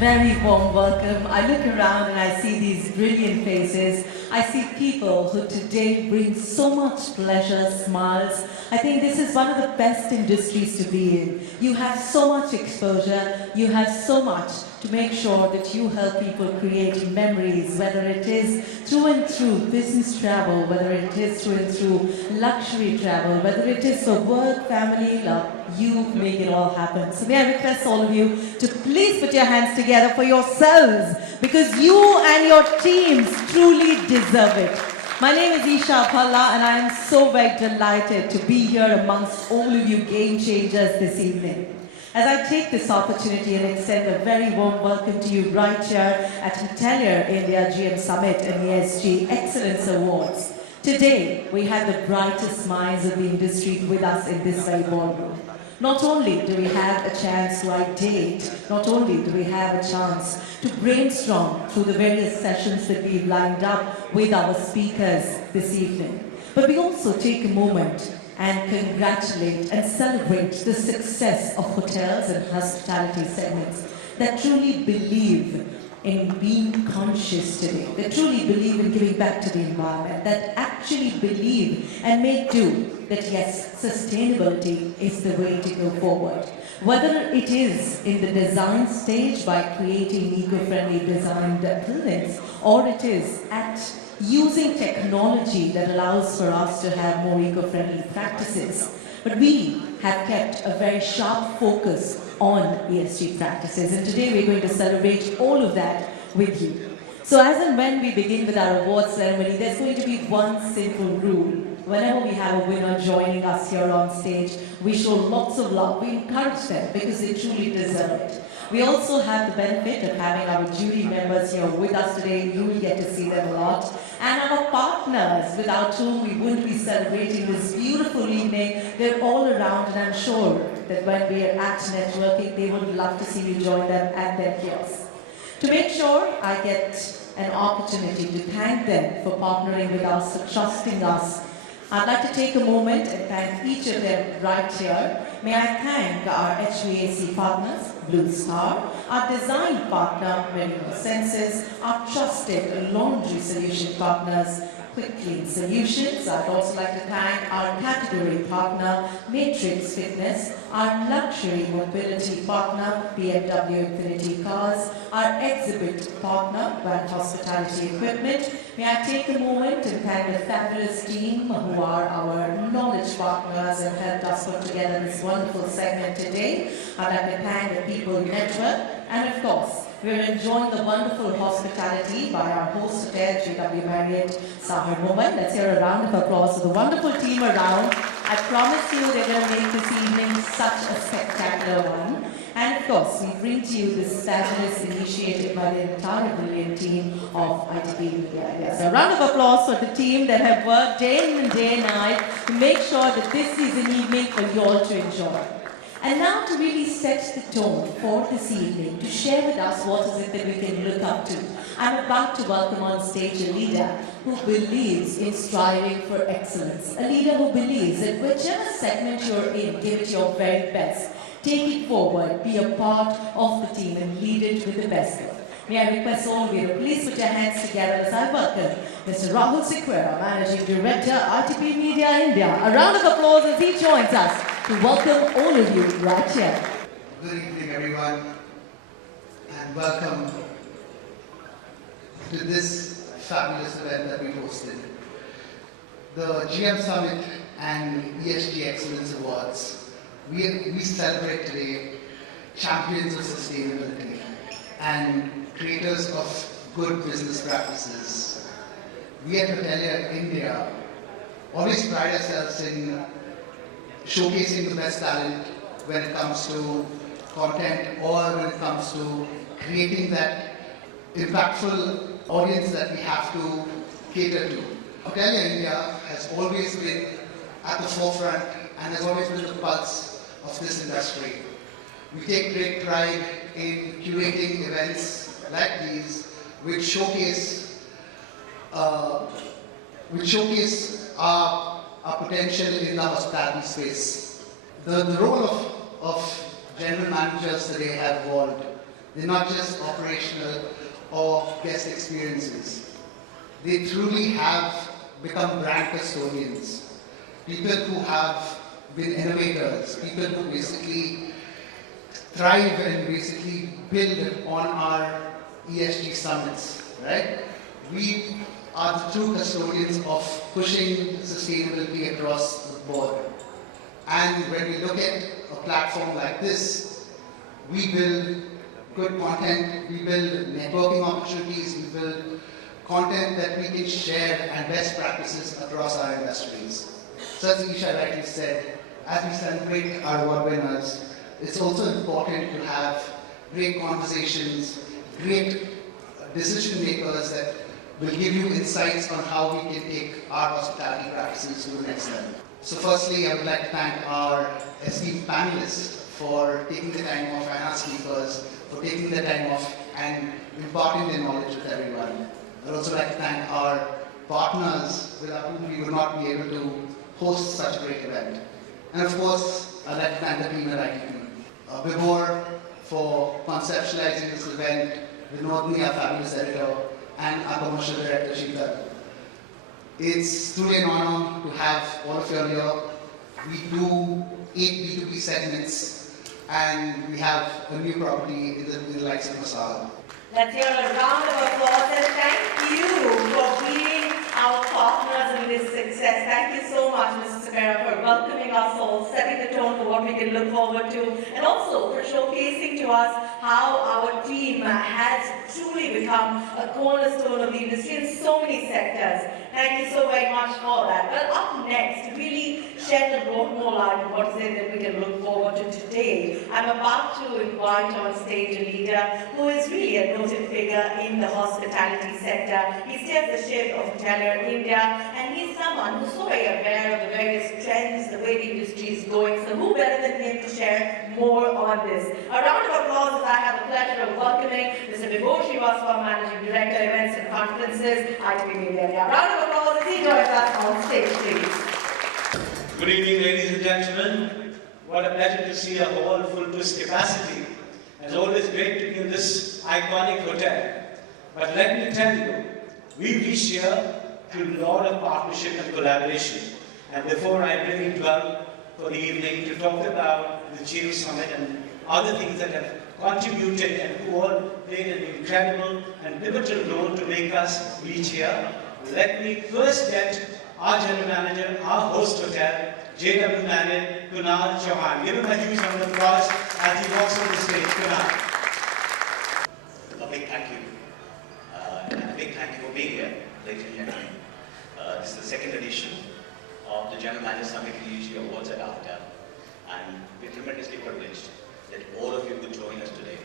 very warm welcome. I look around and I see these brilliant faces. I see people who today bring so much pleasure, smiles. I think this is one of the best industries to be in. You have so much exposure, you have so much to make sure that you help people create memories, whether it is through and through business travel, whether it is through and through luxury travel, whether it is for work, family, love. You make it all happen. So may I request all of you to please put your hands together for yourselves, because you and your teams truly deserve it. My name is Isha Palla and I am so very delighted to be here amongst all of you game changers this evening. As I take this opportunity and extend a very warm welcome to you right here at Hotelier India GM Summit and ESG Excellence Awards. Today, we have the brightest minds of the industry with us in this very ballroom. Not only do we have a chance to ideate, not only do we have a chance to brainstorm through the various sessions that we've lined up with our speakers this evening, but we also take a moment and congratulate and celebrate the success of hotels and hospitality segments that truly believe in being conscious today, that truly believe in giving back to the environment, that actually believe and make do that yes, sustainability is the way to go forward. Whether it is in the design stage by creating eco-friendly designed buildings, or it is at using technology that allows for us to have more eco-friendly practices. But we have kept a very sharp focus on ESG practices, and today we're going to celebrate all of that with you. So as and when we begin with our awards ceremony, there's going to be one simple rule. Whenever we have a winner joining us here on stage, we show lots of love. We encourage them because they truly deserve it. We also have the benefit of having our jury members here with us today. You will get to see them a lot. And our partners, without whom we wouldn't be celebrating this beautiful evening. They're all around, and I'm sure that when we are at networking, they would love to see you join them at their kiosks. To make sure I get an opportunity to thank them for partnering with us, for trusting us, I'd like to take a moment and thank each of them right here. May I thank our HVAC partners, Blue Star, our design partner, Merino, our trusted laundry solution partners, QuickClean Solutions. I'd also like to thank our category partner, Matrix Fitness, our luxury mobility partner, BMW Infinity Cars, our exhibit partner, WANG Hospitality Equipment. May I take a moment and thank the fabulous team who are our knowledge partners and helped us put together this wonderful segment today. I'd like to thank the People Network, and of course, we're enjoying the wonderful hospitality by our host hotel, JW Marriott Sahar Mumbai. Let's hear a round of applause for the wonderful team around. I promise you they're going to make this evening such a spectacular one. And of course, we bring to you this fabulous initiative by the entire brilliant team of ITP Media. So a round of applause for the team that have worked day in and day night to make sure that this is an evening for you all to enjoy. And now to really set the tone for this evening, to share with us what is it that we can look up to, I'm about to welcome on stage a leader who believes in striving for excellence. A leader who believes that whichever segment you're in, give it your very best. Take it forward, be a part of the team and lead it with the best. May I request all of you to please put your hands together as I welcome Mr. Rahul Sequeira, Managing Director, ITP Media India. A round of applause as he joins us to welcome all of you right here. Good evening, everyone, and welcome to this fabulous event that we hosted. The GM Summit and ESG Excellence Awards. We celebrate today champions of sustainability and creators of good business practices. We at Hotelier India always pride ourselves in showcasing the best talent when it comes to content or when it comes to creating that impactful audience that we have to cater to. Hotelier India has always been at the forefront and has always been the pulse of this industry. We take great pride in curating events like these which showcase our potential in the hospitality space. The role of general managers today have evolved. They're not just operational or guest experiences. They truly have become brand custodians. People who have been innovators, people who basically thrive and basically build on our ESG summits, right? We are the true custodians of pushing sustainability across the board. And when we look at a platform like this, we build good content, we build networking opportunities, we build content that we can share and best practices across our industries. So as Isha rightly said, as we celebrate our award winners, it's also important to have great conversations, great decision makers that will give you insights on how we can take our hospitality practices to the next level. So firstly, I would like to thank our esteemed panelists for taking the time off, and our speakers for taking the time off and imparting their knowledge with everyone. I'd also like to thank our partners without whom we would not be able to host such a great event. And of course, I'd like to thank the team at ITP. Vibor for conceptualizing this event, Vinodni, our fabulous editor, and our commercial director, Sheetal. It's truly an honor to have all of you here. We do 8 B2B segments, and we have a new property in the likes of Masala. Let's hear a round of applause and thank you for being our partners in this success. Thank you so much, Mr. Samira, for welcoming us all, setting the tone for what we can look forward to, and also for showcasing to us how our team has truly become a cornerstone of the industry in so many sectors. Thank you so very much for that. Well, up next, to really shed a lot more light on what is it that we can look forward to today, I'm about to invite on stage a leader who is really a noted figure in the hospitality sector. He steers the ship of Hotelier India, and he's someone who's so very aware of the various trends, the way the industry is going. So who better than him to share more on this? A round of applause as I have the pleasure of welcoming Mr. Vibor Srivastava, Managing Director, Events and Conferences, ITP Media. A round of applause as he joins us on stage, please. Good evening, ladies and gentlemen. What a pleasure to see a hall full to its capacity. It's always great to be in this iconic hotel. But let me tell you, we reach here to a lot of partnership and collaboration. And before I really dwell for the evening to talk about the GM Summit and other things that have contributed and who all played an incredible and pivotal role to make us reach here, let me first get our General Manager, our host hotel, JW Marriott, Kunal Chauhan. Give him a huge round of applause as he walks on the stage. Kunal. A big thank you. And a big thank you for being here, ladies and gentlemen. This is the second edition of the General Manager Summit and ESG Awards at our hotel. And we're tremendously privileged that all of you could join us today.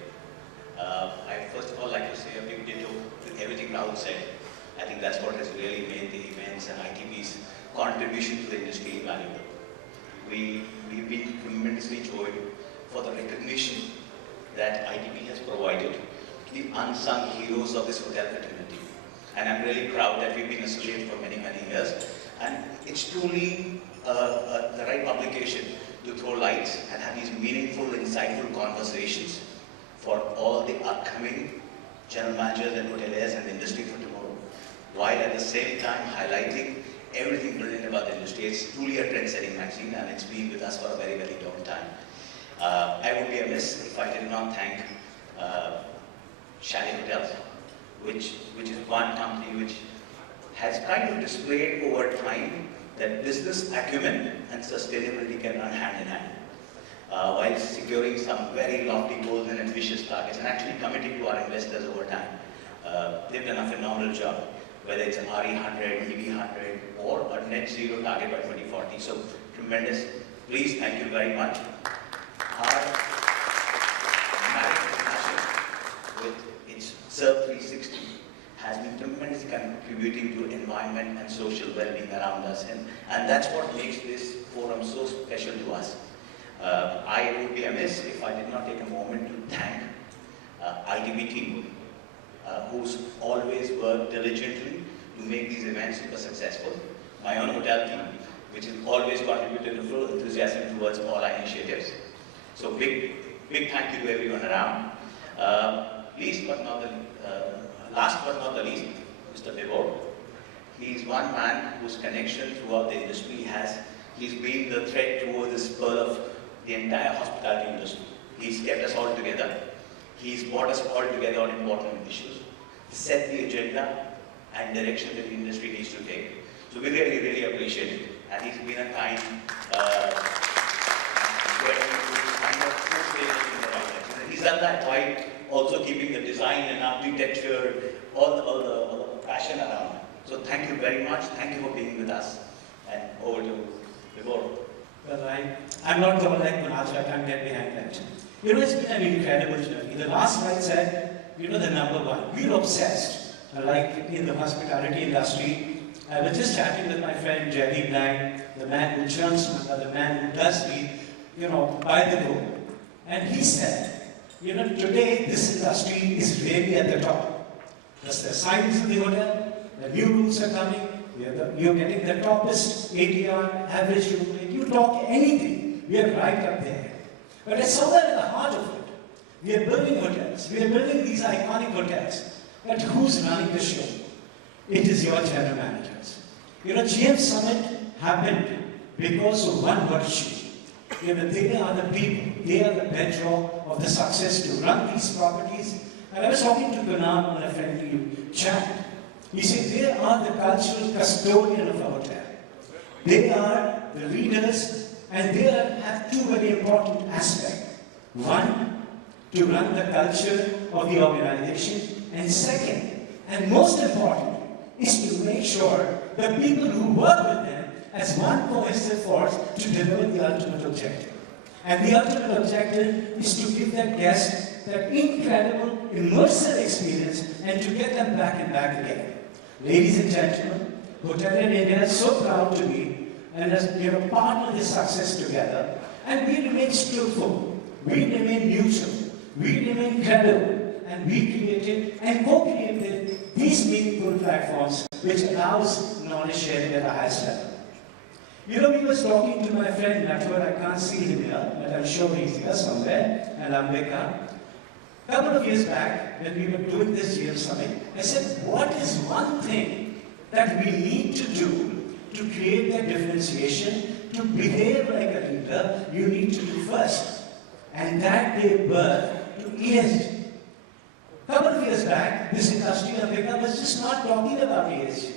I first of all like to say a big ditto to everything Rahul said. I think that's what has really made the events and ITP's contribution to the industry valuable. We've been tremendously joyed for the recognition that ITP has provided to the unsung heroes of this hotel fraternity. And I'm really proud that we've been associated for many, many years. And it's truly the right publication to throw lights and have these meaningful, insightful conversations for all the upcoming general managers and hoteliers and the industry for tomorrow, while at the same time highlighting everything brilliant about the industry. It's truly a trend-setting magazine, and it's been with us for a very, very long time. I would be amiss if I did not thank Chalet Hotels, which is one company which has kind of displayed over time that business acumen and sustainability can run hand in hand, while securing some very lofty goals and ambitious targets, and actually committing to our investors over time. They've done a phenomenal job, whether it's an RE100, EV100, or a net zero target by 2040. So tremendous. Please, thank you very much. Our Marriott International, with its SERV 360, has been tremendously contributing to environment and social well-being around us, and that's what makes this forum so special to us. I would be amiss if I did not take a moment to thank ITB team, who's always worked diligently to make these events super successful. My own hotel team, which has always contributed to full enthusiasm towards all our initiatives. So big thank you to everyone around. Last but not the least, Mr. Vibor. He is one man whose connection throughout the industry he's been the thread towards the spur of the entire hospitality industry. He's kept us all together. He's brought us all together on important issues, set the agenda and direction that the industry needs to take. So we really, really appreciate it. And he's been a kind he's done that while also keeping the design and architecture, all the passion around. So thank you very much. Thank you for being with us. And over to Vibor. Well, I'm not going like Munaj, I can't get behind that. You know, it's been an incredible journey. The last slide said, you know, the number one. We're obsessed. Like in the hospitality industry, I was just chatting with my friend JW Marriott, the man who churns, the man who does the, you know, by the door. And he said, you know, today this industry is really at the top. There's the signs of the hotel, the new rooms are coming, you're getting the toppest ADR, average room rate. You talk anything, we are right up there. But it's somewhere at the heart of it. We are building hotels, we are building these iconic hotels. But who's running the show? It is your general managers. You know, GM Summit happened because of one virtue. You know, they are the people, they are the bedrock of the success to run these properties. And I was talking to Kunal on a friendly chat. He said they are the cultural custodian of the hotel. They are the leaders, and they have two very important aspects. One, to run the culture of the organization, and second, and most important, is to make sure the people who work with them as one cohesive force to deliver the ultimate objective. And the ultimate objective is to give their guests that incredible, immersive experience and to get them back and back again. Ladies and gentlemen, Hotelier India is so proud to be and as part of this success together. And we remain skillful, we remain neutral, we remain credible, and we created and co-created these meaningful platforms which allows knowledge sharing at the highest level. You know, we was talking to my friend Natwar, I can't see him here, but I'm sure he's here somewhere, and Ambika. A couple of years back, when we were doing this GM Summit, I said, what is one thing that we need to do to create that differentiation, to behave like a leader, you need to do first. And that gave birth to ESG. A couple of years back, this industry, Ambika, was just not talking about ESG.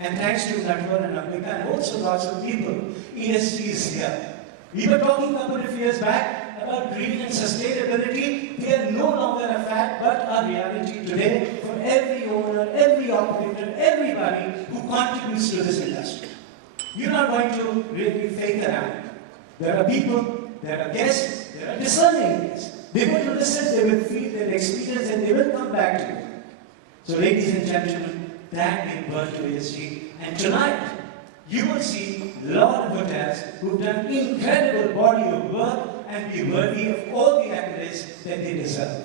And thanks to Natwar and Ambika and also lots of people, ESG is here. We were talking a couple of years back about green and sustainability. They are no longer a fact, but a reality today for every owner, every operator, everybody who contributes to this industry. You're not going to really fake around. There are people, there are guests, there are discerning guests. They're going to listen, they will feel their experience, and they will come back to you. So ladies and gentlemen, that gave birth to ESG. And tonight, you will see a lot of hotels who've done incredible body of work and be worthy of all the accolades that they deserve.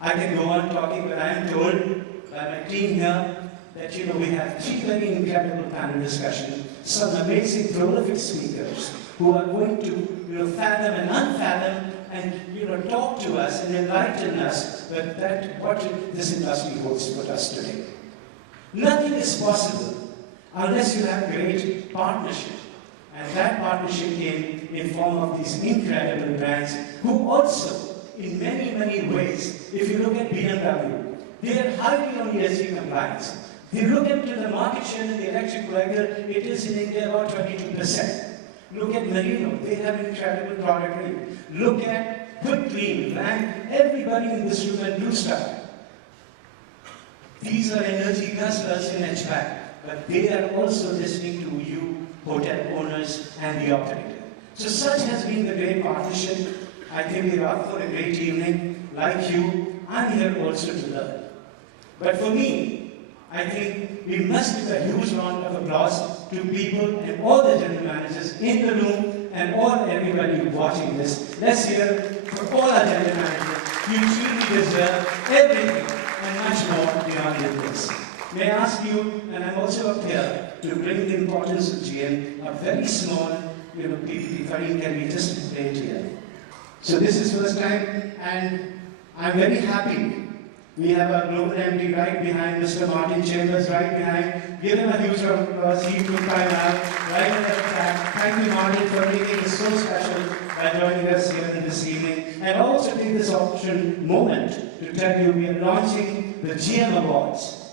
I can go on talking, but I am told by my team here that we have three very incredible panel discussions, some amazing prolific speakers who are going to fathom and unfathom and talk to us and enlighten us that what this industry holds for us today. Nothing is possible unless you have great partnership. And that partnership came in form of these incredible brands who also, in many, many ways, if you look at BMW, they are highly on ESG compliance. If you look into the market share in the electric vehicle, it is in India about 22%. Look at Merino, they have incredible product range. Look at QuickClean, WANG, everybody in this room at Blue Star. These are energy guzzlers in HVAC, but they are also listening to you, hotel owners, and the operator. So such has been the great partnership. I think we're up for a great evening. Like you, I'm here also to learn. But for me, I think we must give a huge round of applause to people and all the general managers in the room and everybody watching this. Let's hear for all our general managers. You truly deserve everything and much more beyond this. May I ask you, and I'm also up here to bring the importance of GM, a very small, PPT file can be just played here. So this is first time, and I'm very happy. We have our global MD right behind, Mr. Martin Chambers right behind. Give him a huge round of applause. He took time out right at the back. Thank you, Martin, for making this so special by joining us here this evening. And also take this moment to tell you we are launching the GM Awards.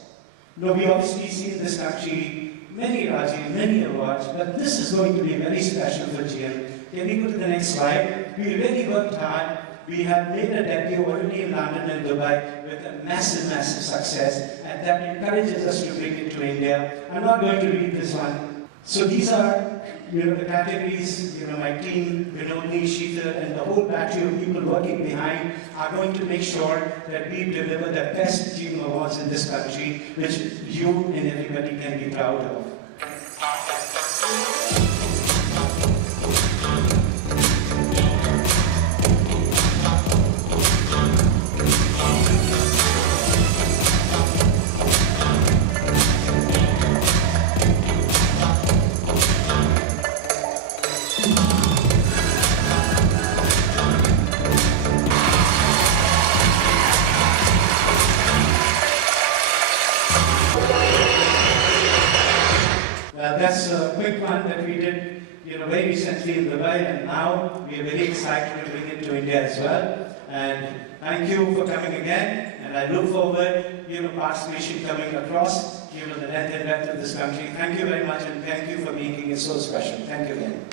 Now, we obviously see in this country many Raji, many awards, but this is going to be very special for GM. Can we go to the next slide? We really worked hard. We have made a debut already in London and Dubai with a massive, massive success, and that encourages us to bring it to India. I'm not going to read this one. So these are, the categories. My team, Vinodni, Sheetal, and the whole battery of people working behind are going to make sure that we deliver the best GM awards in this country, which you and everybody can be proud of. That's a quick one that we did, very recently in Dubai, and now we are very excited to bring it to India as well. And thank you for coming again, and I look forward, participation coming across, the length and breadth of this country. Thank you very much, and thank you for making it so special. Thank you again.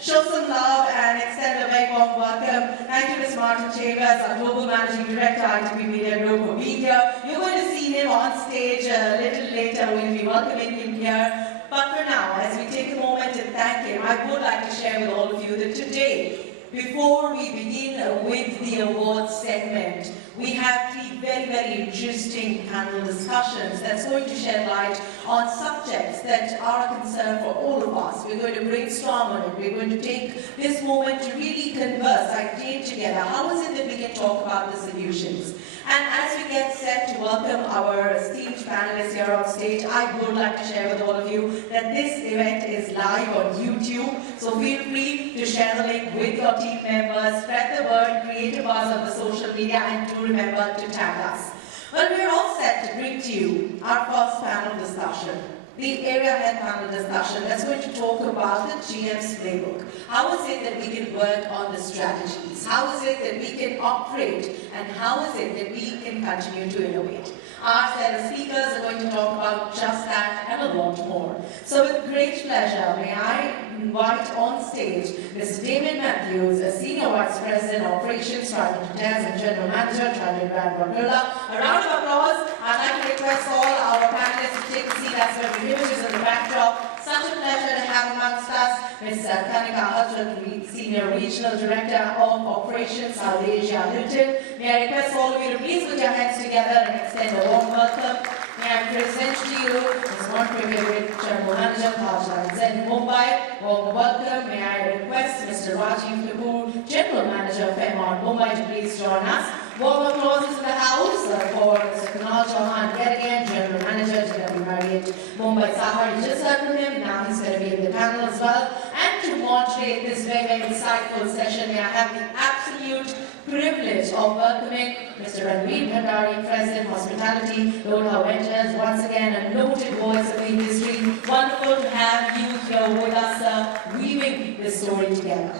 Show some love and extend a very warm welcome. Thank you, Ms. Martin Chambers, our Global Managing Director, ITV Media Group, for being here. You're going to see him on stage a little later. We'll be welcoming him here. But for now, as we take a moment and thank him, I would like to share with all of you that today, before we begin with the awards segment, we have three very, very interesting panel discussions that's going to shed light on subjects that are a concern for all of us. We're going to brainstorm on it. We're going to take this moment to really converse, ideate together. How is it that we can talk about the solutions? And as we get set to welcome our esteemed panelists here on stage, I would like to share with all of you that this event is live on YouTube. So feel free to share the link with your team members, spread the word, create a buzz on the social media, and do remember to tag us. Well, we're all set to bring to you our first panel discussion, the area head panel discussion that's going to talk about the GM's playbook. How is it that we can work on the strategies? How is it that we can operate? And how is it that we can continue to innovate? Our set of speakers are going to talk about just that and a lot more. So with great pleasure, may I invite on stage Mr. Damon Matthews, a Senior Vice President, Operations, Trident Hotels, and General Manager, Trident Brand Rockilla. A round of applause. I'd like to request all our panelists to take a seat as well as the images in the backdrop. Such a pleasure to have amongst us Ms. Kanika Arjun, Senior Regional Director of Operations, South Asia Limited. May I request all of you to please put your hands together and extend a warm welcome. May I present to you Ms. Montreal, General Manager, Taj Zen Mumbai. Warm welcome. May I request Mr. Rajiv Kapoor, General Manager, Fairmont Mumbai, to please join us. Warm applause in the house for Mr. Kunal Chauhan, yet again, General Manager, JW Marriott Mumbai Sahar. You just heard from him, now he's going to be in the panel as well. And to moderate this very, very insightful session, may I have the absolute privilege of welcoming Mr. Ranveer Bhandari, President, Hospitality, Lodha Ventures, once again a noted voice of the industry. Wonderful to have you here with us, weaving this story together.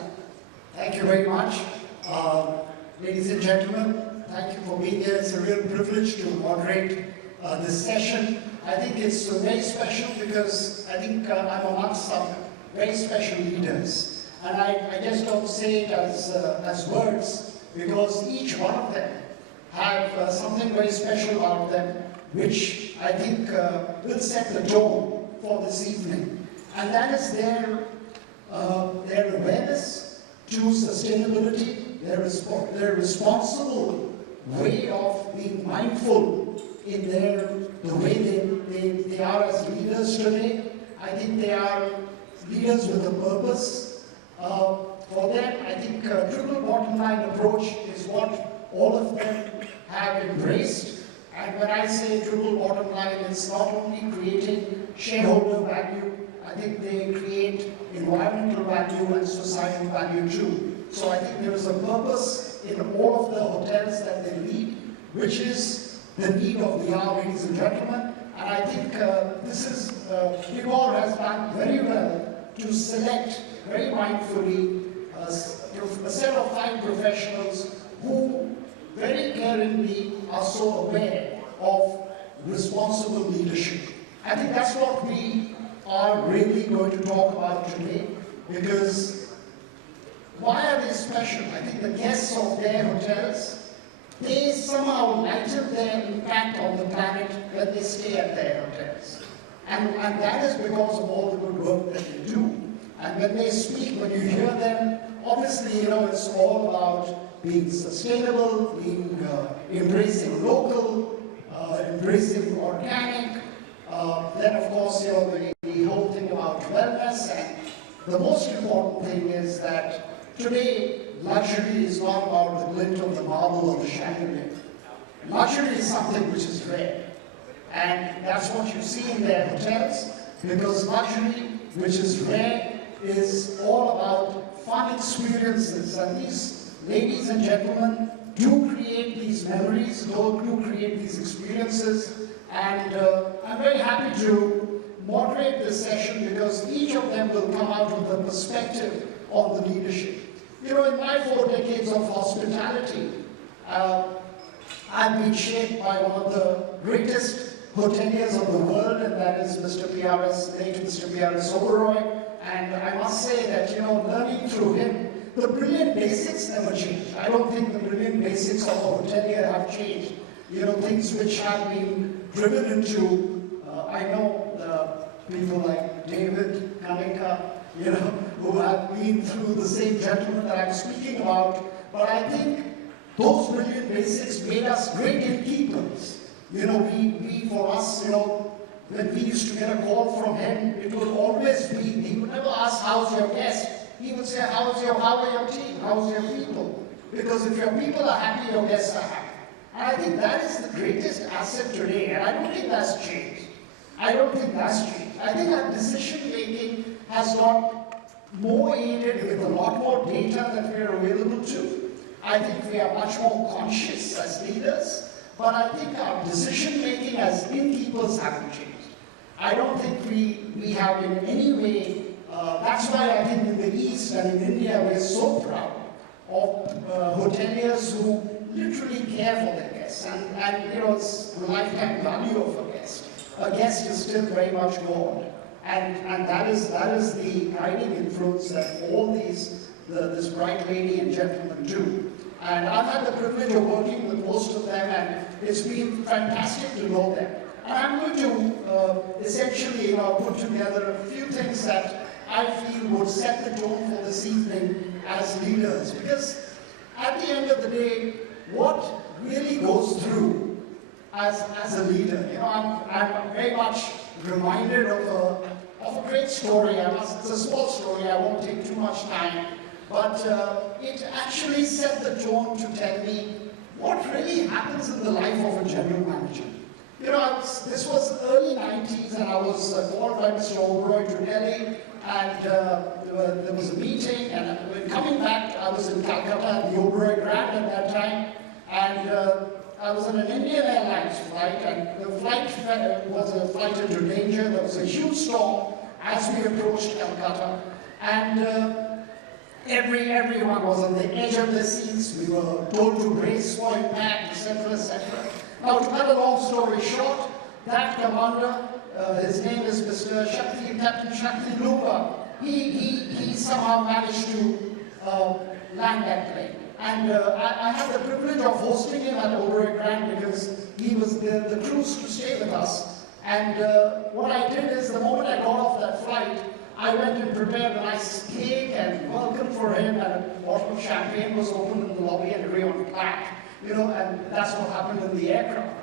Thank you very much. Ladies and gentlemen, thank you for being here. It's a real privilege to moderate this session. I think it's very special because I think I'm amongst some very special leaders. And I just don't say it as words, because each one of them have something very special about them, which I think will set the tone for this evening. And that is their awareness to sustainability, their responsible way of being mindful in the way they are as leaders today. I think they are leaders with a purpose. For them, I think triple bottom line approach is what all of them have embraced. And when I say triple bottom line, it's not only creating shareholder value, I think they create environmental value and societal value too. So I think there is a purpose in all of the hotels that they lead, which is the need of the hour, ladies and gentlemen. And I think Igor has done very well to select very mindfully a set of fine professionals who very caringly are so aware of responsible leadership. I think that's what we are really going to talk about today, because why are they special? I think the guests of their hotels, they somehow lighten their impact on the planet when they stay at their hotels. And that is because of all the good work that they do. And when they speak, when you hear them, obviously, it's all about being sustainable, embracing local, embracing organic. Then, of course, the whole thing about wellness. And the most important thing is that today, luxury is not about the glint of the marble or the chandelier. Luxury is something which is rare. And that's what you see in their hotels, because luxury, which is rare, is all about fun experiences. And these ladies and gentlemen do create these memories, do create these experiences. And I'm very happy to moderate this session because each of them will come out with a perspective on the leadership. In my 4 decades of hospitality, I've been shaped by one of the greatest hoteliers of the world, and that is late Mr. P.R.S. Oberoi. And I must say that, learning through him, the brilliant basics never change. I don't think the brilliant basics of a hotelier have changed. Things which have been driven into, I know people like David, Kanika, who have been through the same gentleman that I'm speaking about. But I think those brilliant basics made us great innkeepers. For us, when we used to get a call from him, it would always be, he would never ask, how's your guest? He would say, how are your team? How's your people? Because if your people are happy, your guests are happy. And I think that is the greatest asset today, and I don't think that's changed. I think our decision making has got more aided with a lot more data that we are available to. I think we are much more conscious as leaders, but I think our decision making as innkeepers haven't changed. I don't think we have in any way, that's why I think in the East and in India we're so proud of hoteliers who literally care for their guests. And it's the lifetime value of a guest. A guest is still very much God. And that is the guiding influence that all this bright lady and gentleman do. And I've had the privilege of working with most of them, and it's been fantastic to know them. And I'm going to essentially put together a few things that I feel would set the tone for this evening as leaders. Because at the end of the day, what really goes through as a leader, I'm very much reminded of a great story. It's a small story, I won't take too much time. But it actually set the tone to tell me what really happens in the life of a general manager. This was early 90s, and I was called by Mr. Oberoi to Delhi, and there was a meeting, and when coming back, I was in Calcutta at the Oberoi Grand at that time, and I was on an Indian Airlines flight, and the flight was a flight into danger. There was a huge storm as we approached Calcutta, and everyone was on the edge of their seats. We were told to brace for impact, etc., etc. Now, to cut a long story short, that commander, his name is Captain Shakti Luba, he somehow managed to land that plane. And I had the privilege of hosting him at Oberoi Grand because he was the cruise to stay with us. And what I did is, the moment I got off that flight, I went and prepared a nice cake and welcome for him, and a bottle of champagne was opened in the lobby and everyone clapped, and that's what happened in the aircraft.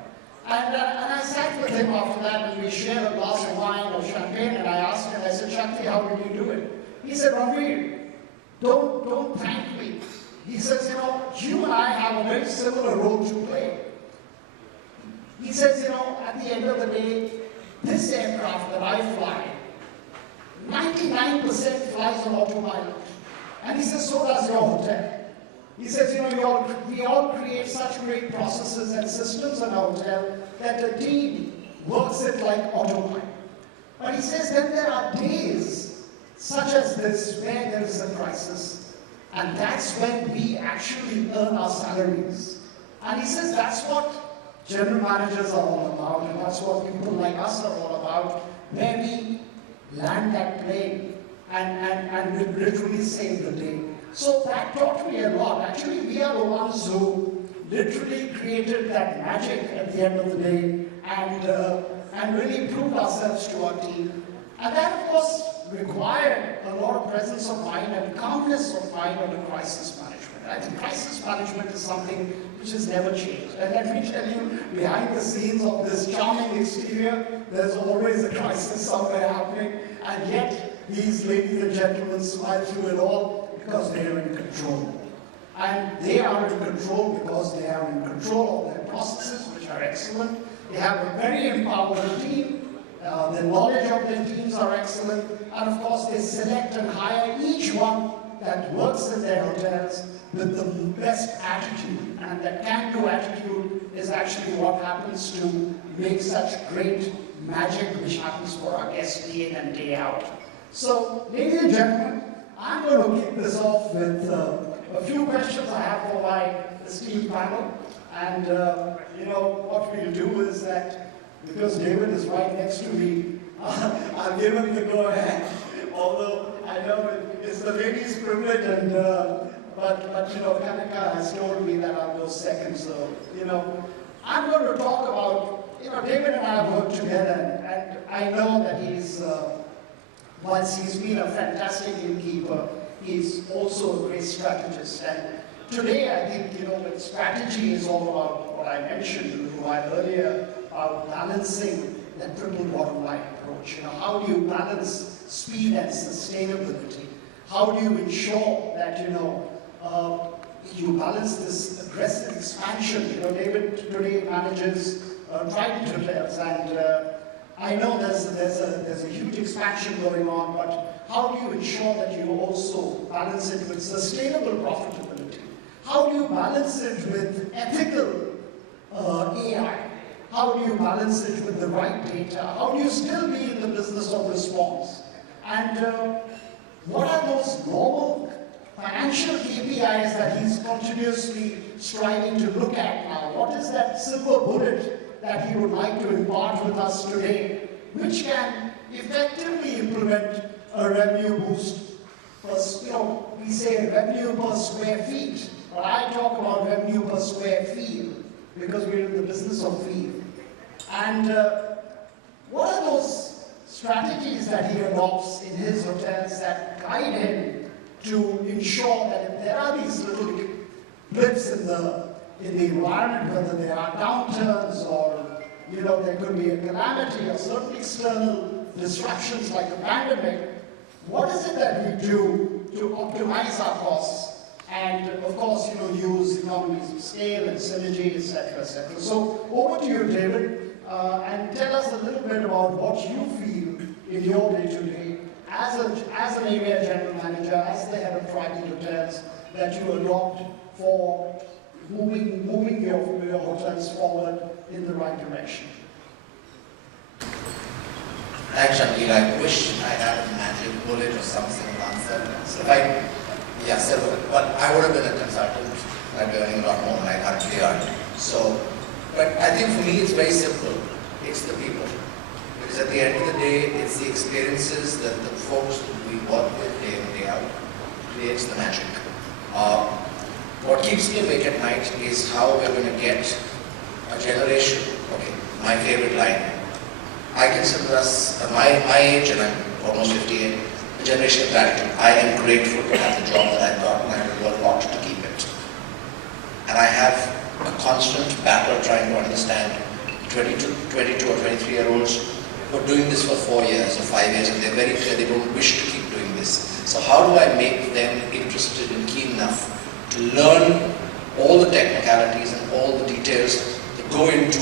And I sat with him after that, and we shared a glass of wine or champagne, and I asked him, I said, Shakti, how did you do it? He said, Ranveer, don't thank me. He says, you and I have a very similar role to play. He says, at the end of the day, this aircraft that I fly, 99% flies on autopilot. And he says, so does your hotel. He says, we all create such great processes and systems in our hotel that the team works it like autopilot. But he says then there are days such as this where there is a crisis, and that's when we actually earn our salaries. And he says that's what general managers are all about, and that's what people like us are all about, where we land that plane and we literally save the day. So that taught me a lot. Actually, we are the ones who literally created that magic at the end of the day and really proved ourselves to our team. And that, of course, required a lot of presence of mind and calmness of mind under crisis management. I think crisis management is something which has never changed. And let me tell you, behind the scenes of this charming exterior, there's always a crisis somewhere happening, and yet these ladies and gentlemen smile through it all because they are in control. And they are in control because they are in control of their processes, which are excellent. They have a very empowered team. The knowledge of their teams are excellent. And of course, they select and hire each one that works in their hotels with the best attitude. And that can-do attitude is actually what happens to make such great magic which happens for our guests day in and day out. So, ladies and gentlemen, I'm going to kick this off with a few questions I have for my esteemed panel. And what we'll do is that, because David is right next to me, I'll give him the go-ahead. Although I know it's the ladies' privilege, and but Kanika has told me that I'll go second. So I'm going to talk about David and I have worked together, and I know that whilst he's been a fantastic innkeeper, he's also a great strategist. And today, I think when strategy is all about what I mentioned a while earlier about balancing that triple bottom line approach. How do you balance speed and sustainability? How do you ensure that you balance this aggressive expansion? David today manages Trident hotels, and I know there's a huge expansion going on, but how do you ensure that you also balance it with sustainable profitability? How do you balance it with ethical AI? How do you balance it with the right data? How do you still be in the business of response? And what are those normal financial KPIs that he's continuously striving to look at now? What is that silver bullet that he would like to impart with us today, which can effectively implement a revenue boost? We say revenue per square feet, but I talk about revenue per square field because we're in the business of field. And what are those strategies that he adopts in his hotels that guide him to ensure that if there are these little blips in the environment, whether there are downturns or there could be a calamity or certain external disruptions like a pandemic, what is it that we do to optimize our costs and of course use economies of scale and synergy, etc., etc. So over to you, David, and tell us a little bit about what you feel in your day-to-day as an area general manager, as the head of Trident Hotels, that you adopt for moving your hotels forward in the right direction. Thanks, Shakil. I wish I had a magic bullet or some simple answer. But I would have been a consultant. I'd be earning a lot more than I currently earn. But I think for me it's very simple. It's the people. Because at the end of the day, it's the experiences that the folks that we work with day in, day out creates the magic. What keeps me awake at night is how we're going to get a generation. Okay, my favorite line. I consider us, my age, and I'm almost 58, a generation of gratitude. I am grateful to have the job that I've got, and I will work hard to keep it. And I have a constant battle trying to understand 22 or 23-year-olds who are doing this for 4 years or 5 years, and they're very clear they don't wish to keep doing this. So how do I make them interested and keen enough to learn all the technicalities and all the details that go into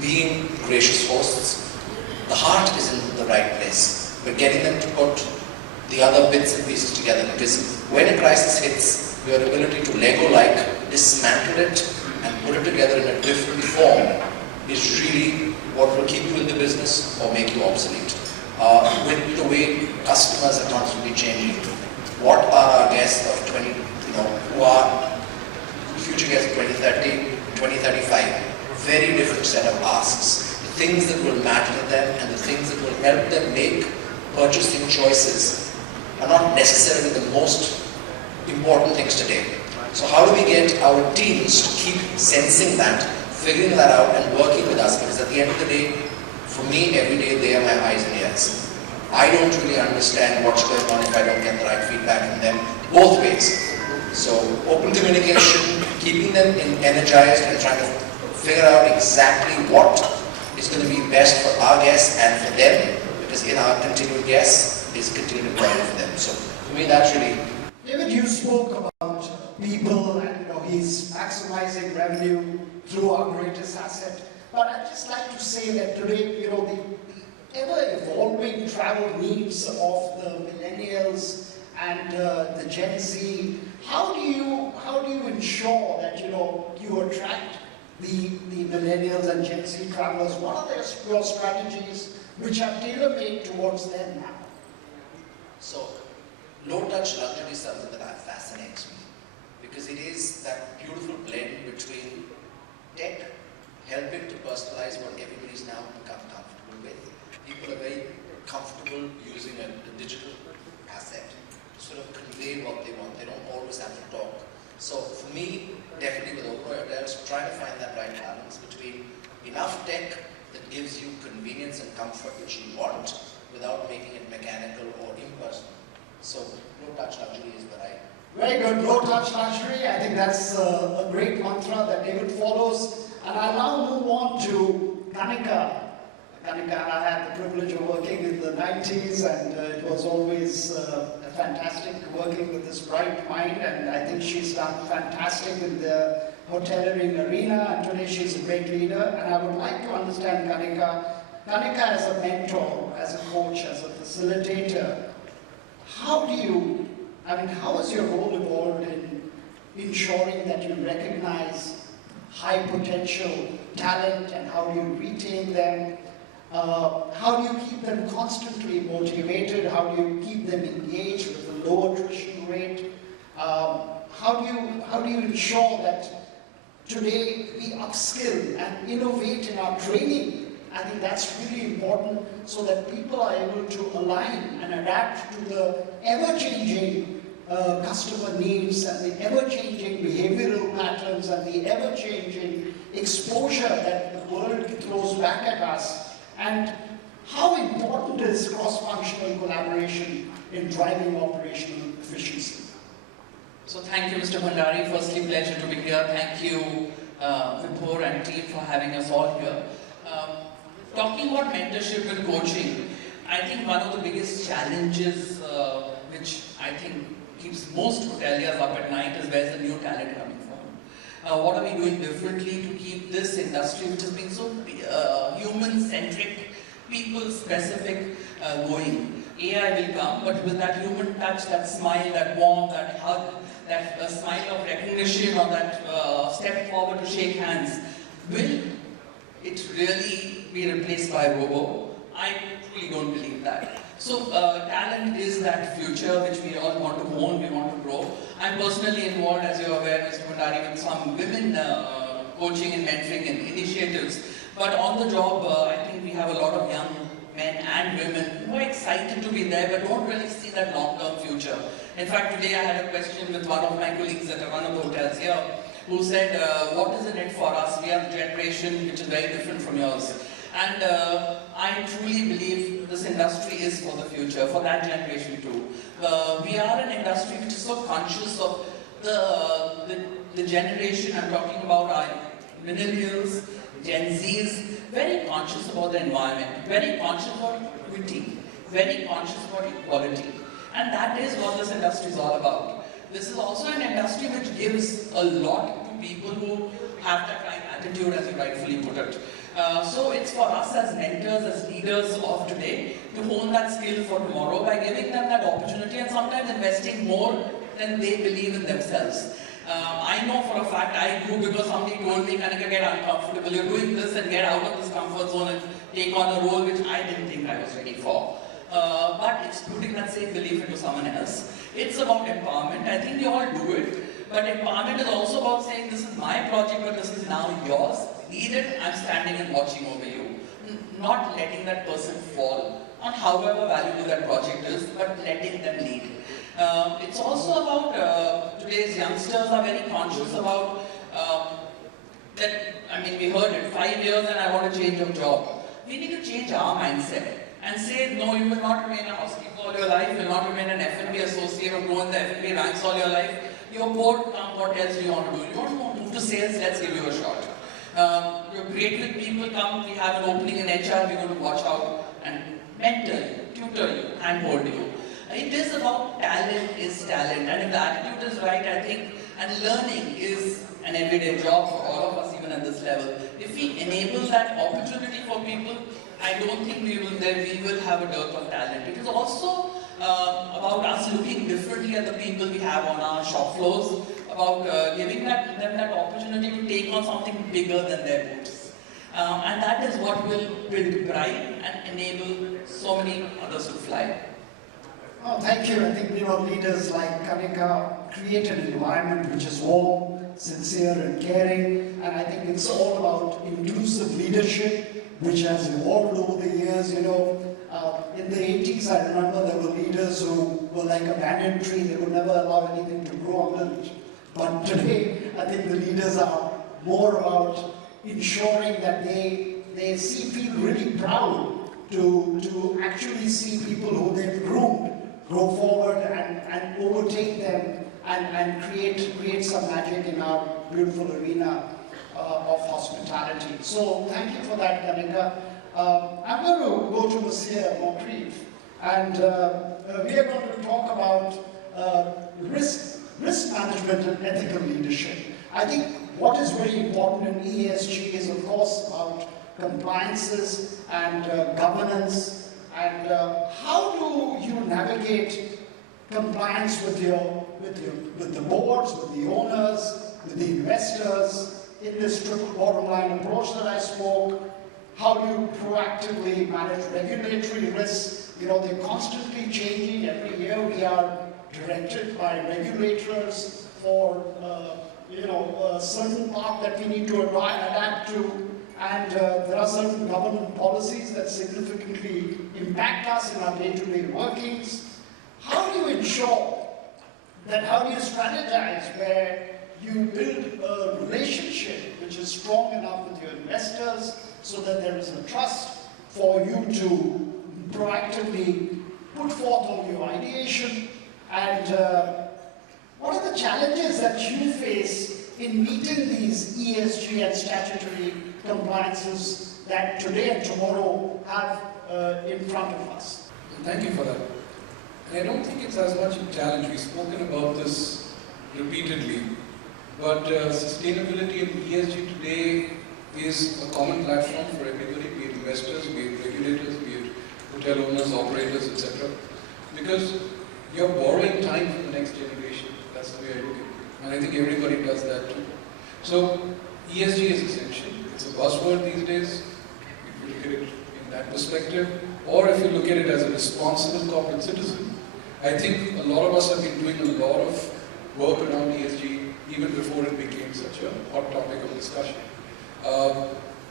being gracious hosts? The heart is in the right place, but getting them to put the other bits and pieces together, because when a crisis hits, your ability to Lego-like dismantle it and put it together in a different form is really what will keep you in the business or make you obsolete. With the way customers are constantly changing, what are our guests of who are future guests of 2030, 2035, very different set of asks. The things that will matter to them and the things that will help them make purchasing choices are not necessarily the most important things today. So how do we get our teams to keep sensing that, figuring that out and working with us? Because at the end of the day, for me, every day they are my eyes and ears. I don't really understand what's going on if I don't get the right feedback from them, both ways. So open communication, keeping them energized and trying to figure out exactly what is going to be best for our guests and for them, because in our continued guests is continued value for them. So for me, that's really... David, you spoke about people and he's maximizing revenue through our greatest asset. But I'd just like to say that today, the ever-evolving travel needs of the millennials and the Gen Z, how do you ensure that you attract the millennials and Gen Z travelers? What are your strategies which are tailor-made towards them now? So, low-touch luxury is something that fascinates me, because it is that beautiful blend between tech helping to personalize what everybody's now become comfortable with. People are very comfortable using a digital asset to sort of convey what they want. They don't always have to talk. So for me, definitely with Oberoi Hotels, trying to find that right balance between enough tech that gives you convenience and comfort which you want without making it mechanical or impersonal. So low-touch luxury is the right. Very good, low-touch luxury. I think that's a great mantra that David follows. And I'll now move on to Kanika. Kanika, I had the privilege of working in the 90s, and it was always fantastic working with this bright mind, and I think she's done fantastic in the hotelier arena, and today she's a great leader. And I would like to understand Kanika as a mentor, as a coach, as a facilitator. How has your role evolved in ensuring that you recognize high potential talent, and how do you retain them? How do you keep them constantly motivated? How do you keep them engaged with a low attrition rate? How do you ensure that today we upskill and innovate in our training? I think that's really important, so that people are able to align and adapt to the ever-changing customer needs and the ever-changing behavioral patterns and the ever-changing exposure that the world throws back at us. And how important is cross-functional collaboration in driving operational efficiency? So thank you, Mr. Bhandari. Firstly, pleasure to be here. Thank you, Vipur and team, for having us all here. Talking about mentorship and coaching, I think one of the biggest challenges which I think keeps most hoteliers up at night is where's the new talent coming from. What are we doing differently to keep this industry, which has been so human-centric, people-specific, going? AI will come, but with that human touch, that smile, that warmth, that hug, that smile of recognition, or that step forward to shake hands, will it really be replaced by a robo? I truly don't believe that. So talent is that future which we all want to own, we want to grow. I'm personally involved, as you're aware, Mr. Bhandari, with some women coaching and mentoring and initiatives. But on the job, I think we have a lot of young men and women who are excited to be there but don't really see that long-term future. In fact, today I had a question with one of my colleagues at one of the hotels here who said, what is in it for us? We are the generation which is very different from yours. And I truly believe this industry is for the future, for that generation too. We are an industry which is so conscious of the generation. I'm talking about our millennials, Gen Zs, very conscious about the environment, very conscious about equity, very conscious about equality. And that is what this industry is all about. This is also an industry which gives a lot to people who have that kind of attitude, as you rightfully put it. So it's for us as mentors, as leaders of today, to hone that skill for tomorrow by giving them that opportunity and sometimes investing more than they believe in themselves. I know for a fact I grew because somebody told me, Kanika, get uncomfortable, you're doing this and get out of this comfort zone and take on a role which I didn't think I was ready for. But it's putting that same belief into someone else. It's about empowerment. I think we all do it. But empowerment is also about saying, this is my project, but this is now yours. Lead it, I'm standing and watching over you. Not letting that person fall on however valuable that project is, but letting them lead. It's also about, today's youngsters are very conscious about that, I mean, we heard it, 5 years and I want to change of job. We need to change our mindset and say, no, you will not remain a housekeeper all your life, you will not remain an F&B associate or go in the F&B ranks all your life. You're bored, what else do you want to do? You want to move to sales, let's give you a shot. You're great with people, come, we have an opening in HR, we're going to watch out and mentor you, tutor you, handhold you. It is about talent is talent, and if the attitude is right, I think, and learning is an everyday job for all of us, even at this level. If we enable that opportunity for people, I don't think we will have a dearth of talent. It is also about us looking differently at the people we have on our shop floors, about giving them that opportunity to take on something bigger than their boots. And that is what will build pride and enable so many others to fly. Oh, thank you. I think, leaders like Kanika create an environment which is warm, sincere and caring, and I think it's all about inclusive leadership, which has evolved over the years. In the 80s, I remember there were leaders who were like a banyan tree. They would never allow anything to grow under it. But today, I think the leaders are more about ensuring that they feel really proud to actually see people who they've groomed grow forward and overtake them and create some magic in our beautiful arena of hospitality. So thank you for that, Kanika. I'm going to go to Monsieur Moncrief, and we are going to talk about risk management and ethical leadership. I think what is very important in ESG is, of course, about compliances and governance. And how do you navigate compliance with the boards, with the owners, with the investors in this triple bottom line approach that I spoke? How do you proactively manage regulatory risks? They're constantly changing. Every year we are directed by regulators for a certain part that we need to adapt to. And there are certain government policies that significantly impact us in our day-to-day workings. How do you ensure that, how do you strategize where you build a relationship which is strong enough with your investors so that there is a trust for you to proactively put forth all your ideation? And what are the challenges that you face in meeting these ESG and statutory compliances that today and tomorrow have in front of us? Thank you for that. And I don't think it's as much a challenge. We've spoken about this repeatedly. But sustainability and ESG today is a common platform for everybody, be it investors, be it regulators, be it hotel owners, operators, etc. Because you're borrowing time from the next generation. That's the way I look at it. And I think everybody does that too. So ESG is essential. It's a buzzword these days, if you look at it in that perspective. Or if you look at it as a responsible corporate citizen, I think a lot of us have been doing a lot of work around ESG even before it became such a hot topic of discussion.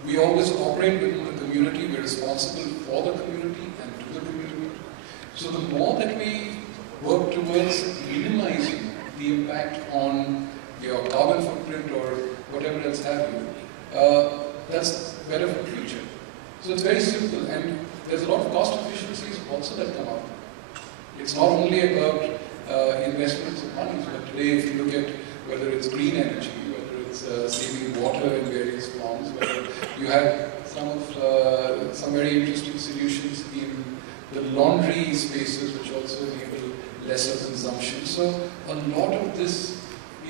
We always operate within the community. We're responsible for the community and to the community. So the more that we work towards minimizing the impact on your carbon footprint or whatever else have you, that's better for the future. So it's very simple, and there's a lot of cost efficiencies also that come out. It's not only about investments of money, but today if you look at whether it's green energy, whether it's saving water in various forms, whether you have some very interesting solutions in the laundry spaces which also enable lesser consumption. So a lot of this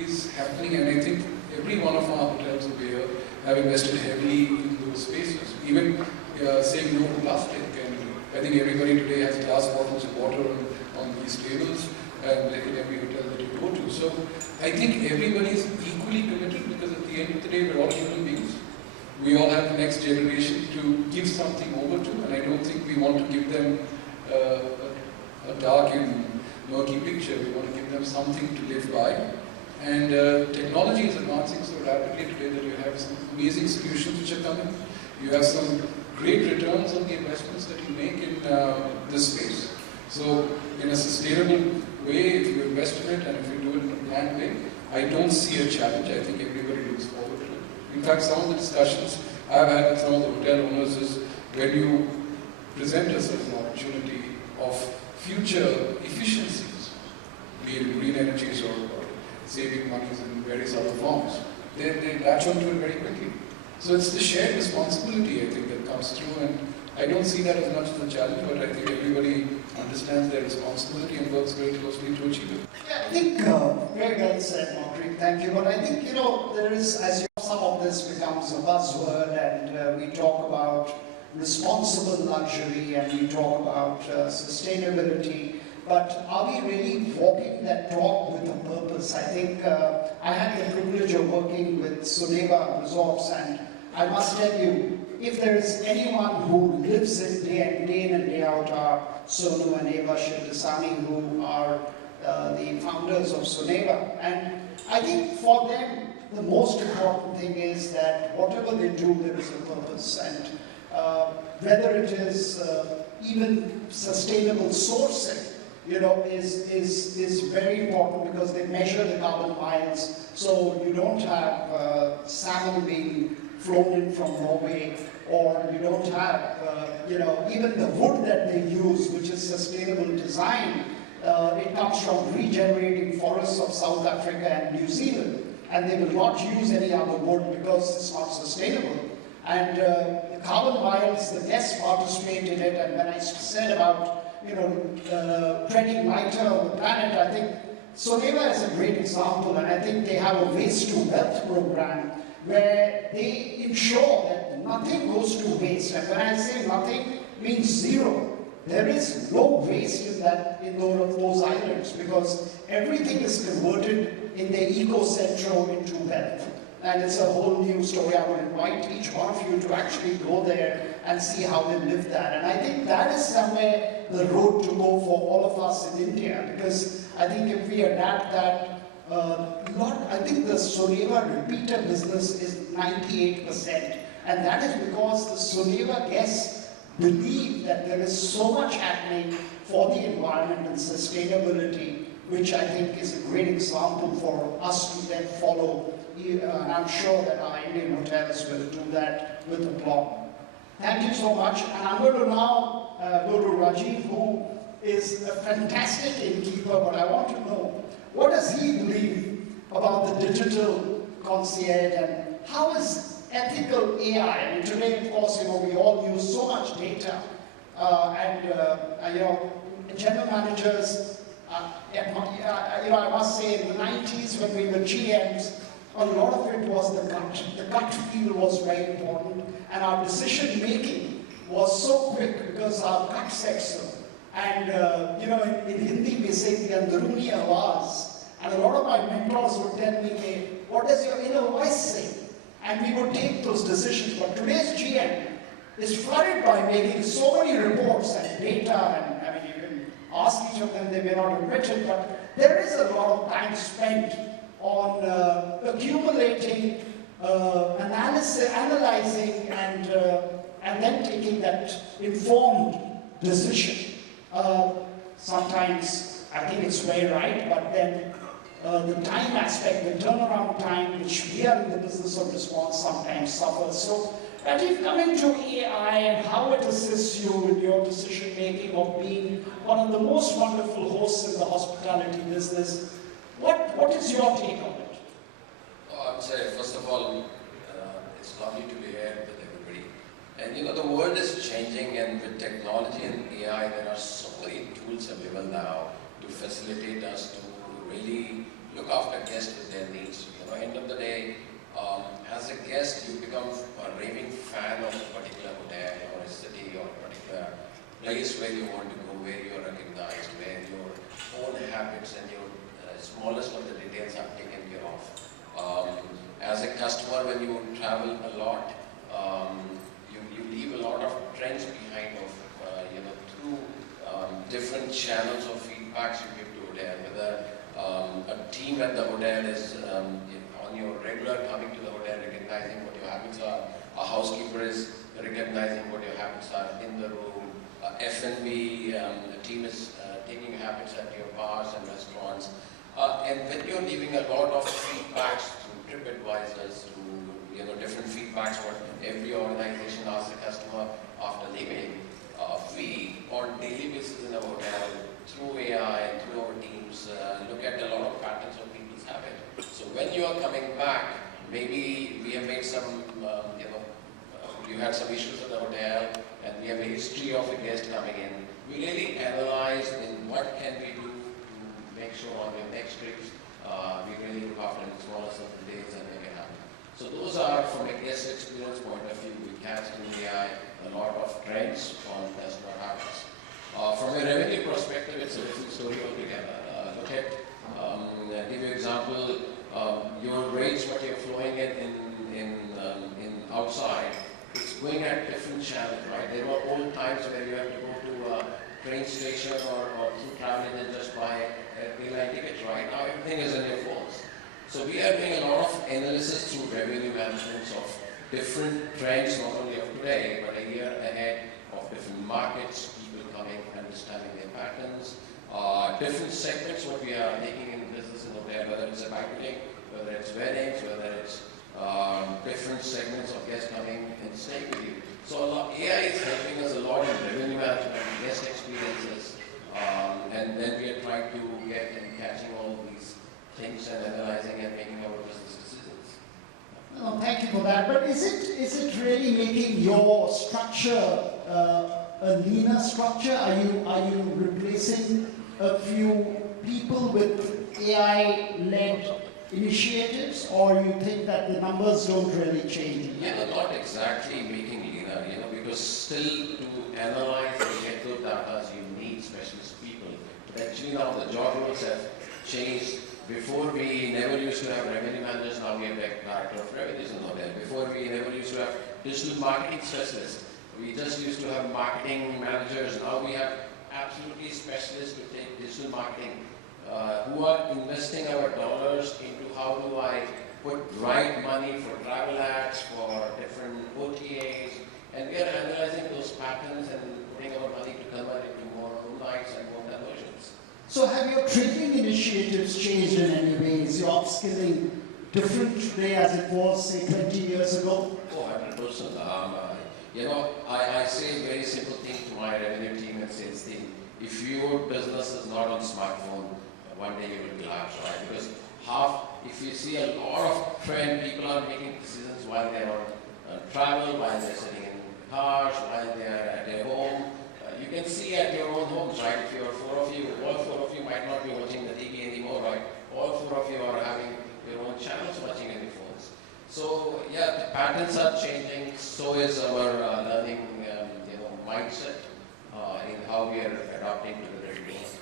is happening, and I think every one of our hotels over here have invested heavily in those spaces. Even saying no to plastic, and I think everybody today has glass bottles of water on these tables and in every hotel that you go to. So I think everybody is equally committed, because at the end of the day we're all human beings. We all have the next generation to give something over to, and I don't think we want to give them a dark and murky picture. We want to give them something to live by. And technology is advancing so rapidly today that you have some amazing solutions which are coming. You have some great returns on the investments that you make in this space. So in a sustainable way, if you invest in it and if you do it in a planned way, I don't see a challenge. I think everybody looks forward to it. In fact, some of the discussions I've had with some of the hotel owners is when you present us as an opportunity of future efficiencies, be it green energies or saving monies in various other forms, they latch onto it very quickly. So it's the shared responsibility, I think, that comes through, and I don't see that as much of a challenge, but I think everybody understands their responsibility and works very closely to achieve it. Yeah, I think very well said, Margaret. Thank you. But I think, there is, as you know, some of this becomes a buzzword, and we talk about responsible luxury and we talk about sustainability. But are we really walking that talk with a purpose? I think I had the privilege of working with Soneva Resorts, and I must tell you, if there is anyone who lives it day in and day out, are Sonu and Eva Shivdasani, who are the founders of Soneva. And I think for them, the most important thing is that whatever they do, there is a purpose. And whether it is even sustainable sourcing, is very important, because they measure the carbon miles. So you don't have salmon being flown in from Norway, or you don't have, even the wood that they use, which is sustainable design, it comes from regenerating forests of South Africa and New Zealand, and they will not use any other wood because it's not sustainable. And the carbon miles, the guests participate in it, and when I said about treading lighter on the planet, I think Soneva is a great example, and I think they have a waste to wealth program where they ensure that nothing goes to waste. And when I say nothing, means zero. There is no waste in those islands, because everything is converted in their eco-centro into wealth. And it's a whole new story. I would invite each one of you to actually go there and see how they live that. And I think that is somewhere the road to go for all of us in India, because I think if we adapt that, I think the Soneva repeater business is 98%. And that is because the Soneva guests believe that there is so much happening for the environment and sustainability, which I think is a great example for us to then follow. And I'm sure that our Indian hotels will do that with aplomb. Thank you so much. And I'm going to now go to Rajiv, who is a fantastic innkeeper, but I want to know, what does he believe about the digital concierge, and how is ethical AI? I mean, today, of course, we all use so much data, general managers, I must say, in the 90s when we were GMs, a lot of it was the gut. The gut feel was very important, and our decision making was so quick because our gut said so. And in Hindi we say the andruni awaaz, and a lot of my mentors would tell me, hey, what does your inner voice say? And we would take those decisions. But today's GM is flooded by making so many reports and data, and I mean, you can ask each of them, they may not admit it, but there is a lot of time spent on accumulating, analyzing, and then taking that informed decision. Sometimes I think it's very right, but then the time aspect, the turnaround time, which we are in the business of response, sometimes suffers. So, Rajiv, coming to AI and how it assists you with your decision making of being one of the most wonderful hosts in the hospitality business, what is your take on it? I would say, first of all, it's lovely to be here with everybody. And the world is changing, and with technology and AI, there are so many tools available now to facilitate us to really look after guests with their needs. End of the day, as a guest, you become a raving fan of a particular hotel or a city or a particular place where you want to go, where you are recognized, where your own habits and your smallest of the details are taken care of. As a customer, when you travel a lot, you leave a lot of trends behind through different channels of feedbacks you give to hotel, whether a team at the hotel is on your regular coming to the hotel recognizing what your habits are, a housekeeper is recognizing what your habits are in the room, F&B team is taking habits at your bars and restaurants, and when you're leaving a lot of feedbacks through TripAdvisors, through different feedbacks what every organization asks the customer after leaving, we on daily basis in our hotel through AI and through our teams look at a lot of patterns of people's habit. So when you are coming back, maybe we have made some, you had some issues at the hotel and we have a history of a guest coming in. We really analyze in what can we do to make sure on your next trips we really look after the smallest of the days and make it happen. So those are, from a guest experience point of view, we catch in AI a lot of trends on customer habits. From a revenue perspective, it's a different story altogether. Look at, I'll give you an example, your rates, what you're flowing in outside, it's going at different channels, right? There were old times where you have to go to a train station or through travel and just buy a airline ticket, right? Now everything is in your phones. So we are doing a lot of analysis through revenue management of different trends, not only of today, but a year ahead of different markets, people coming, understanding their patterns, different segments, what we are taking in business in hotel, whether it's a banqueting, whether it's weddings, whether it's different segments of guests coming and staying with you. So AI is helping us a lot in revenue management, guest experiences, and then we are trying to get and catching all these things and analyzing and making our business decisions. No, thank you for that. But is it really making your structure a leaner structure? Are you replacing a few people with AI-led initiatives, or you think that the numbers don't really change? Not exactly making leaner, because still to analyze and get those data, you need specialist people. But actually now the job roles have changed. Before we never used to have revenue managers, now we have director of revenues in the hotel. Before we never used to have digital marketing specialists. We just used to have marketing managers. Now we have absolutely specialists to take digital marketing, who are investing our dollars into how do I put right money for travel ads, for different OTAs, and we are analyzing those patterns and putting our money to convert into more room nights and more conversions. So have your training initiatives changed in any way? Is your upskilling different today as it was, say, 20 years ago? Oh, 100%. I say a very simple thing to my revenue team and sales team. If your business is not on smartphone, one day you will collapse, right? Because if you see a lot of trend, people are making decisions while they're on travel, while they're sitting in cars, while they're at their home. You can see at your own homes, right? If you're four of you, all four of you might not be watching the TV anymore, right? All four of you are having your own channels watching on your phones. So yeah, the patterns are changing. So is our learning, mindset in how we are adapting to the digital world.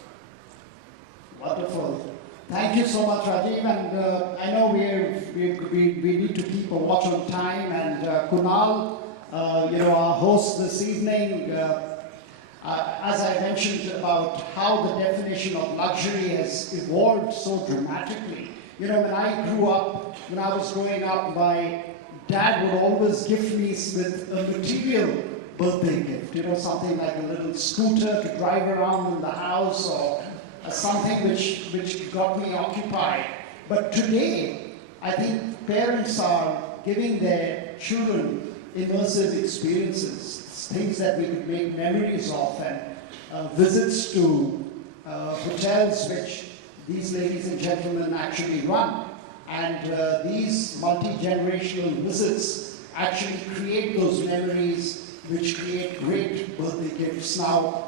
Wonderful. Thank you so much, Rajiv. And I know we need to keep a watch on time. And Kunal, our host this evening, as I mentioned about how the definition of luxury has evolved so dramatically. When I grew up, when I was growing up, my dad would always gift me with a material birthday gift, something like a little scooter to drive around in the house, or something which got me occupied. But today, I think parents are giving their children immersive experiences, things that we could make memories of, and visits to hotels which these ladies and gentlemen actually run. And these multi-generational visits actually create those memories which create great birthday gifts. Now,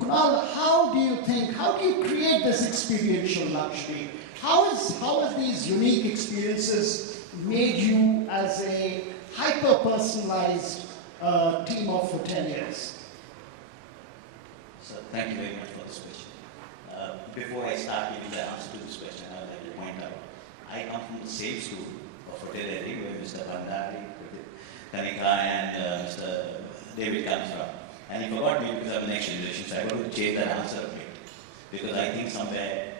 Kunal, how do you create this experiential luxury? How has these unique experiences made you as a hyper-personalized team of hoteliers? So thank you very much for this question. Before I start giving the answer to this question, I would like to point out, I come from the same school of hotelier where Mr. Bhandari, Kanika and Mr. David comes from. And he forgot me because I'm the next generation, so I want to change that answer a bit. Because I think somewhere,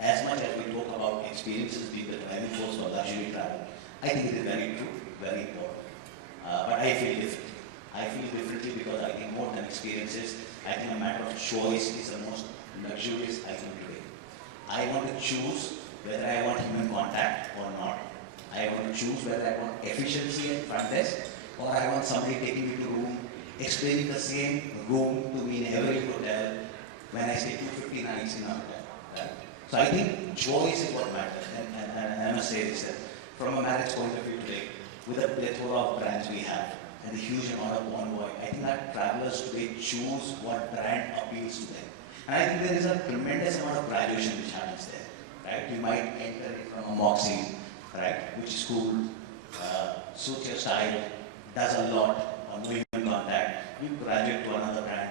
as much as we talk about experiences being the driving force for luxury travel, I think it is very true, very important. But I feel different. I feel differently because I think more than experiences, I think a matter of choice is the most luxurious item today. I want to choose whether I want human contact or not. I want to choose whether I want efficiency at front desk or I want somebody taking me to room, explaining the same room to me in every hotel when I stay 250 nights in a hotel. Right? So I think choice is what matters. And I must say this, that from a marriage point of view today, with the plethora of brands we have and the huge amount of convoy, I think that travelers today choose what brand appeals to them. And I think there is a tremendous amount of graduation which happens there. Right? You might enter it from a Moxie, right, which is cool, suits your style, does a lot on no human contact. You graduate to another brand,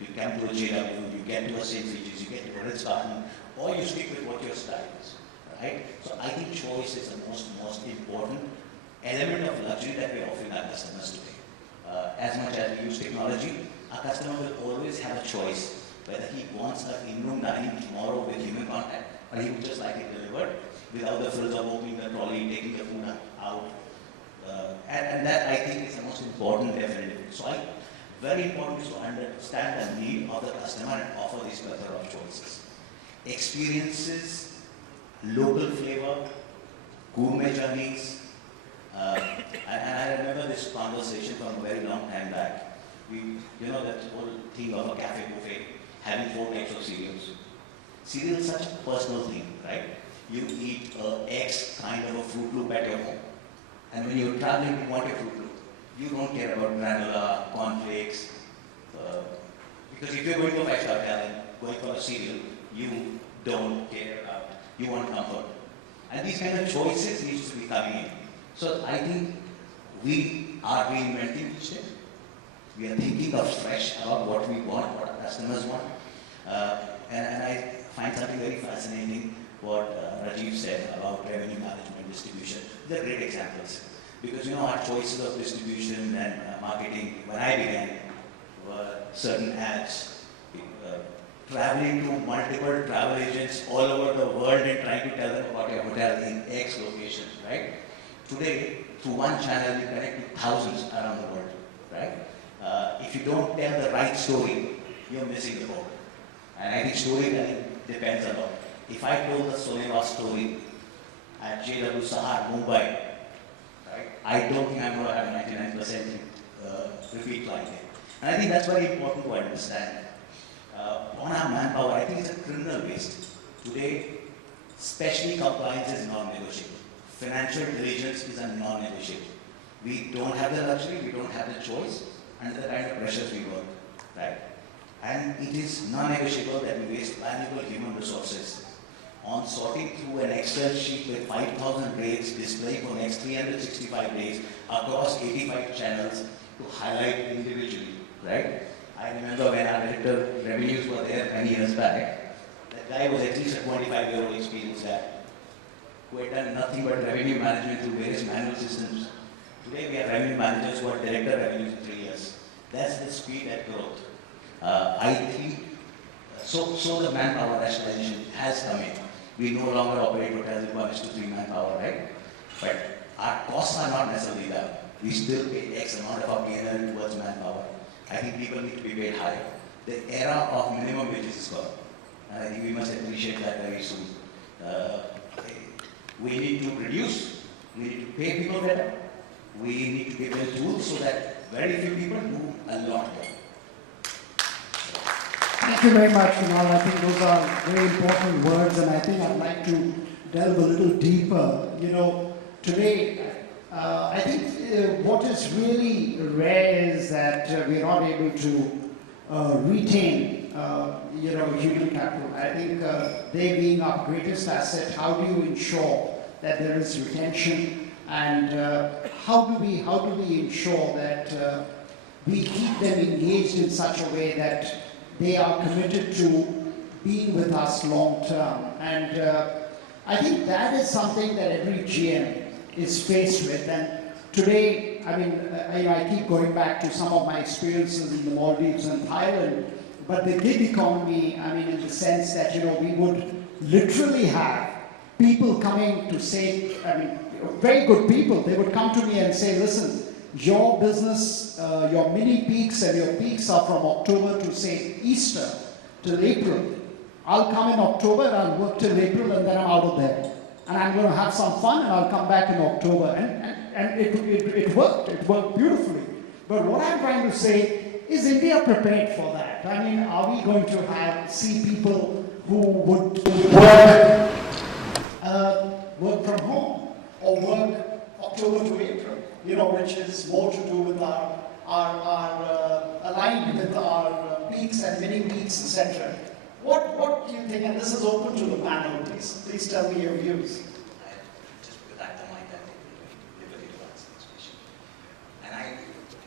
you come to a JW, you get to a St. Regis, you get to a Ritz-Carlton, or you stick with what your style is. Right? So I think choice is the most important element of luxury that we are offering our customers today. As much as we use technology, our customer will always have a choice whether he wants an in-room dining tomorrow with human contact or he would just like it delivered without the frills of opening the trolley, taking the food out. And that I think is the most important definitely. So very important is to understand the need of the customer and offer these plethora of choices. Experiences, local flavor, gourmet journeys. And I remember this conversation from a very long time back. You know that whole thing of a cafe buffet, having 4 types of cereals. Cereal is such a personal thing, right? You eat X kind of a Fruit Loop at your home. And when you're traveling, you want your Fruit Loop. You don't care about granola, cornflakes. Because if you're going to a 5-star hotel and going for a cereal, you don't care about, you want comfort. And these kind of choices need to be coming in. So I think we are reinventing each day. We are thinking of fresh about what we want, what our customers want. And I find something very fascinating what Rajiv said about revenue management distribution. They're great examples. Because you know our choices of distribution and marketing, when I began, were certain ads, traveling to multiple travel agents all over the world and trying to tell them about your hotel in X location, right? Today, through one channel, you connect to thousands around the world, right? If you don't tell the right story, you're missing the boat. And I think storytelling depends a lot. If I told the Soneva story at JW Sahar, Mumbai, right, I don't think I'm going to have 99% repeat client there. And I think that's very important to understand. On our manpower, I think it's a criminal waste. Today, especially compliance is non-negotiable. Financial diligence is a non-negotiable. We don't have the luxury, we don't have the choice, and the kind of pressures we work, right? And it is non-negotiable that we waste valuable human resources on sorting through an Excel sheet with 5,000 rates displayed for next 365 days across 85 channels to highlight individually, right? I remember when our director revenues were there many years back, that guy was at least a 25-year-old experienced guy who had done nothing but revenue management through various manual systems. Today we have revenue managers who are director revenues in 3 years. That's the speed and growth. I think, so the manpower rationalization has come in. We no longer operate hotels with 1 to 3 manpower, right? But our costs are not necessarily down. We still pay X amount of our P&L towards manpower. I think people need to be paid higher. The era of minimum wages is gone. And I think we must appreciate that very soon. We need to reduce, we need to pay people better, we need to give them tools so that very few people do a lot more. Thank you very much, Kunal. I think those are very important words, and I think I'd like to delve a little deeper. You know, today, I think what is really rare is that we're not able to retain, human capital. I think they being our greatest asset, how do you ensure that there is retention, and how do we ensure that we keep them engaged in such a way that they are committed to being with us long term? And I think that is something that every GM is faced with. And today, I mean, I keep going back to some of my experiences in the Maldives and Thailand, but the gig economy, I mean, in the sense that, we would literally have people coming to say, I mean, very good people, they would come to me and say, listen, your business, your mini peaks and your peaks are from October to, say, Easter, till April. I'll come in October, I'll work till April, and then I'm out of there. And I'm going to have some fun, and I'll come back in October. And it worked beautifully. But what I'm trying to say, is India prepared for that? I mean, are we going to see people who would work from home, or work October to April, which is more to do with our aligned with our peaks and mini peaks, etc. What do you think? And this is open to the panel. Please tell me your views. Just without the mind, I take liberty to answer this question. And I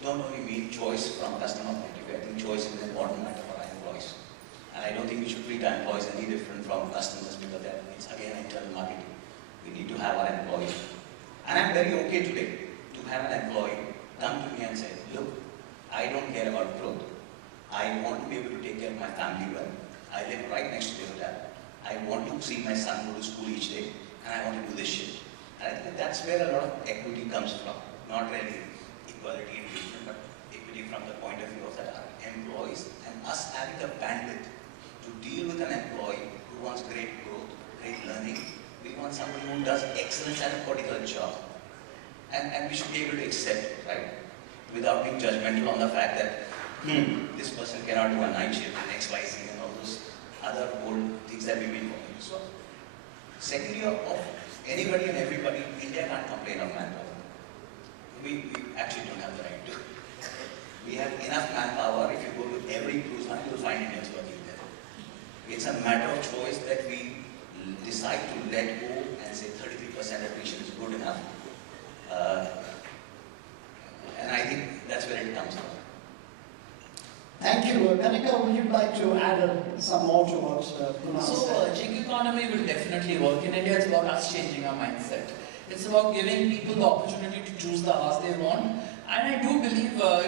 don't only mean choice from customer point of view. I think choice is an important matter for our employees. And I don't think we should treat our employees any different from customers, because it's again internal marketing. We need to have our employees. And I'm very okay today to have an employee come to me and say, look, I don't care about growth. I want to be able to take care of my family well. I live right next to the hotel. I want to see my son go to school each day, and I want to do this shit. And I think that's where a lot of equity comes from. Not really equality and engagement, but equity from the point of view of that our employees and us having the bandwidth to deal with an employee who wants great growth, great learning. We want somebody who does excellence at a particular job. And we should be able to accept it, right? Without being judgmental on the fact that, this person cannot do a night shift and XYZ and all those other old things that we've been following. So, secondly, of anybody and everybody, India can't complain of manpower. We actually don't have the right to. We have enough manpower. If you go to every cruise line, you'll find Indians working there. It's a matter of choice that we decide to let go and say 33% attrition is good enough. And I think that's where it comes from. Thank you. Kanika, would you like to add some more to what Kunal said? Gig economy will definitely work. In India, it's about us changing our mindset. It's about giving people the opportunity to choose the hours they want. And I do believe it will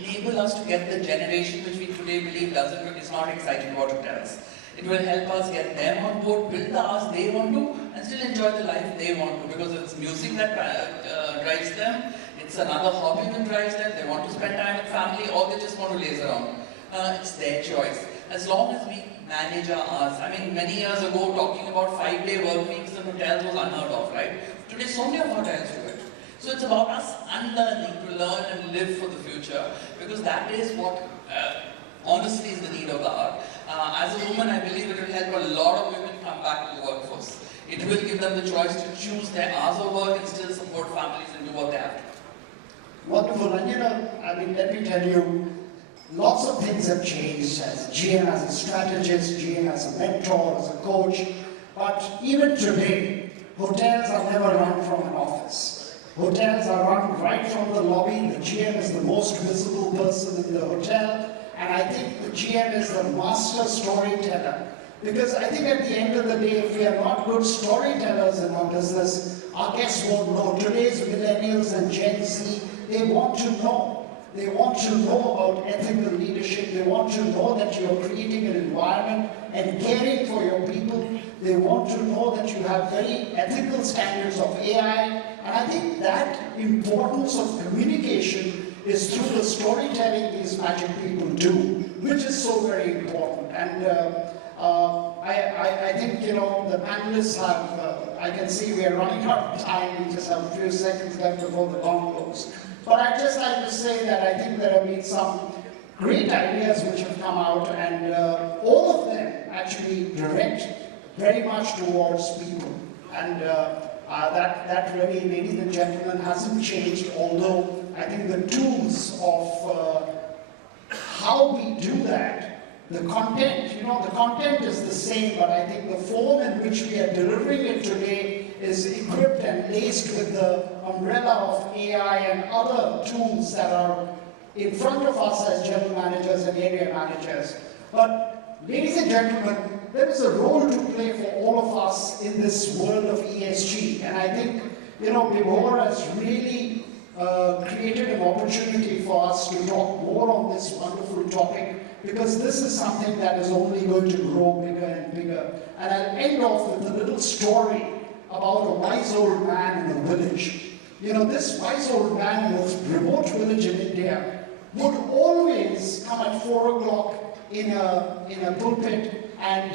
enable us to get the generation which we today believe is not excited about hotels. It will help us get them on board, build the hours they want to, and still enjoy the life they want to, because it's music that drives them, it's another hobby that drives them, they want to spend time with family, or they just want to laze around. It's their choice. As long as we manage our hours. I mean, many years ago, talking about 5-day work weeks in hotels was unheard of, right? Today, so many of hotels do it. So it's about us unlearning to learn and live for the future, because that is what honestly is the need of the hour. As a woman, I believe it will help a lot of women come back to the workforce. It will give them the choice to choose their hours of work and still support families and do what they have to. Wonderful. And I mean, let me tell you, lots of things have changed as GM, as a strategist, GM as a mentor, as a coach. But even today, hotels are never run from an office. Hotels are run right from the lobby. The GM is the most visible person in the hotel. And I think the GM is the master storyteller. Because I think at the end of the day, if we are not good storytellers in our business, our guests won't know. Today's millennials and Gen Z, they want to know. They want to know about ethical leadership. They want to know that you're creating an environment and caring for your people. They want to know that you have very ethical standards of AI. And I think that importance of communication is through the storytelling these magic people do, which is so very important. And I think, the panelists have, I can see we are running out of time. We just have a few seconds left before the gong goes. But I'd just like to say that I think there have been some great ideas which have come out, and all of them actually direct very much towards people. And that really, ladies and gentlemen, hasn't changed, although I think the tools of how we do that, the content, the content is the same, but I think the form in which we are delivering it today is equipped and laced with the umbrella of AI and other tools that are in front of us as general managers and area managers. But ladies and gentlemen, there is a role to play for all of us in this world of ESG. And I think, Vibhor has really created an opportunity for us to talk more on this wonderful topic, because this is something that is only going to grow bigger and bigger. And I'll end off with a little story about a wise old man in a village. This wise old man in a remote village in India would always come at 4 o'clock in a pulpit and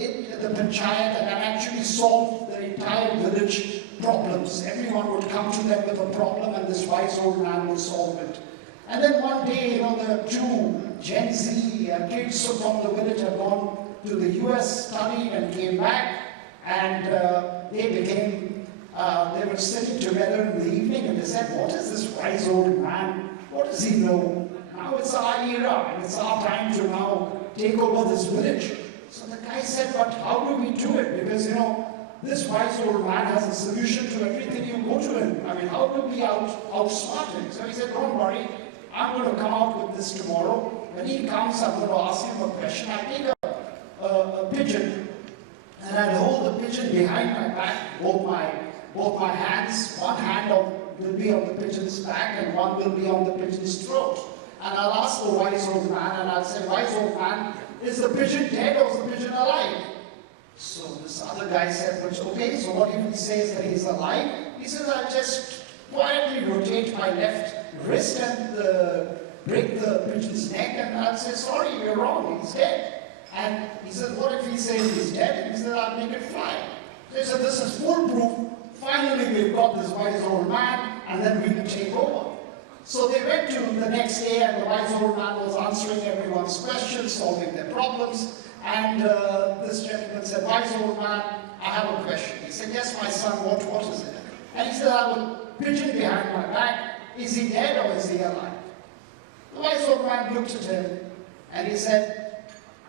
in the panchayat and actually solve the entire village problems. Everyone would come to them with a problem and this wise old man would solve it. And then one day, the two Gen Z kids from the village had gone to the US, studied and came back, and they were sitting together in the evening and they said, what is this wise old man? What does he know? Now it's our era and it's our time to now take over this village. So the guy said, but how do we do it? Because, this wise old man has a solution to everything you go to him. I mean, how do we outsmart him? So he said, don't worry, I'm going to come out with this tomorrow. When he comes, I'm going to ask him a question. I take a pigeon and I hold the pigeon behind my back, both my hands. One hand will be on the pigeon's back and one will be on the pigeon's throat. And I'll ask the wise old man and I'll say, wise old man, is the pigeon dead or is the pigeon alive? So this other guy said, okay, so what if he says that he's alive? He says, I'll just quietly rotate my left wrist and break the pigeon's neck, and I'll say, sorry, you're wrong, he's dead. And he said, what if he says he's dead? And he said, I'll make it fly. So he said, this is foolproof. Finally, we've got this wise old man, and then we can take over. So they went to the next day, and the wise old man was answering everyone's questions, solving their problems. And this gentleman said, wise old man, I have a question. He said, yes, my son, what is it? And he said, I have a pigeon behind my back. Is he dead or is he alive? The wise old man looked at him and he said,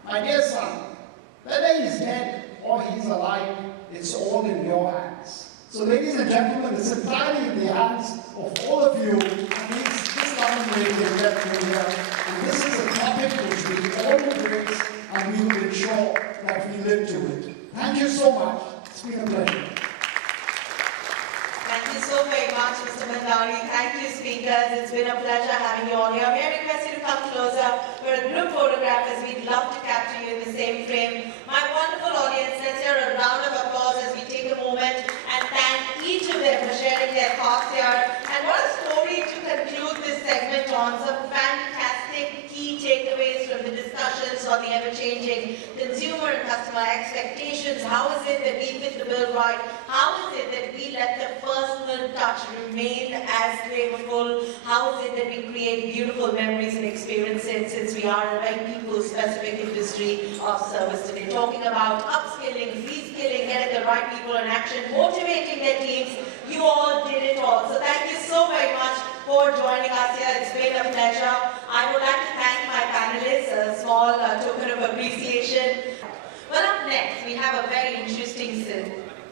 my dear son, whether he's dead or he's alive, it's all in your hands. So ladies and gentlemen, it's entirely in the hands of all of you. And this coming ladies and gentlemen here. And this is a topic which we all embrace and we will ensure that we live to it. Thank you so much. It's been a pleasure. Thank you so very much, Mr. Mandari. Thank you, speakers. It's been a pleasure having you all here. May I request you to come closer for a group photograph, as we'd love to capture you in the same frame. My wonderful audience, let's hear a round of applause as we take a moment and thank each of them for sharing their thoughts here. And what a story to conclude this segment on. Some fantastic key takeaways from the discussions on the ever-changing consumer and customer expectations. How is it that we fit the bill right? How is it that we let the personal touch remain as flavorful? How is it that we create beautiful memories and experiences, since we are a very people-specific industry of service today? Talking about upskilling, reskilling, getting the right people in action, motivating their teams. You all did it all. So thank you so very much for joining us here. It's been a pleasure. I would like to thank my panelists, a small token of appreciation. Well, up next, we have a very interesting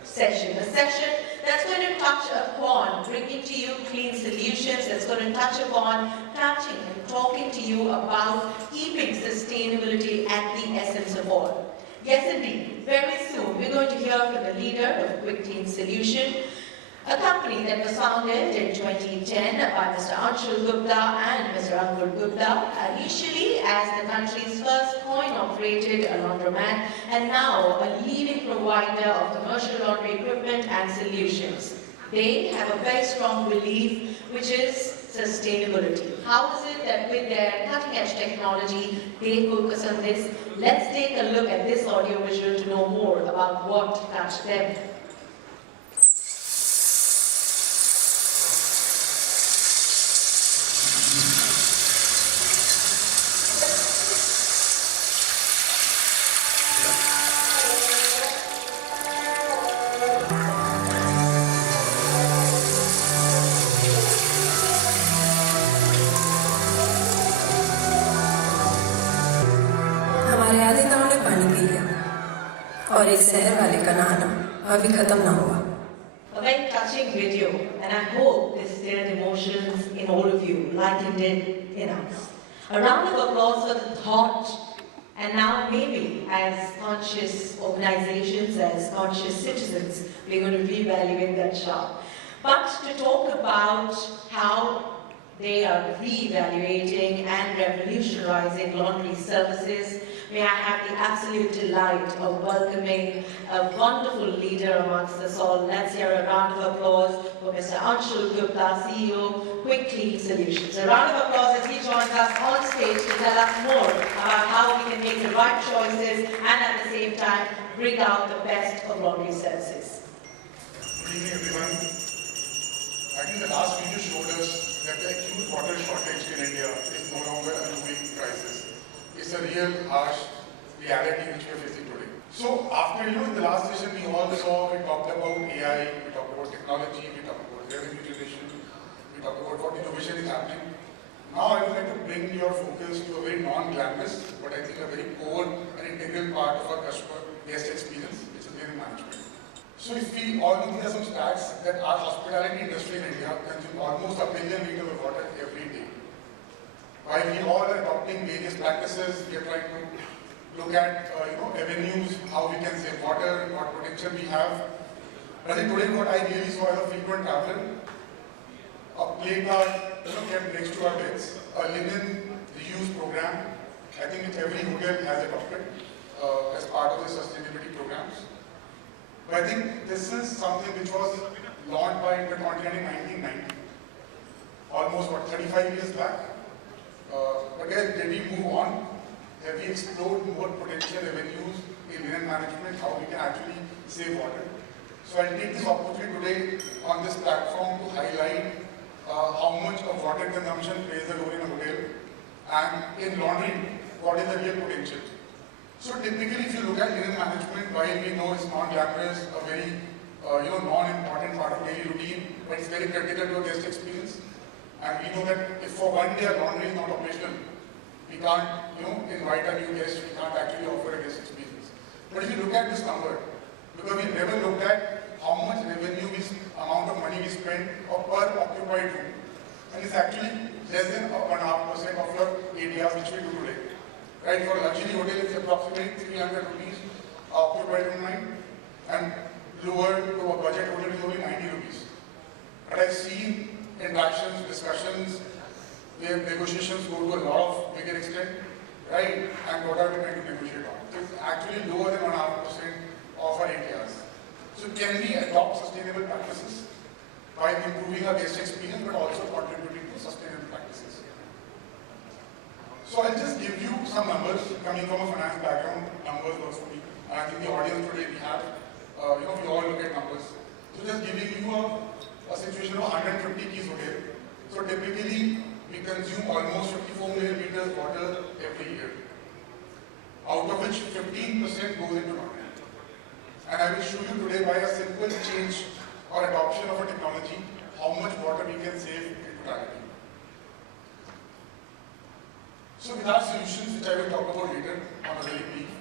session, a session that's going to touch upon bringing to you clean solutions, that's going to touch upon touching and talking to you about keeping sustainability at the essence of all. Yes, indeed, very soon we're going to hear from the leader of QuickClean Solution, a company that was founded in 2010 by Mr. Anshul Gupta and Mr. Ankur Gupta, initially as the country's first coin-operated laundromat, and now a leading provider of commercial laundry equipment and solutions. They have a very strong belief, which is sustainability. How is it that with their cutting-edge technology, they focus on this? Let's take a look at this audio visual to know more about what touched them. बनाना अभी खत्म ना हुआ। A very touching video, and I hope this stirred emotions in all of you, like it did in us. A round of applause for the thought, and now maybe as conscious organizations, as conscious citizens, we're going to reevaluate that shot. But to talk about how they are reevaluating and revolutionizing laundry services, may I have the absolute delight of welcoming a wonderful leader amongst us all. Let's hear a round of applause for Mr. Anshul Gupta, CEO, QuickClean Solutions. A round of applause as he joins us on stage to tell us more about how we can make the right choices and at the same time bring out the best of laundry services. Good evening, everyone. I think the last video showed us that the acute water shortage in India is no longer a looming crisis. It's a real harsh reality which we are facing today. So after, in the last session we all saw, we talked about AI, we talked about technology, we talked about revenue generation, we talked about what innovation is happening. Now I would like to bring your focus to a very non-glamorous, but I think a very core and integral part of our customer guest experience, which is linen management. So if we all look at some stats that our hospitality industry in India consumes almost 1 billion liters of water every day. While we all are adopting various practices, we are trying to look at avenues, how we can save water, what potential we have. But I think today what I really saw as a frequent traveler, a play card kept next to our beds, a linen reuse program, I think which every hotel has adopted as part of the sustainability programs. But I think this is something which was launched by Intercontinental in 1990, almost 35 years back. But as did we move on? Have we explored more potential avenues in linen management, how we can actually save water? So I'll take this opportunity today on this platform to highlight how much of water consumption plays a role in a hotel, and in laundry, what is the real potential. So typically, if you look at linen management, while we know it's non-glamorous, a very non-important part of daily routine, but it's very critical to a guest experience. And we know that if for one day our laundry is not operational, we can't invite a new guest, we can't actually offer a guest experience. But if you look at this number, because we never looked at how much revenue amount of money we spend per occupied room, and it's actually less than 1.5% of your ADRs which we do today. Right, for a luxury hotel, it's approximately 300 rupees occupied room night, and lower to a budget hotel is only 90 rupees. But I've seen interactions, discussions, where negotiations go to a lot of bigger extent, right? And what are we trying to negotiate on? So it's actually lower than 1.5% of our ADRs. So can we adopt sustainable practices by improving our guest experience, but also contributing to sustainable practices? So I'll just give you some numbers coming from a finance background. Numbers work for me. And I think the audience today we have, we all look at numbers. So just giving you a situation of 150 keys hotel. So typically we consume almost 54 million liters water every year, out of which 15% goes into laundry. And I will show you today by a simple change or adoption of a technology, how much water we can save in totality. So with our solutions, which I will talk about later on a very brief,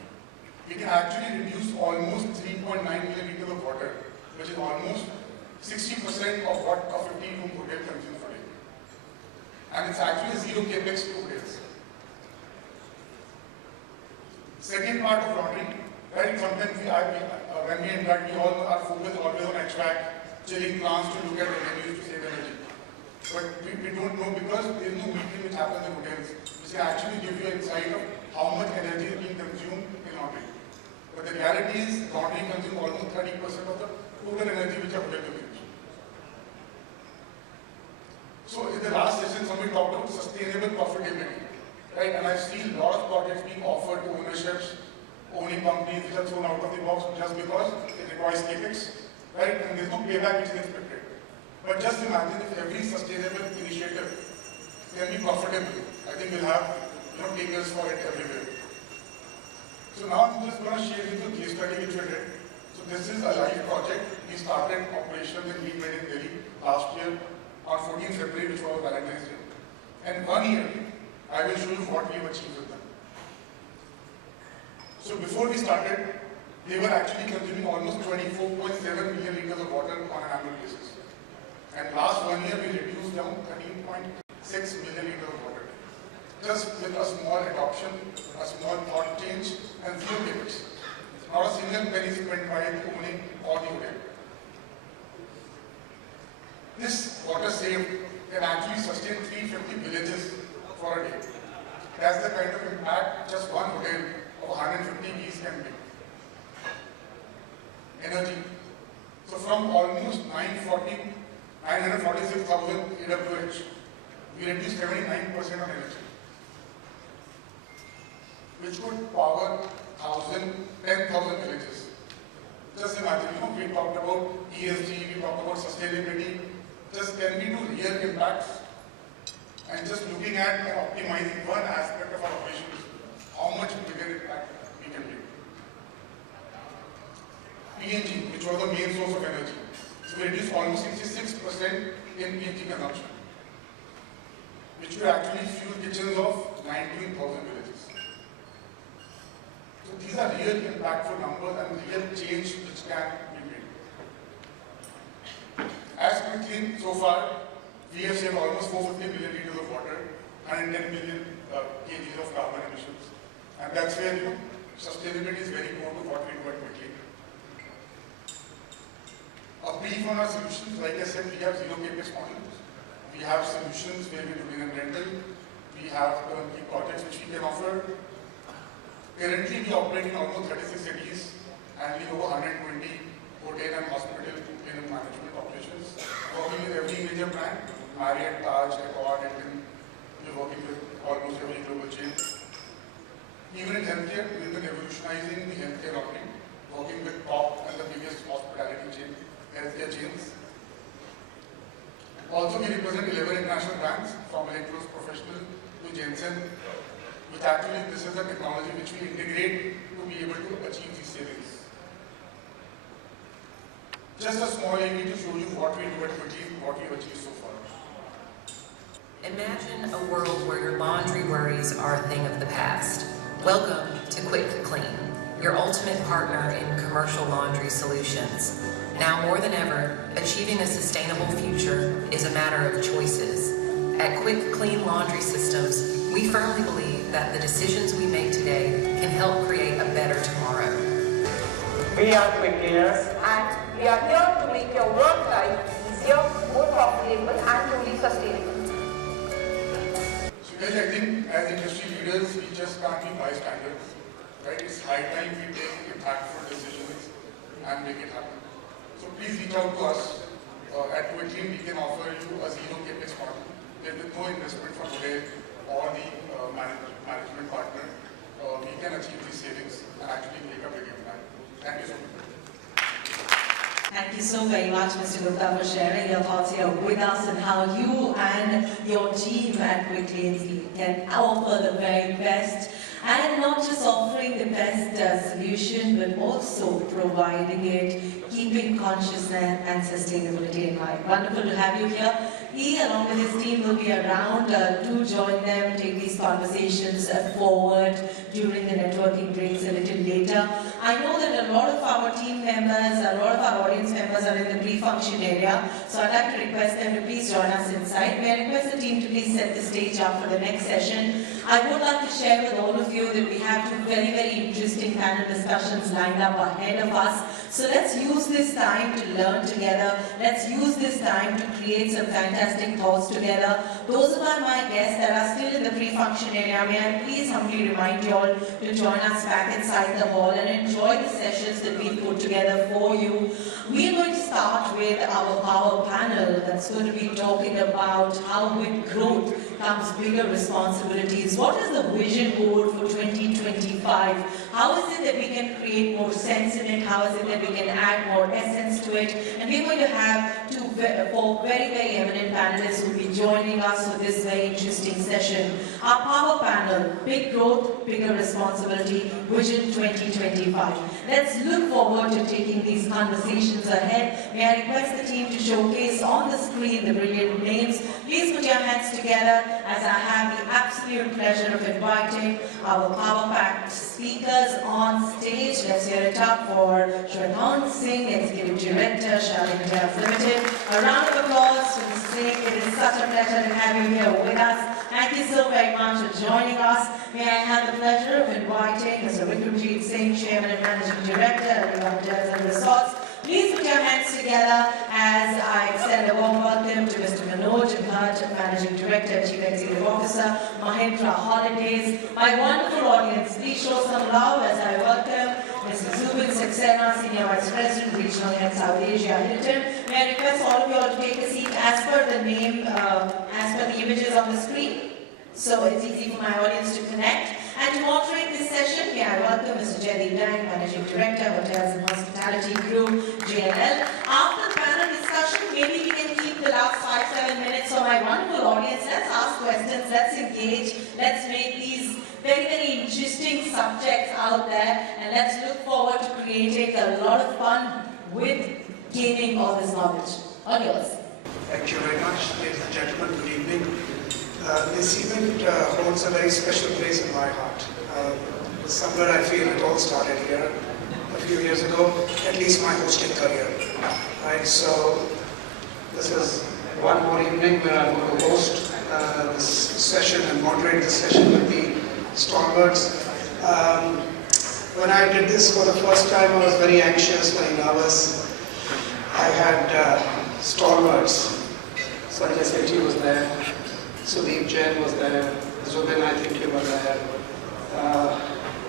we can actually reduce almost 3.9 million liters of water, which is almost 60% of what a 15-room hotel consumes today. And it's actually zero capex to hotels. Second part of laundry, right? Sometimes when we interact, we all are focused always on HVAC, chilling plants to look at revenues to save energy. But we don't know because there is no metering which happens in hotels, which can actually give you an insight of how much energy is being consumed in laundry. But the reality is laundry consumes almost 30% of the total energy which a hotel consumes. So in the last session, somebody talked about sustainable profitability, right? And I've seen a lot of projects being offered to ownerships, owning companies which are thrown out of the box just because it requires capex, right? And there's no payback which is expected. But just imagine if every sustainable initiative can be profitable. I think we'll have takers for it everywhere. So now I'm just going to share with you a case study which we did. So this is a live project. We started operations in Green Made in Delhi last year on 14th February, which was Valentine's Day. And 1 year, I will show you what we have achieved with them. So before we started, they were actually consuming almost 24.7 million liters of water on an annual basis. And last 1 year, we reduced down 13.6 million liters of water. Just with a small adoption, a small thought change, and few tips. Not a single penny spent by the owning or the hotel. This water saved can actually sustain 350 villages for a day. That's the kind of impact just one hotel of 150 keys can make. Energy. So from almost 946,000 AWH, we reduced 79% of energy, which could power 10,000 villages. Just imagine, we talked about ESG, we talked about sustainability. Just can we do real impacts? And just looking at and optimizing one aspect of our operations, how much bigger impact we can make. PNG, which was the main source of energy. So we reduced almost 66% in PNG consumption, which would actually fuel kitchens of 19,000 villages. So these are real impactful numbers and real change which can be made. As QuickClean, so far, we have saved almost 450 million liters of water, 110 million kgs of carbon emissions. And that's where sustainability is very core to what we do at QuickClean. A brief on our solutions, like I said, we have zero capex models. We have solutions where we do in rental. We have turnkey projects which we can offer. Currently, we operate in almost 36 cities and we over 120 hotel and hospital cleaning management operations. Working with every major brand, Marriott, Taj, Accor, Hilton. We're working with almost every global chain. Even in healthcare, we've been revolutionizing the healthcare offering, working with top and the biggest hospitality healthcare chains. Also, we represent 11 international brands, from Electros Professional to Jensen, which actually this is a technology which we integrate to be able to achieve these savings. Just a small AV to show you what we do at QuickClean, what we've achieved so far. Imagine a world where your laundry worries are a thing of the past. Welcome to QuickClean, your ultimate partner in commercial laundry solutions. Now more than ever, achieving a sustainable future is a matter of choices. At QuickClean Laundry Systems, we firmly believe that the decisions we make today can help create a better tomorrow. We are QuickCleaners, and we are here to make your work life easier, more profitable, and truly sustainable. So guys, I think as industry leaders, we just can't be bystanders, right? It's high time we take impactful decisions and make it happen. So please reach out to us. At QuickClean, we can offer you a zero capex model. There is no investment from today or the management partner. We can achieve these savings and actually make a big impact. Thank you so much. Thank you so very much, Mr. Gupta, for sharing your thoughts here with us and how you and your team at QuickClean can offer the very best, and not just offering the best solution, but also providing it, keeping consciousness and sustainability in mind. Wonderful to have you here. He, along with his team, will be around to join them, take these conversations forward during the networking breaks a little later. I know that a lot of our team members, a lot of our audience members are in the pre-function area, so I'd like to request them to please join us inside. May I request the team to please set the stage up for the next session. I would like to share with all of you that we have two very, very interesting panel discussions lined up ahead of us. So let's use this time to learn together. Let's use this time to create some fantastic thoughts together. Those of my guests that are still in the pre-function area, may I please humbly remind you all to join us back inside the hall and enjoy the sessions that we've put together for you. We're going to start with our power panel that's going to be talking about how with growth comes bigger responsibilities. What is the vision board for 2025? How is it that we can create more sense in it? How is it that we can add more essence to it? And we're going to have four very, very eminent panelists who will be joining us for this very interesting session. Our power panel, big growth, bigger responsibility, vision 2025. Let's look forward to taking these conversations ahead. May I request the team to showcase on the screen the brilliant names. Please put your hands together as I have the absolute pleasure of inviting our power-packed speakers on stage. Let's hear it up for Shwetan Singh, Executive Director, Shell India Limited. A round of applause to Mr. Singh. It is such a pleasure to have you here with us. Thank you so very much for joining us. May I have the pleasure of inviting Mr. Vikramjit Singh, Chairman and Managing Director at Hotels and Resorts. Please put your hands together as I extend a warm welcome to Mr. Manoj Bhatt, Managing Director and Chief Executive Officer, Mahindra Holidays. My wonderful audience, please show some love as I welcome Mr. Zubin Saxena, Senior Vice President, Regional Head, South Asia, Hilton. May I request all of you all to take a seat as per the name, as per the images on the screen, so it's easy for my audience to connect. And to moderate this session, may I welcome Mr. Jaideep Dang, Managing Director, Hotels and Hospitality Group, JNL. After the panel discussion, maybe we can keep the last 5-7 minutes for my wonderful audience. Let's ask questions, let's engage, let's make these very, very interesting subjects out there, and let's look forward to creating a lot of fun with gaining all this knowledge. All yours. Thank you very much, ladies and gentlemen. Good evening. This event holds a very special place in my heart. Somewhere I feel it all started here a few years ago, at least my hosting career. Right, so this is one more evening where I'm going to host this session and moderate this session with the stalwarts. When I did this for the first time, I was very anxious, very nervous. I had stalwarts. Sanjay Sethi was there. Sudeep Jain was there, Zubin, I think you were there,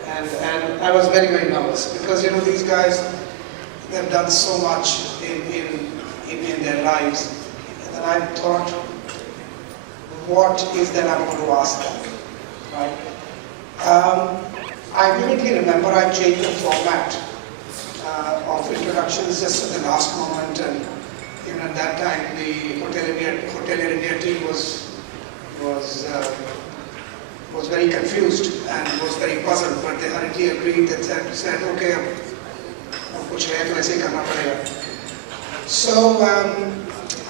and I was very, very nervous because these guys, they've done so much in their lives, and then I thought, what is that I'm going to ask them, right? I vividly remember I changed the format of introductions just at the last moment, and even at that time the Hotelier India team was very confused and was very puzzled, but they hurriedly agreed and said, okay, kuch hai to aise hi karna padega. So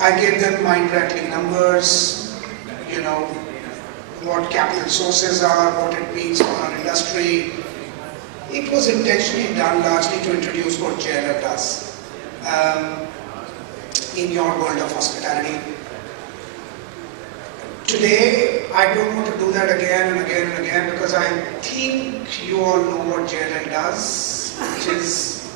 I gave them mind-rattling numbers, what capital sources are, what it means for our industry. It was intentionally done largely to introduce what JLF does in your world of hospitality. Today, I don't want to do that again and again and again because I think you all know what JLL does, which is,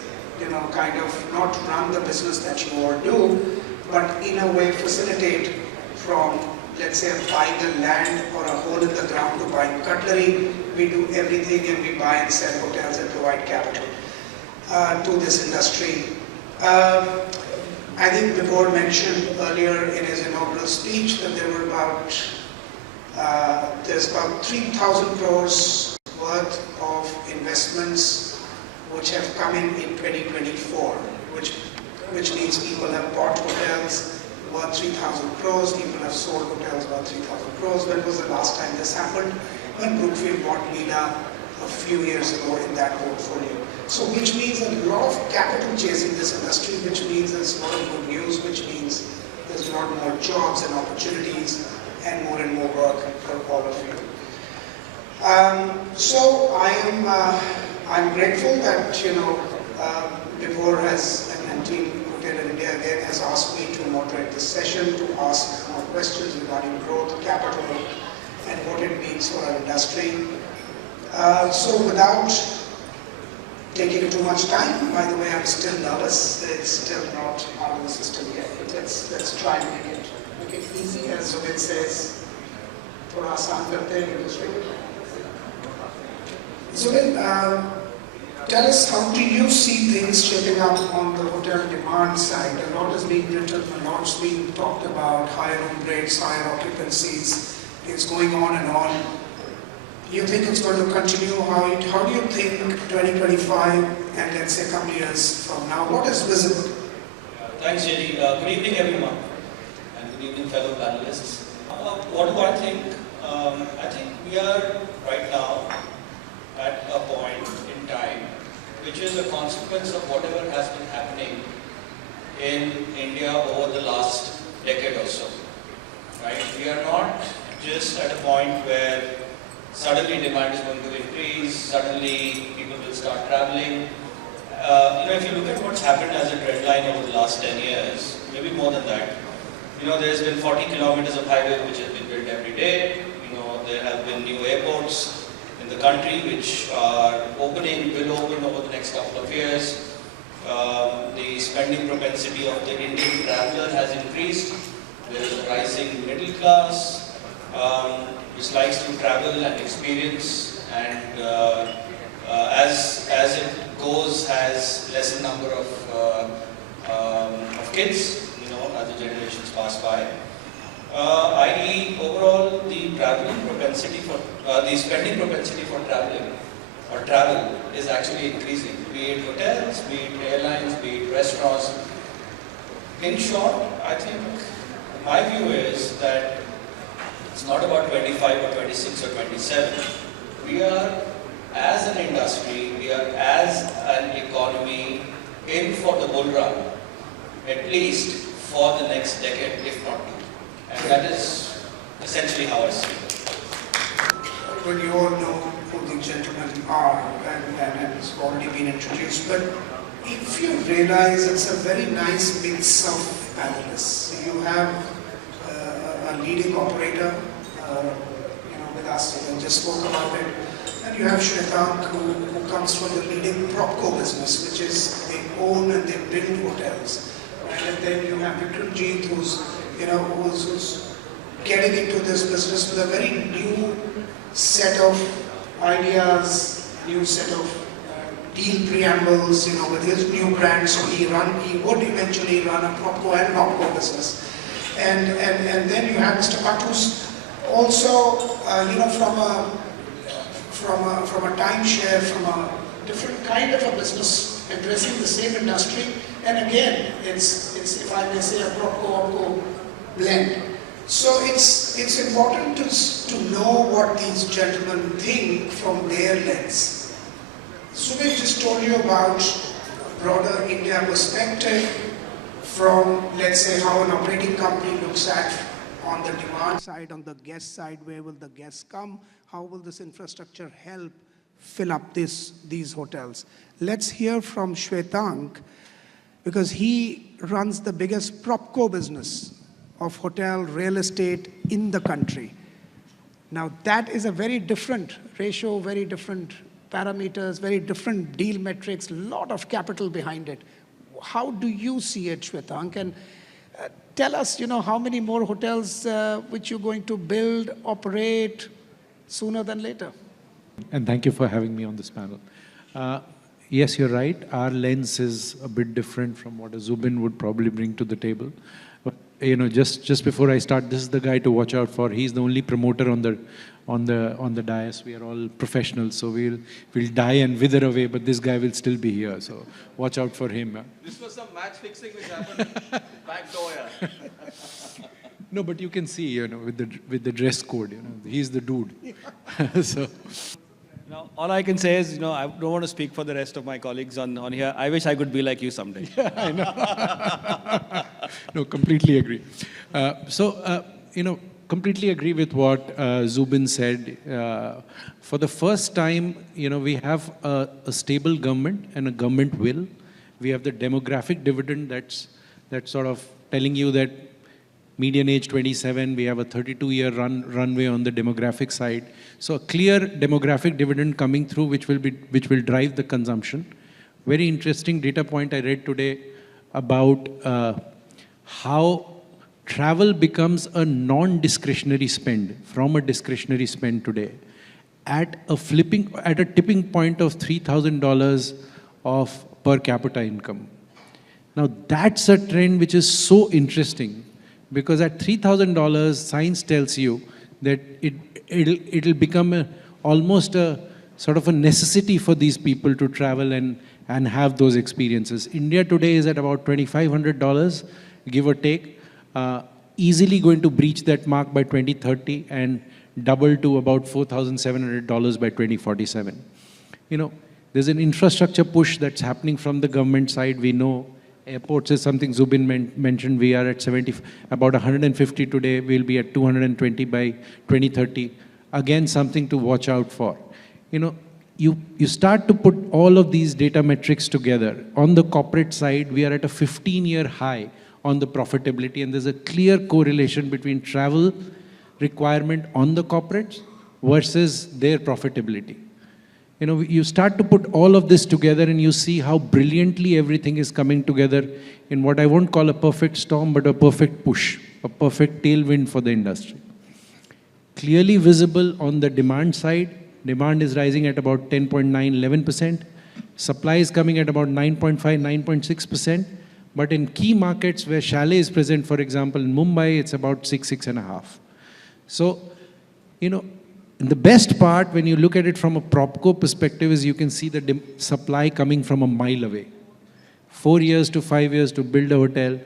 kind of not run the business that you all do, but in a way facilitate from, let's say, buying the land or a hole in the ground to buying cutlery. We do everything and we buy and sell hotels and provide capital to this industry. I think Vibhor mentioned earlier in his inaugural speech that there were there's about 3,000 crores worth of investments which have come in 2024, which means people have bought hotels worth 3,000 crores, people have sold hotels worth 3,000 crores. When was the last time this happened? When Brookfield bought Lila a few years ago in that portfolio. So which means a lot of capital chasing this industry, which means there's a lot of good news, which means there's a lot more jobs and opportunities and more work for all of you. So I'm grateful that Vibhor and Team Hotelier India again has asked me to moderate this session, to ask more questions regarding growth, capital, and what it means for our industry. So without taking too much time, by the way, I'm still nervous. It's still not out of the system yet. But let's try and make it easy, as Zubin says. Thoda asaan karte hain industry. Zubin, tell us, how do you see things shaping up on the hotel demand side? A lot is being written, a lot is being talked about, higher room rates, higher occupancies. It's going on and on. You think it's going to continue? How do you think 2025 and let's say a couple years from now, what is visible? Thanks, JD. Good evening, everyone, and good evening, fellow panelists. What do I think? I think we are right now at a point in time which is a consequence of whatever has been happening in India over the last decade or so. Right? We are not just at a point where suddenly demand is going to increase, suddenly people will start traveling. If you look at what's happened as a trend line over the last 10 years, maybe more than that, there's been 40 kilometers of highway which has been built every day. There have been new airports in the country which are will open over the next couple of years. The spending propensity of the Indian traveler has increased. There is a rising middle class which likes to travel and experience, and as it goes, has lesser number of kids, as the generations pass by. I.e., overall, the spending propensity for traveling or travel is actually increasing, be it hotels, be it airlines, be it restaurants. In short, I think my view is that it's not about 25 or 26 or 27. We are, as an industry, we are as an economy in for the bull run, at least for the next decade, if not two. And that is essentially how I see it. Well, you all know who the gentlemen are, and it's already been introduced, but if you realize it's a very nice mix of panelists. You have a leading operator, with us, just spoke about it, and you have Shwetank, who comes from the leading PropCo business, which is they own and they build hotels. And then you have Prevalent, who's getting into this business with a very new set of ideas, new set of deal preambles, with his new brand. So he would eventually run a PropCo and PropCo business. And then you have Mr. Bhatt, who's also, from a timeshare, from a different kind of a business addressing the same industry. And again, it's if I may say, a PropCo blend. So it's important to know what these gentlemen think from their lens. Sumit just told you about a broader India perspective from, let's say, how an operating company looks at on the demand side, on the guest side, where will the guests come? How will this infrastructure help fill up these hotels? Let's hear from Shwetank, because he runs the biggest PropCo business of hotel real estate in the country. Now that is a very different ratio, very different parameters, very different deal metrics, a lot of capital behind it. How do you see it, Shwetank? And tell us, how many more hotels which you're going to build, operate sooner than later. And thank you for having me on this panel. Yes, you're right. Our lens is a bit different from what a Zubin would probably bring to the table. But, just before I start, this is the guy to watch out for. He's the only promoter on the dais. We are all professionals, so we'll die and wither away, but this guy will still be here. So watch out for him. This was some match fixing which happened back door. Yeah. No, but you can see, with the dress code, he's the dude. So. Now, all I can say is, I don't want to speak for the rest of my colleagues on here. I wish I could be like you someday. Yeah, I know. No, completely agree. Completely agree with what Zubin said. For the first time, we have a stable government and a government will. We have the demographic dividend that's sort of telling you that median age 27, we have a 32-year runway on the demographic side. So a clear demographic dividend coming through, which will drive the consumption. Very interesting data point I read today about how travel becomes a non-discretionary spend from a discretionary spend today at a tipping point of $3,000 of per capita income. Now that's a trend which is so interesting, because at $3,000, science tells you that it'll become almost a sort of a necessity for these people to travel and have those experiences. India today is at about $2,500, give or take, easily going to breach that mark by 2030 and double to about $4,700 by 2047. There's an infrastructure push that's happening from the government side. We know airports is something Zubin mentioned. We are at about 150 today. We'll be at 220 by 2030. Again, something to watch out for. You know, you start to put all of these data metrics together. On the corporate side, we are at a 15-year high on the profitability, and there's a clear correlation between travel requirement on the corporates versus their profitability. You know, you start to put all of this together and you see how brilliantly everything is coming together in what I won't call a perfect storm, but a perfect push, a perfect tailwind for the industry. Clearly visible on the demand side. Demand is rising at about 10.9, 11%. Supply is coming at about 9.5, 9.6%. But in key markets where Chalet is present, for example, in Mumbai, it's about 6, 6.5. So, you know, the best part when you look at it from a PropCo perspective is you can see the supply coming from a mile away. 4 years to 5 years to build a hotel,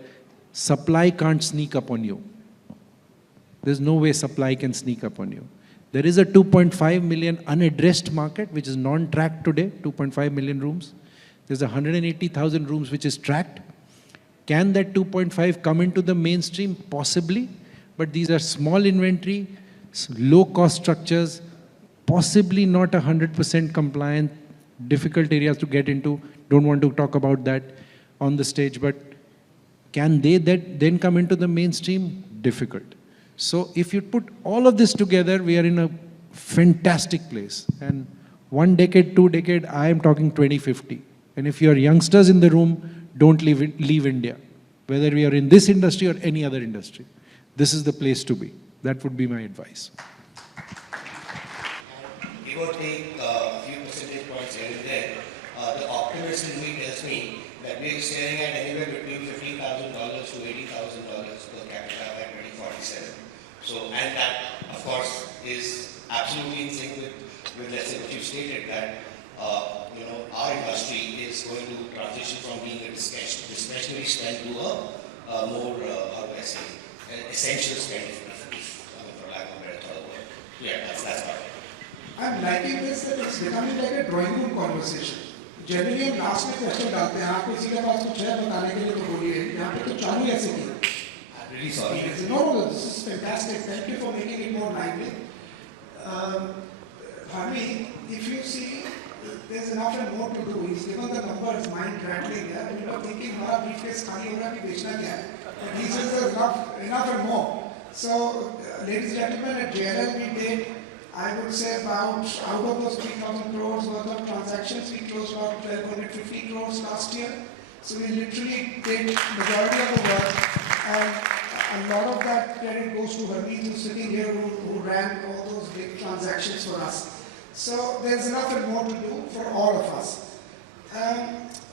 supply can't sneak up on you. There's no way supply can sneak up on you. There is a 2.5 million unaddressed market, which is non-tracked today, 2.5 million rooms. There's 180,000 rooms which is tracked. Can that 2.5 come into the mainstream? Possibly, but these are small inventory, low-cost structures, possibly not 100% compliant, difficult areas to get into. Don't want to talk about that on the stage, but can they then come into the mainstream? Difficult. So if you put all of this together, we are in a fantastic place. And 1 decade, 2 decade, I am talking 2050. And if you are youngsters in the room, don't leave India. Whether we are in this industry or any other industry, this is the place to be. That would be my advice. Give or take a few percentage points here and there, the optimist in me tells me that we are staring at anywhere between $15,000 to $80,000 per capita by 2047. So, and that, of course, is absolutely in sync with let's say, what you stated, that you know, our industry is going to transition from being a discretionary spend to a more, how do I say, an essential spend, for lack of a better word. Yeah, that's part of it. I'm liking this, that it's becoming like a drawing room conversation. Generally, हम last में question डालते हैं, आप किसी के पास कुछ है बताने के लिए तो बोलिए, यहाँ पे तो चालू ऐसे किया. I'm really sorry. No, this is fantastic. Thank you for making it more lively. Harmi, if you see, there's enough and more to do. He's given the numbers, mind rattling. Yeah? And you are thinking, हमारा briefcase खाली हो रहा है, बेचना क्या है? And he says there's enough and more. So, ladies and gentlemen, at JLL we did, I would say about, out of those 3,000 crores worth of transactions, we closed about 1,250 crores last year. So we literally did majority of the work, and a lot of that credit goes to Harmeet, who's sitting here, who ran all those big transactions for us. So there's enough and more to do for all of us.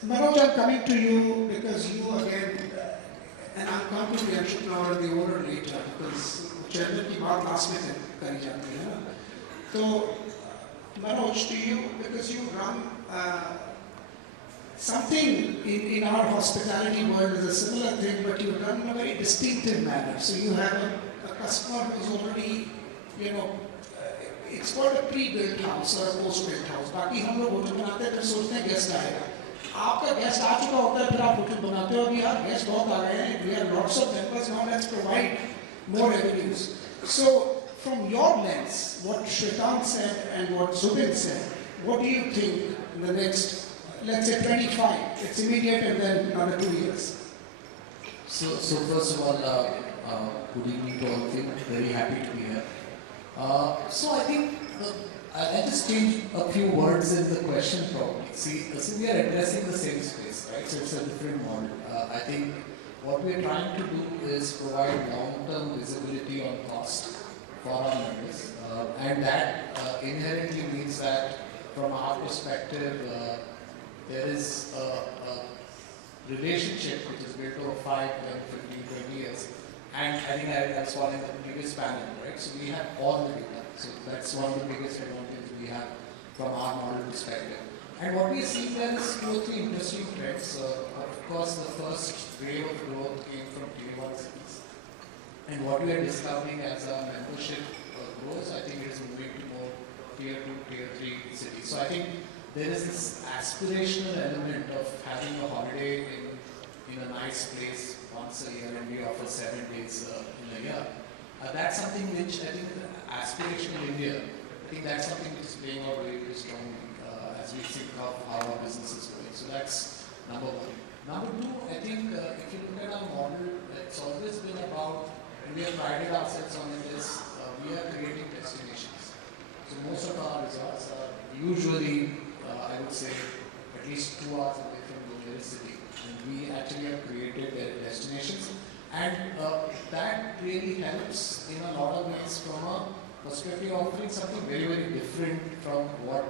Manoj, I'm coming to you because you again, and I'll come to the entrepreneur and the owner later, because chairman की बात last में करी जाती है ना. So Manoj, to you, because you run something in our hospitality world is a similar thing, but you run in a very distinctive manner. So you have a customer who's already, you know, it's called a pre-built house or a post-built house. बाकी हम लोग hotel बनाते हैं फिर सोचते हैं guest आएगा. आपका गेस्ट आ चुका होता है फिर आप होटल बनाते हो अभी यार गेस्ट बहुत आ गए हैं. We have lots of members now. Let's provide more revenues. So from your lens, what Shwetank said and what Zubin said, what do you think in the next, let's say 25, it's immediate and then another 2 years? So first of all, good evening to all of you. Very happy to be here. So I think I just change a few words in the question probably. See, we are addressing the same space, right? So it's a different model. I think what we are trying to do is provide long-term visibility on cost for our members, and that inherently means that from our perspective, there is a relationship which is built over 5, 10, 15, 20 years. And I think I saw in the previous panel, right? So we have all the data. So that's one of the biggest advantages we have from our model perspective. And what we see there is 2 or 3 interesting trends. Of course, the first wave of growth came from Tier 1 cities. And what we are discovering as our membership grows, I think it is moving to more Tier 2, Tier 3 cities. So I think there is this aspirational element of having a holiday in a nice place once a year, and we offer 7 days in a year. That's something which I think aspirational India, I think that's something which is playing out very, very strongly as we think of how our business is going. So that's number one. Number two, I think if you look at our model, it's always been about, and we have prided ourselves on this, we are creating destinations. So most of our resorts are usually, I would say, at least 2 hours away from the nearest city. And we actually have created destinations. And that really helps in a lot of ways from a perspective of offering something very, very different from what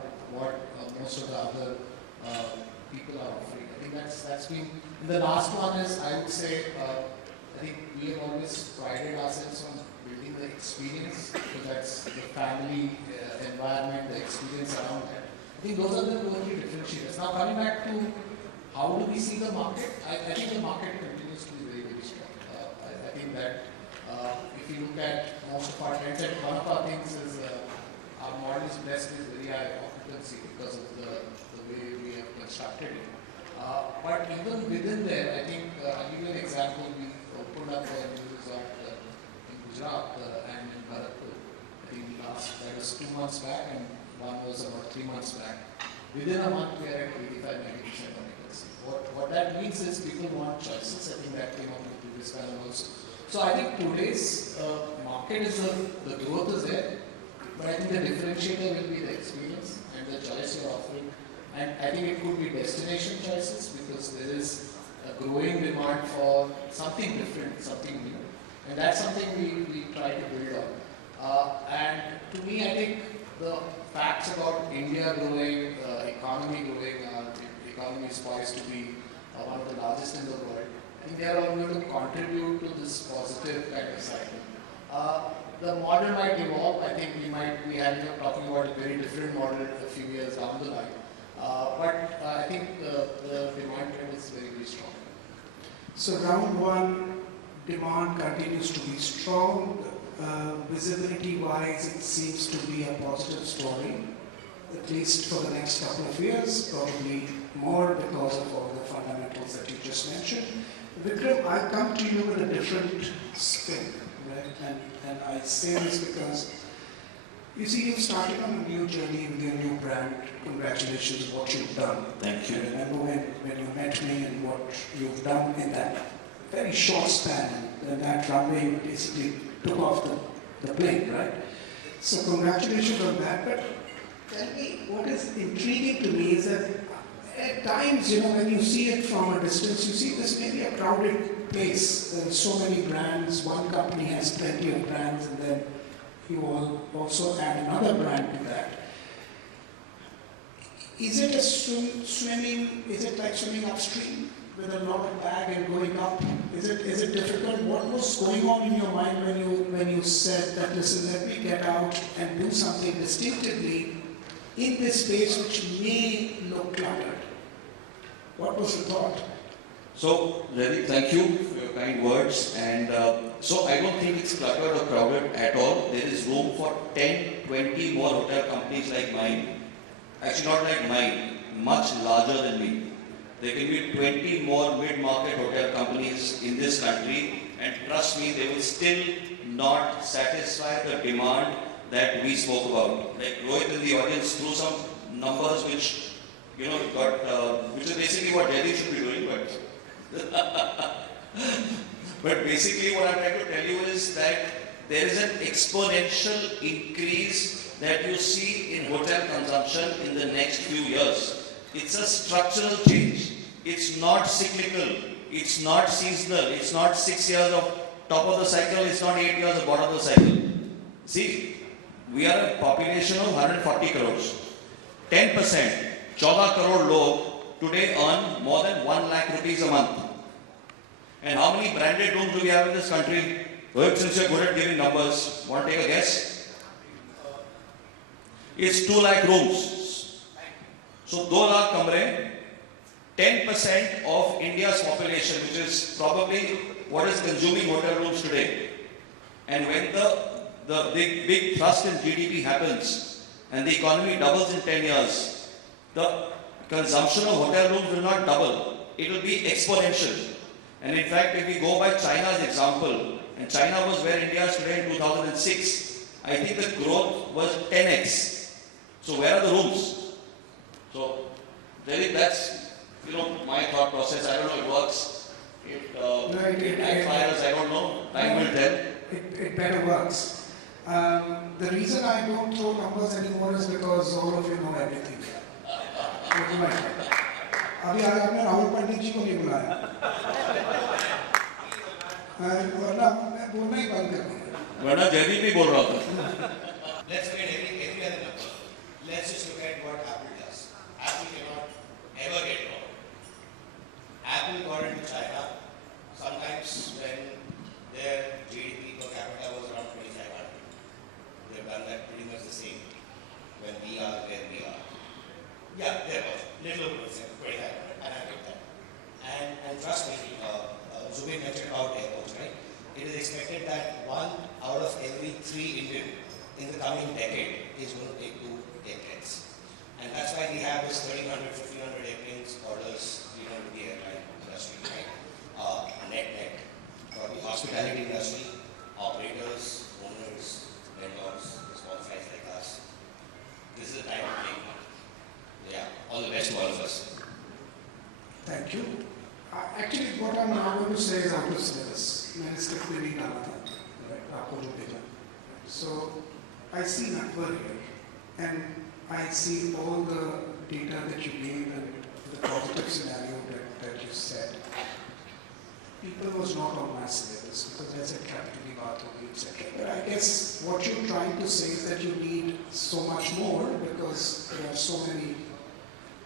most of the other people are offering. I think that's been, the last one is, I would say, I think we have always prided ourselves on building the experience, because that's the family environment, the experience around that. I think those are the 2 or 3 differentiators. Now coming back to how do we see the market, I think the market continues to be very, very strong. I think that if you look at most of our trends, and one of our things is our model is blessed with very high occupancy because of the way we have constructed it. But even within there, I think, I'll give you an example. We opened up a new resort in Gujarat and in Bharatpur. I think that was 2 months back, and one was about 3 months back. Within a month, we are at 85-90% occupancy. What that means is people want choices. I think that came up in the previous panel also. So I think today's market is the growth is there, but I think the differentiator will be the experience and the choice you're offering. And I think it could be destination choices, because there is a growing demand for something different, something new. And that's something we try to build on. And to me, I think the facts about India growing, economy growing, the economy is poised to be one of the largest in the world. I think they are all going to contribute to this positive kind of cycle. The model might evolve. I think we might be talking about a very different model a few years down the line. But I think the demand trend is very, very strong. So round one, demand continues to be strong. Visibility-wise, it seems to be a positive story, at least for the next couple of years, probably more because of all the fundamentals that you just mentioned. Vikram, I'll come to you with a different spin, right? And I say this because, you see, you've started on a new journey with your new brand. Congratulations on what you've done. Thank you. I remember when you met me and what you've done in that very short span, and that runway you basically took off the plane, right? So congratulations on that. But tell me, what is intriguing to me is that at times, when you see it from a distance, you see this may be a crowded place. There are so many brands. One company has plenty of brands, and then you also add another brand to that. Is it swimming? Is it like swimming upstream with a lot of bag and going up? Is it difficult? What was going on in your mind when you said that, listen, let me get out and do something distinctively in this space which may look cluttered? What was the thought? So, Ravi, thank you for your kind words. And so I don't think it's cluttered or crowded at all. There is room for 10, 20 more hotel companies like mine. Actually, not like mine, much larger than me. There can be 20 more mid-market hotel companies in this country, and trust me, they will still not satisfy the demand that we spoke about. Like Rohit in the audience threw some numbers which, which is basically what Delhi should be doing, but basically what I'm trying to tell you is that there is an exponential increase that you see in hotel consumption in the next few years. It's a structural change. It's not cyclical. It's not seasonal. It's not 6 years of top of the cycle. It's not 8 years of bottom of the cycle. See, we are a population of 140 crores. 10%, 14 crore log today earn more than 1 lakh rupees a month. And how many branded rooms do we have in this country? Rohit, since you're good at giving numbers, want to take a guess? It's 2 lakh rooms. So 2 lakh kamre, 10% of India's population, which is probably what is consuming hotel rooms today. And when the big thrust in GDP happens and the economy doubles in 10 years, the consumption of hotel rooms will not double. It will be exponential. And in fact, if we go by China's example, and China was where India is today in 2006, I think the growth was 10x. So where are the rooms? So really that's, my thought process. I don't know if it works. It backfires, I don't know. Time will tell. It better works. The reason I don't throw numbers anymore is because all of you know everything. अभी आज आपने राहुल पंडित जी को नहीं बुलाया, वरना मैं बोलना ही बंद कर दूँगा। वरना जयदीप भी बोल रहा था। Let's forget every other number. Let's just look at what Apple does. Apple cannot ever get wrong. Apple got into China sometimes when their GDP per capita was around 2,500. They've done that pretty much the same when we are where we are. Yeah, there was little over 2,500, and I get that. And trust me, Zubin mentioned about airports, right? It is expected that 1 out of every 3 Indian in the coming decade is going to take 2 airplanes. And that's why we have this 1,300, 1,500 airplanes orders, to the airline industry, right? Net. For the hospitality industry, operators, owners, vendors, small fries like us. This is the time to make money. Yeah, all the best to all of us. Thank you. Actually, what I'm now going to say is out of syllabus. मैंने script में नहीं डाला था, आपको जो भेजा. So I see number here, and I see all the data that you gave and the positive scenario that you said. People was not on my syllabus because I said capital baat hogi, etc. But I guess what you're trying to say is that you need so much more because there are so many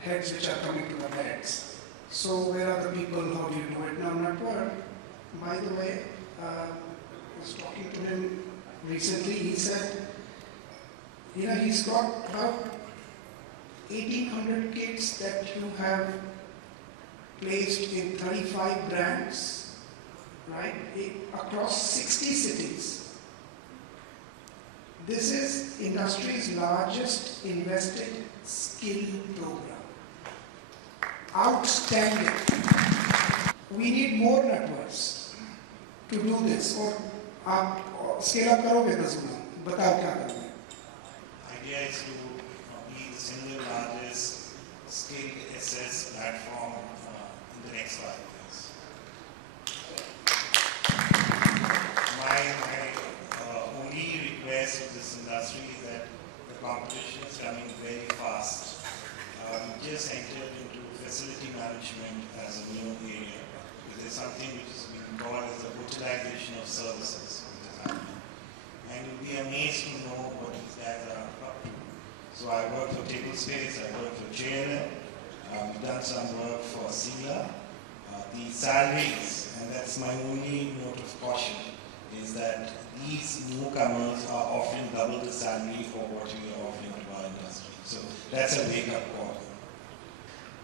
heads which are coming to the heads. So where are the people? How do you do it? Now, Natwar, by the way, I was talking to him recently. He said, he's got about 1,800 kits that you have placed in 35 brands, right, across 60 cities. This is industry's largest invested skill program. Outstanding. We need more networks to do this. Or scale up करोगे दसुना, बताओ क्या करना है? Idea is to be the single largest skill assess platform in the next 5 years. My only request of this industry is that the competition is coming very fast. We just entered into facility management as a new area. There's something which is being called as the hotelization of services, which is happening. And you'll be amazed to know what these guys are up to. So I work for Table Space, I work for JLM, we've done some work for Sila. The salaries, and that's my only note of caution, is that these newcomers are offering double the salary for what we are offering to our industry. So that's a wake-up call.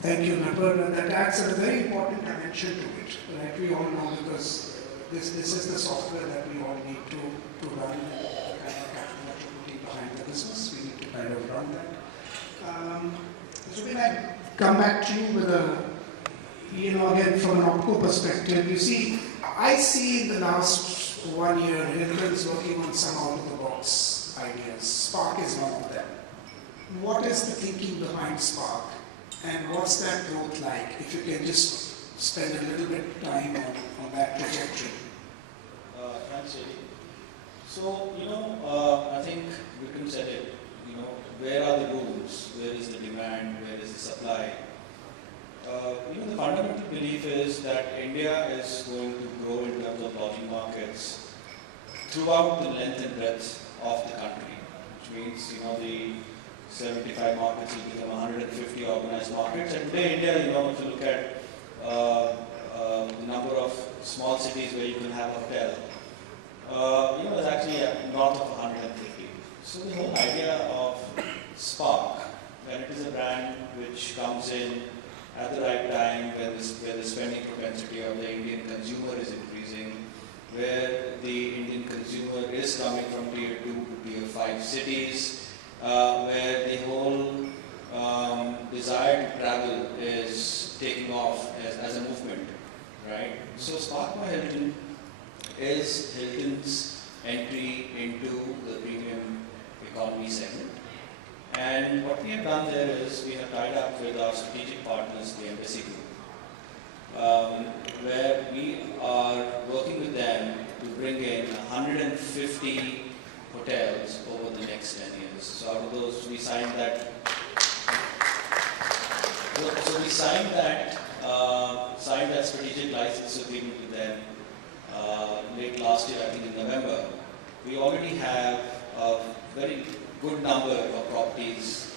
Thank you, Napar. That adds a very important dimension to it. Right? We all know because this is the software that we all need to run the kind of capital that you put behind the business. We need to kind of run that. Zubin, I come back to you with again from an OPCO perspective. You see, I see in the last 1 year, Hilton's working on some out-of-the-box ideas. Spark is one of them. What is the thinking behind Spark? And what's that growth like? If you can just spend a little bit of time on that trajectory. Thanks, Jerry. So, I think Vikram said it, where are the rooms? Where is the demand? Where is the supply? The fundamental belief is that India is going to grow in terms of lodging markets throughout the length and breadth of the country, which means, the 75 markets will become 150 organized markets. And today, India, if you look at the number of small cities where you can have a hotel, is actually north of 150. So the whole idea of Spark, when it is a brand which comes in at the right time, where the spending propensity of the Indian consumer is increasing, where the Indian consumer is coming from tier 2 to tier 5 cities, where the whole desire right? So Spark by Hilton is Hilton's entry into the premium economy segment. And what we have done there is we have tied up with our strategic partners, the Embassy Group, where we are working with them to bring in 150 hotels over the next 10 years. So out of those, we signed that. So we signed that strategic license agreement with them late last year, I think in November. We already have a very good number of properties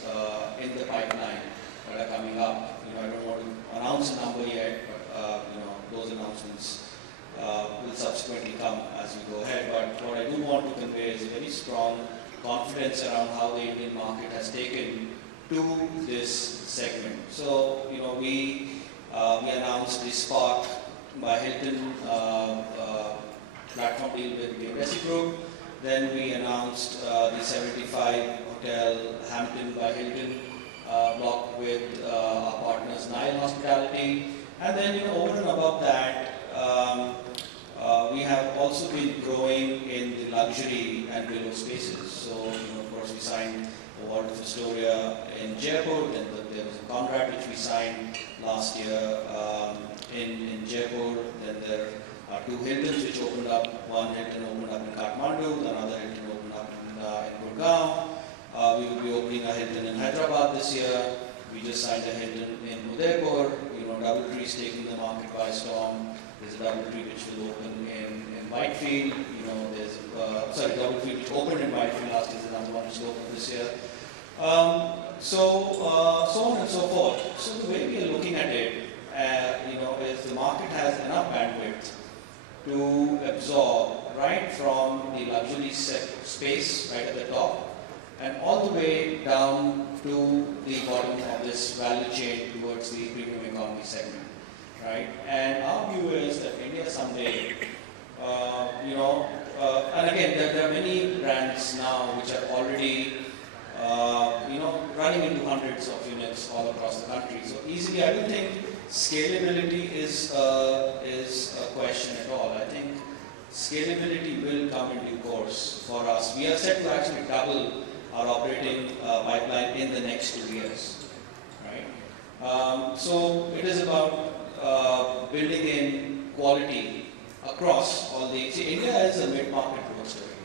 in the pipeline that are coming up. I don't want to announce a number yet, but those announcements will subsequently come as we go ahead. But what I do want to convey is a very strong confidence around how the Indian market has taken to this segment. So, we announced the Spark by Hilton platform deal with the Embassy Group. Then we announced the 75 hotel Hampton by Hilton block with our partners Nile Hospitality. And then over and above that, we have also been growing in the luxury and below spaces. So, of course, we signed the World of Astoria in Jaipur, then there was a Conrad which we signed last year in Jaipur, then there are two Hiltons which opened up. One Hilton opened up in Kathmandu, another Hilton opened up in Gurgaon. We will be opening a Hilton in Hyderabad this year. We just signed a Hilton in Udaipur. DoubleTree is taking the market by storm. There's a DoubleTree which will open in Whitefield. There's DoubleTree which opened in Whitefield last year. There's another one which will open this year. So on and so forth. So the way we are looking at it, is the market has enough bandwidth to absorb right from the luxury space right at the top and all the way down to the bottom of this value chain towards the premium economy segment, right? And our view is that India someday, and again, there are many brands now which are already, running into hundreds of units all across the country. So easily, I don't think scalability is a question at all. I think scalability will come in due course for us. We are set to actually double our operating pipeline in the next 2 years, right? So it is about building in quality across all the. See, India is a mid-market growth story.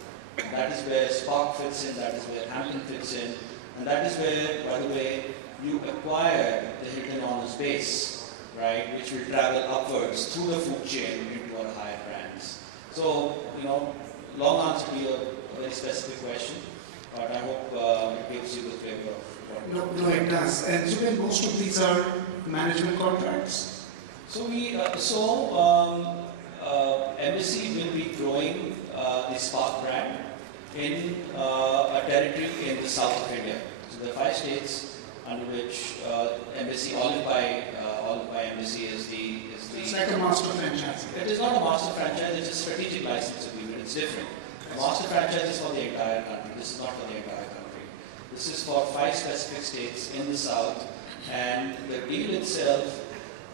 That is where Spark fits in. That is where Hampton fits in, and that is where, by the way, you acquire the Hilton Honors base, right, which will travel upwards through the food chain into our higher brands. So, long answer to your very specific question, but I hope it gives you the flavor of what. No, it does. And so then most of these are management contracts? So Embassy will be growing the Spark brand in a territory in the south of India. So there are 5 states under which Embassy, Olive by Embassy is the. It's like a master franchise. It is not a master franchise, it's a strategic license agreement, it's different. A master franchise is for the entire country, this is not for the entire country. This is for 5 specific states in the south, and the deal itself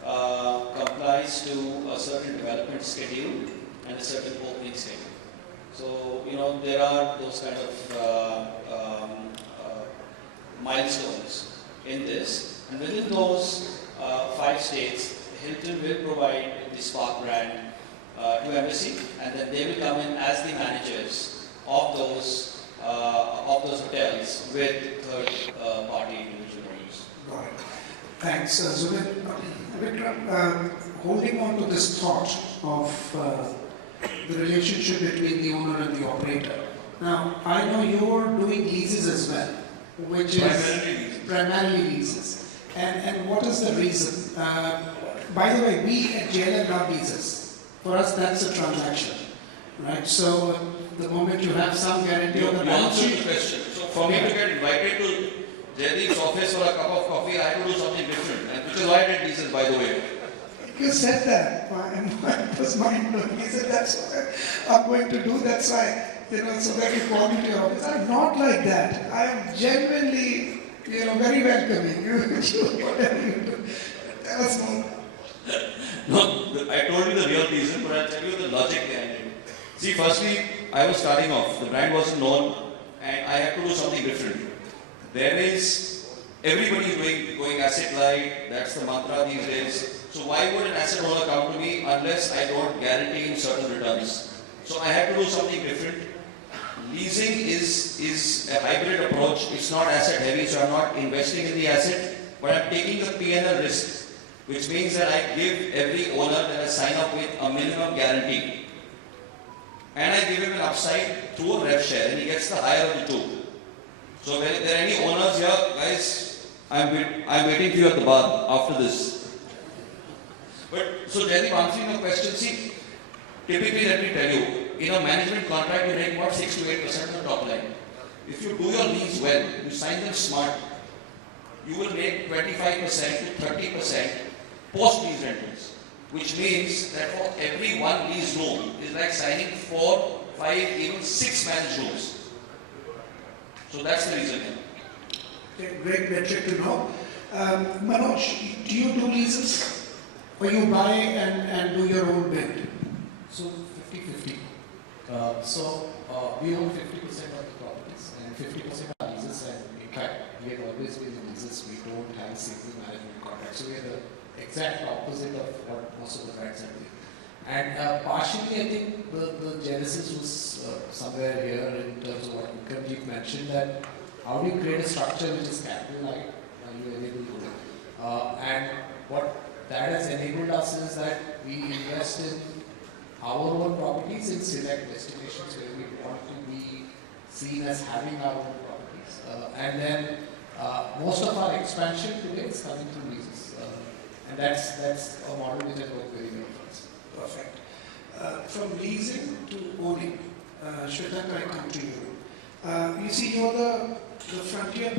complies to a certain development schedule and a certain opening schedule. So, there are those kind of milestones in this, and within those 5 states, Hilton will provide the Spark brand to Embassy, and then they will come in as the managers of those hotels with third-party individual owners. Got it. Thanks, Zubin. Vikram, holding on to this thought of the relationship between the owner and the operator. Now, I know you're doing leases as well, which is primarily leases. And what is the reason? By the way, we at JLM love leases. For us, that's a transaction, right? So the moment you have some guarantee on the balance sheet. Question. So for me to get invited to Jaideep's office for a cup of coffee, I had to do something different, and which is why I did leases, by the way. You said that, and it was mind-blowing. He said, that's what I'm going to do, that's why, so that you call me to your office. I'm not like that. I am genuinely, very welcoming. You do whatever you do. Tell us more. No, I told you the real reason, but I'll tell you the logic behind it. See, firstly, I was starting off. The brand wasn't known, and I had to do something different. There is, everybody is going asset light. That's the mantra these days. So why would an asset owner come to me unless I don't guarantee him certain returns? So I had to do something different. Leasing is a hybrid approach. It's not asset heavy, so I'm not investing in the asset, but I'm taking the P&L risk, which means that I give every owner that I sign up with a minimum guarantee. And I give him an upside through a rev share, and he gets the higher of the two. So when there are any owners here, guys, I'm waiting for you at the bar after this. But, so Jaideep, answering your question, see, typically let me tell you, in a management contract, you make about 6 to 8% of the top line. If you do your lease well, you sign them smart, you will make 25% to 30% post-lease rentals, which means that for every one lease room is like signing 4, 5, even 6 managed rooms. So that's the reason. Okay, great metric to know. Manoj, do you do leases or you buy and do your own build? So 50-50. We own 50% of the properties and 50% are leases, and in fact we have always been in leases. We don't have a single management contract. So we are the exact opposite of what most of the brands are doing. And partially I think the genesis was somewhere here in terms of what Vikramjit mentioned, that how do you create a structure which is capital light and you are able to do it. And what that has enabled us is that we invest in our own properties in select destinations where we want to be seen as having our own properties. And then most of our expansion today is coming through leases. And that's a model which has worked very well for us. Perfect. From leasing to owning, Shweta, I come to you. You see, you're the frontier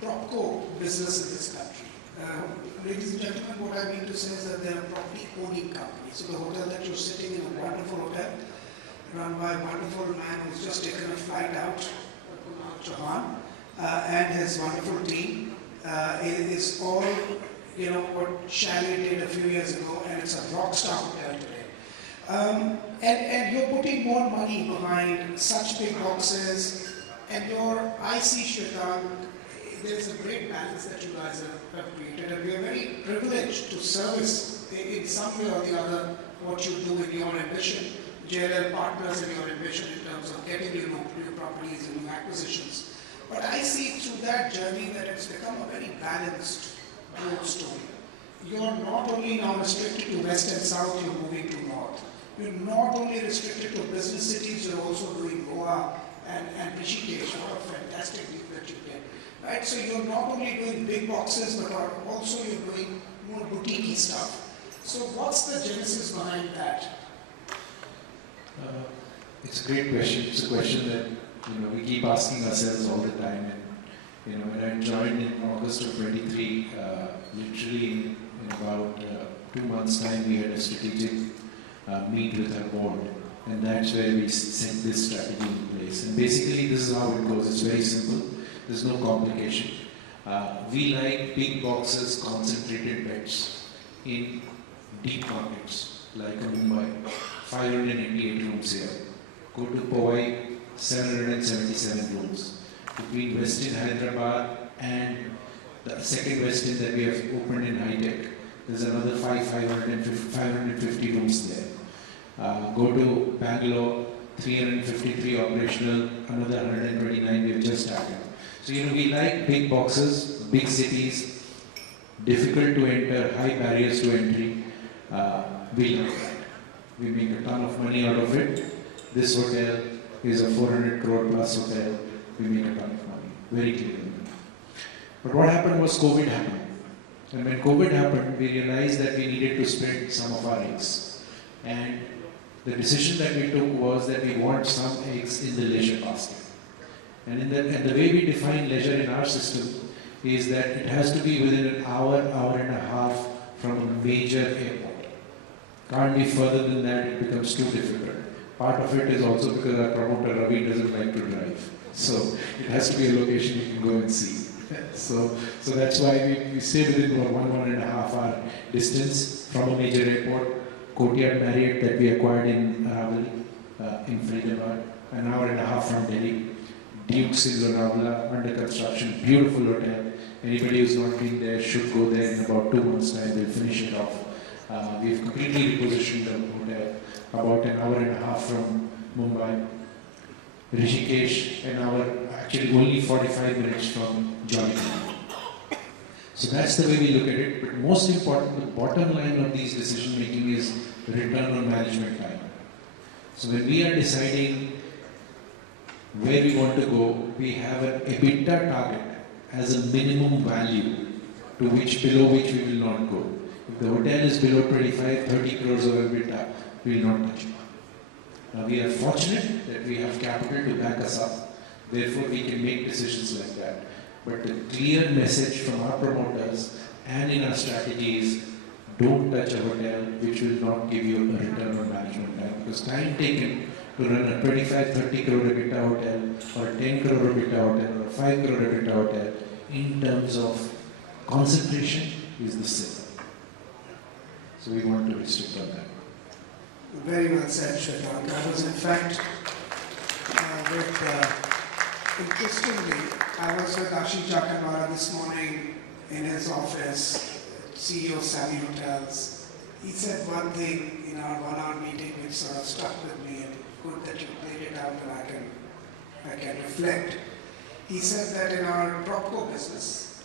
propco business in this country. Ladies and gentlemen, what I mean to say is that they are property owning companies. So the hotel that you're sitting in, a wonderful hotel, run by a wonderful man who's just taken a flight out, Chauhan, and his wonderful team. It is all, what Chalet did a few years ago, and it's a rock star hotel today. And you're putting more money behind such big boxes, and I see, Shweta, there's a great balance that you guys have created, and we are very privileged to service in some way or the other what you do in your ambition, JLL partners in your ambition in terms of getting new properties and new acquisitions. But I see through that journey that it's become a very balanced growth story. You're not only now restricted to west and south, you're moving to north. You're not only restricted to business cities, you're also doing Goa and Rishikesh. What a fantastic deal that you did. Right? So you're not only doing big boxes, but also you're doing more boutique stuff. So what's the genesis behind that? It's a great question. It's a question that we keep asking ourselves all the time. And when I joined in August of 23, literally in about 2 months' time, we had a strategic meet with our board, and that's where we set this strategy in place. And basically, this is how it goes. It's very simple. There's no complication. We like big boxes, concentrated beds in deep markets like Mumbai, 588 rooms here. Go to Powai, 777 rooms. Between Westin Hyderabad and the second Westin that we have opened in High-Tech, there's another 550 rooms there. Go to Bangalore, 353 operational, another 129 we have just started. So we like big boxes, big cities, difficult to enter, high barriers to entry. We like that. We make a ton of money out of it. This hotel is a 400 crore plus hotel. We make a ton of money, very clearly. But what happened was COVID happened. And when COVID happened, we realized that we needed to spread some of our eggs. And the decision that we took was that we want some eggs in the leisure basket. And the way we define leisure in our system is that it has to be within an hour, hour and a half from a major airport. Can't be further than that, it becomes too difficult. Part of it is also because our promoter Ravi doesn't like to drive. So it has to be a location you can go and see. So that's why we stay within 1.5 hour distance from a major airport. Courtyard Marriott that we acquired in Aravalli, in Faridabad, an hour and a half from Delhi. Duke's in Lonavala, under construction, beautiful hotel. Anybody who's not been there should go there in about 2 months' time. We'll finish it off. We've completely repositioned the hotel about an hour and a half from Mumbai. Rishikesh, an hour, actually only 45 minutes from Jolly. So that's the way we look at it. But most important, the bottom line of these decision making is return on management time. So when we are deciding where we want to go, we have an EBITDA target as a minimum value to which below which we will not go. If the hotel is below 25, 30 crores of EBITDA, we will not touch it. Now we are fortunate that we have capital to back us up, therefore we can make decisions like that. But the clear message from our promoters and in our strategy is don't touch a hotel which will not give you a return on management time, because time taken to run a 25-30 crore EBITDA hotel or a 10 crore EBITDA hotel or a 5 crore EBITDA hotel in terms of concentration is the same. So we want to restrict on that. Very well said, Shwetank. I was in fact interestingly, I was with Ashish Jakanwala this morning in his office, CEO of Savvy Hotels. He said one thing in our 1 hour meeting which sort of stuck with me, and good that you played it out and I can reflect. He said that in our PropCo business,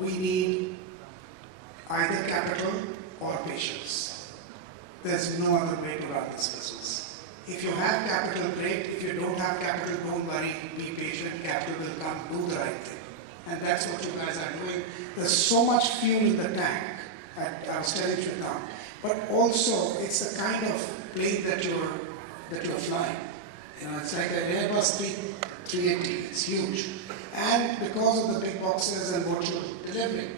we need either capital or patience. There's no other way to run this business. If you have capital, great. If you don't have capital, don't worry, be patient, capital will come, do the right thing. And that's what you guys are doing. There's so much fuel in the tank, I was telling you now. But also, it's the kind of plane that you're flying. You know, it's like an Airbus 380, it's huge. And because of the big boxes and what you're delivering,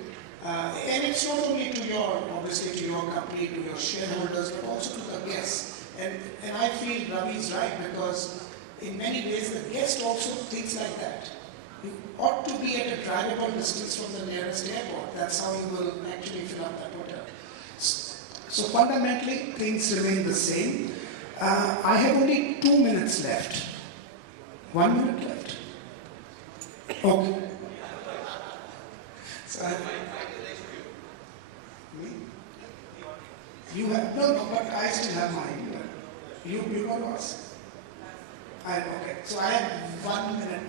and it's not only to your, obviously to your company, to your shareholders, but also to the guests. And I feel Ravi is right, because in many ways the guest also thinks like that. You ought to be at a drivable distance from the nearest airport. That's how you will actually fill up that hotel. So fundamentally, things remain the same. I have only 2 minutes left. 1 minute left. Okay. So you have, no, but I still have mine. You got yours. Okay, so I have 1 minute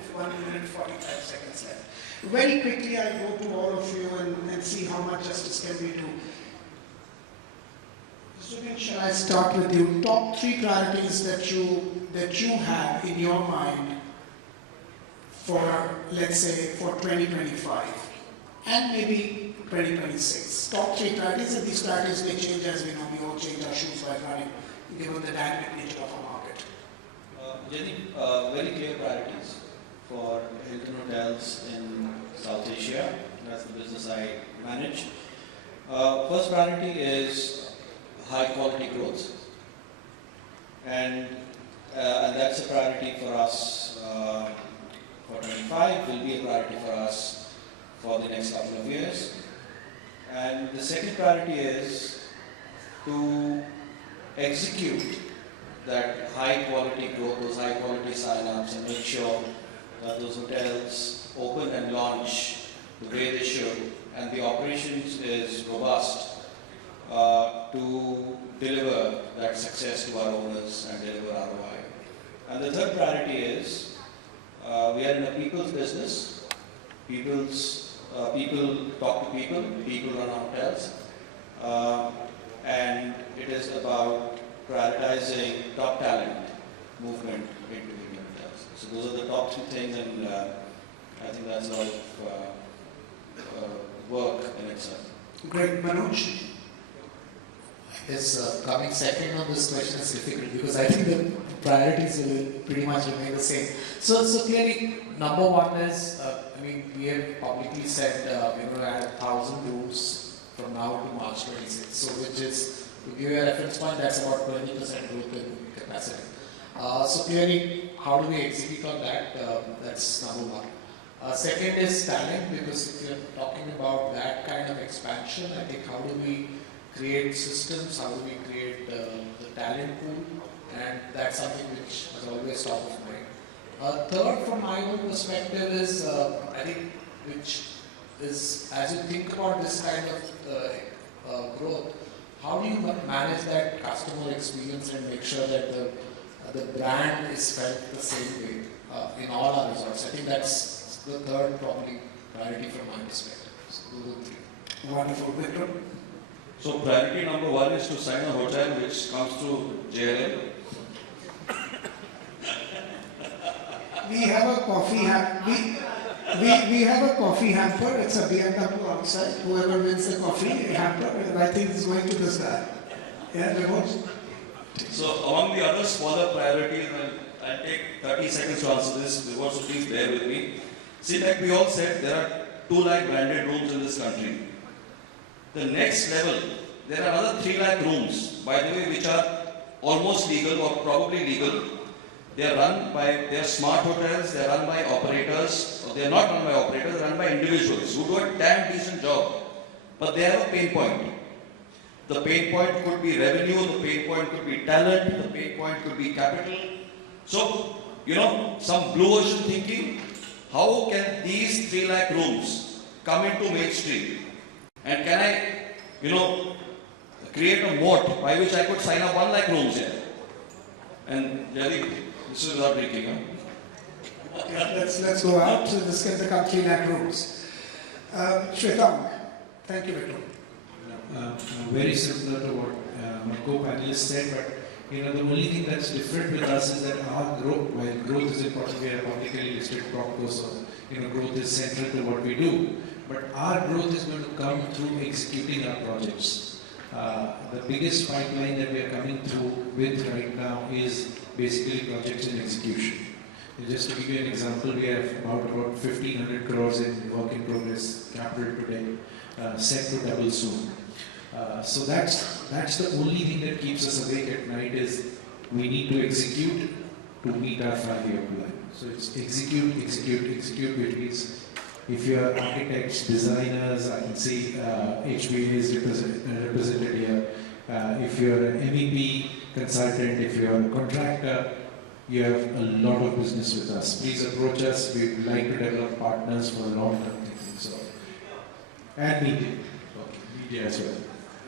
45 seconds left. Very quickly, I'll go to all of you and see how much justice can we do. Zubin, shall I start with you? Top 3 priorities that you have in your mind for, let's say, for 2025 and maybe 2026. Top 3 priorities, and these priorities may change as we know. We all change our shoes while running, given the dynamic nature of our market. Very clear priorities for Hilton Hotels in South Asia. That's the business I manage. First priority is high quality growth, and that's a priority for us for 25, will be a priority for us for the next couple of years. And the second priority is to execute that high quality growth, those high quality sign-ups, and make sure that those hotels open and launch the way they should, and the operations is robust to deliver that success to our owners and deliver ROI. And the third priority is we are in a people's business. People talk to people, people run our hotels, and it is about prioritizing top talent movement into Indian hotels. So those are the top 3 things, and I think that's a lot of work in itself. Great. Manoj? Yes, coming second on this question is difficult because I think the priorities will pretty much remain the same. So clearly, number one is, we have publicly said we're going to add 1,000 rooms from now to March 26. So which is, to give you a reference point, that's about 20% growth in capacity. So clearly, how do we execute on that? That's number one. Second is talent, because if you're talking about that kind of expansion, I think how do we create systems, how do we create the talent pool, and that's something which is always top of mind. Third, from my own perspective, is I think which is, as you think about this kind of growth, how do you manage that customer experience and make sure that the brand is felt the same way in all our resorts? I think that's the third probably priority from my perspective. So those are three. Wonderful. Victor? So priority number one is to sign a hotel which comes to JLM. We have a coffee we have a coffee hamper. It's a BMW outside. Whoever wins the coffee hamper, and I think it's going to this guy. Yeah, Vibhor? So among the other smaller priorities, I'll take 30 seconds to answer this. Vibhor, so please bear with me. See, like we all said, there are 2 lakh branded rooms in this country. The next level, there are another 3 lakh rooms, by the way, which are almost legal or probably legal. They are smart hotels, they are run by operators, or they are not run by operators, they are run by individuals who do a damn decent job. But they have a pain point. The pain point could be revenue, the pain point could be talent, the pain point could be capital. So, some blue ocean thinking, how can these 3 lakh rooms come into mainstream? And can I, create a moat by which I could sign up 1 lakh rooms here? And Jaideep, this is without drinking, huh? Yeah, let's go out. So this can become 3 lakh rooms. Shwetam, thank you, Victor. Very similar to what my co-panelists said, but the only thing that's different with us is that our growth, while growth is important, we are publicly listed PropCo, so growth is central to what we do. But our growth is going to come through executing our projects. The biggest pipeline that we are coming through with right now is basically projects in execution. And just to give you an example, we have about 1,500 crores in work in progress capital today, set to double soon. So that's the only thing that keeps us awake at night is we need to execute to meet our 5-year plan. So it's execute, which means if you are architects, designers, I can see HVAC is represented here. If you are an MEP consultant, if you are a contractor, you have a lot of business with us. Please approach us. We would like to develop partners for long-term thinking. So, and media as well.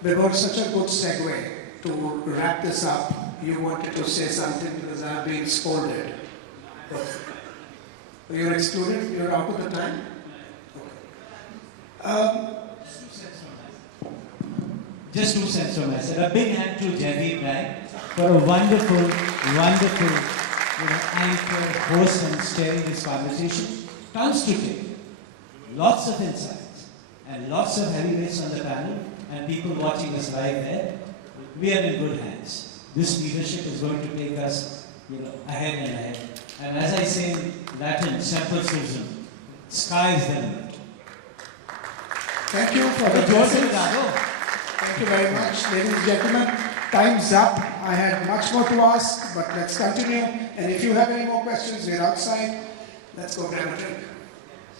Vibhor, such a good segue to wrap this up. You wanted to say something because I have been scolded. You're excluded? You're out of the time? Just 2 cents from my side. A big hand to JW for a wonderful anchor, host and steering this conversation. Tons to take. Lots of insights and lots of heavyweights on the panel and people watching us live there. We are in good hands. This leadership is going to take us ahead and ahead. And as I say in Latin, semper sursum, sky is the limit. Thank you for the message. Thank you very much. Ladies and gentlemen, time's up. I had much more to ask, but let's continue. And if you have any more questions, we're outside. Let's go grab a drink.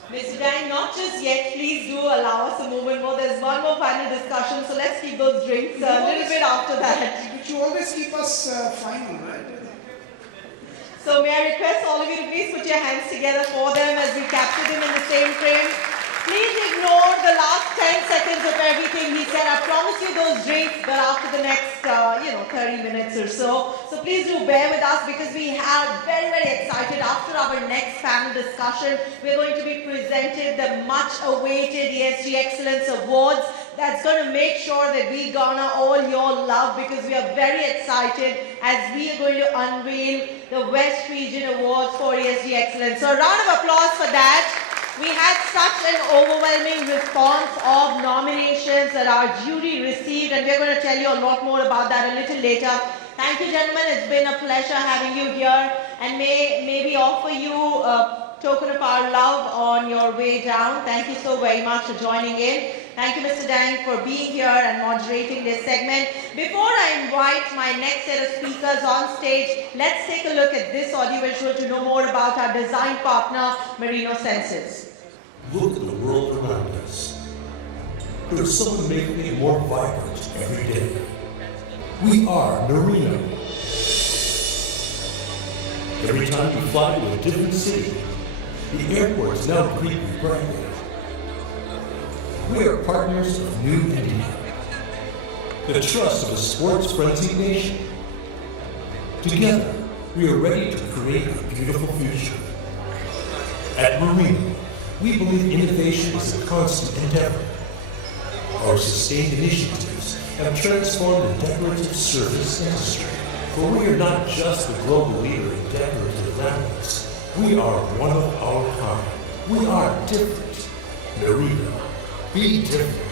Mr. Dang, not just yet. Please do allow us a moment more. There's one more final discussion, so let's keep those drinks a little bit after that. But you always keep us final, right? So may I request all of you to please put your hands together for them as we capture them in the same frame. Please ignore the last 10 seconds of everything he said. I promise you those drinks, but after the next, 30 minutes or so. So please do bear with us because we are very, very excited. After our next panel discussion, we're going to be presented the much-awaited ESG Excellence Awards. That's going to make sure that we garner all your love because we are very excited as we are going to unveil the West Region Awards for ESG Excellence. So a round of applause for that. We had such an overwhelming response of nominations that our jury received, and we're going to tell you a lot more about that a little later. Thank you, gentlemen. It's been a pleasure having you here, and may we offer you a token of our love on your way down. Thank you so very much for joining in. Thank you, Mr. Dang, for being here and moderating this segment. Before I invite my next set of speakers on stage, let's take a look at this audiovisual to know more about our design partner, Merino Senses. Look at the world around us. Could someone make me more vibrant and every day. We are Merino. Every time you fly to a different city, the airports now greet you brightly. We are partners of New India, the trust of a sports-frenzied nation. Together, we are ready to create a beautiful future. At Merino, we believe innovation is a constant endeavor. Our sustained initiatives have transformed the decorative service industry, for we are not just the global leader in decorative laminates. We are one of our kind. We are different. Merino, be different.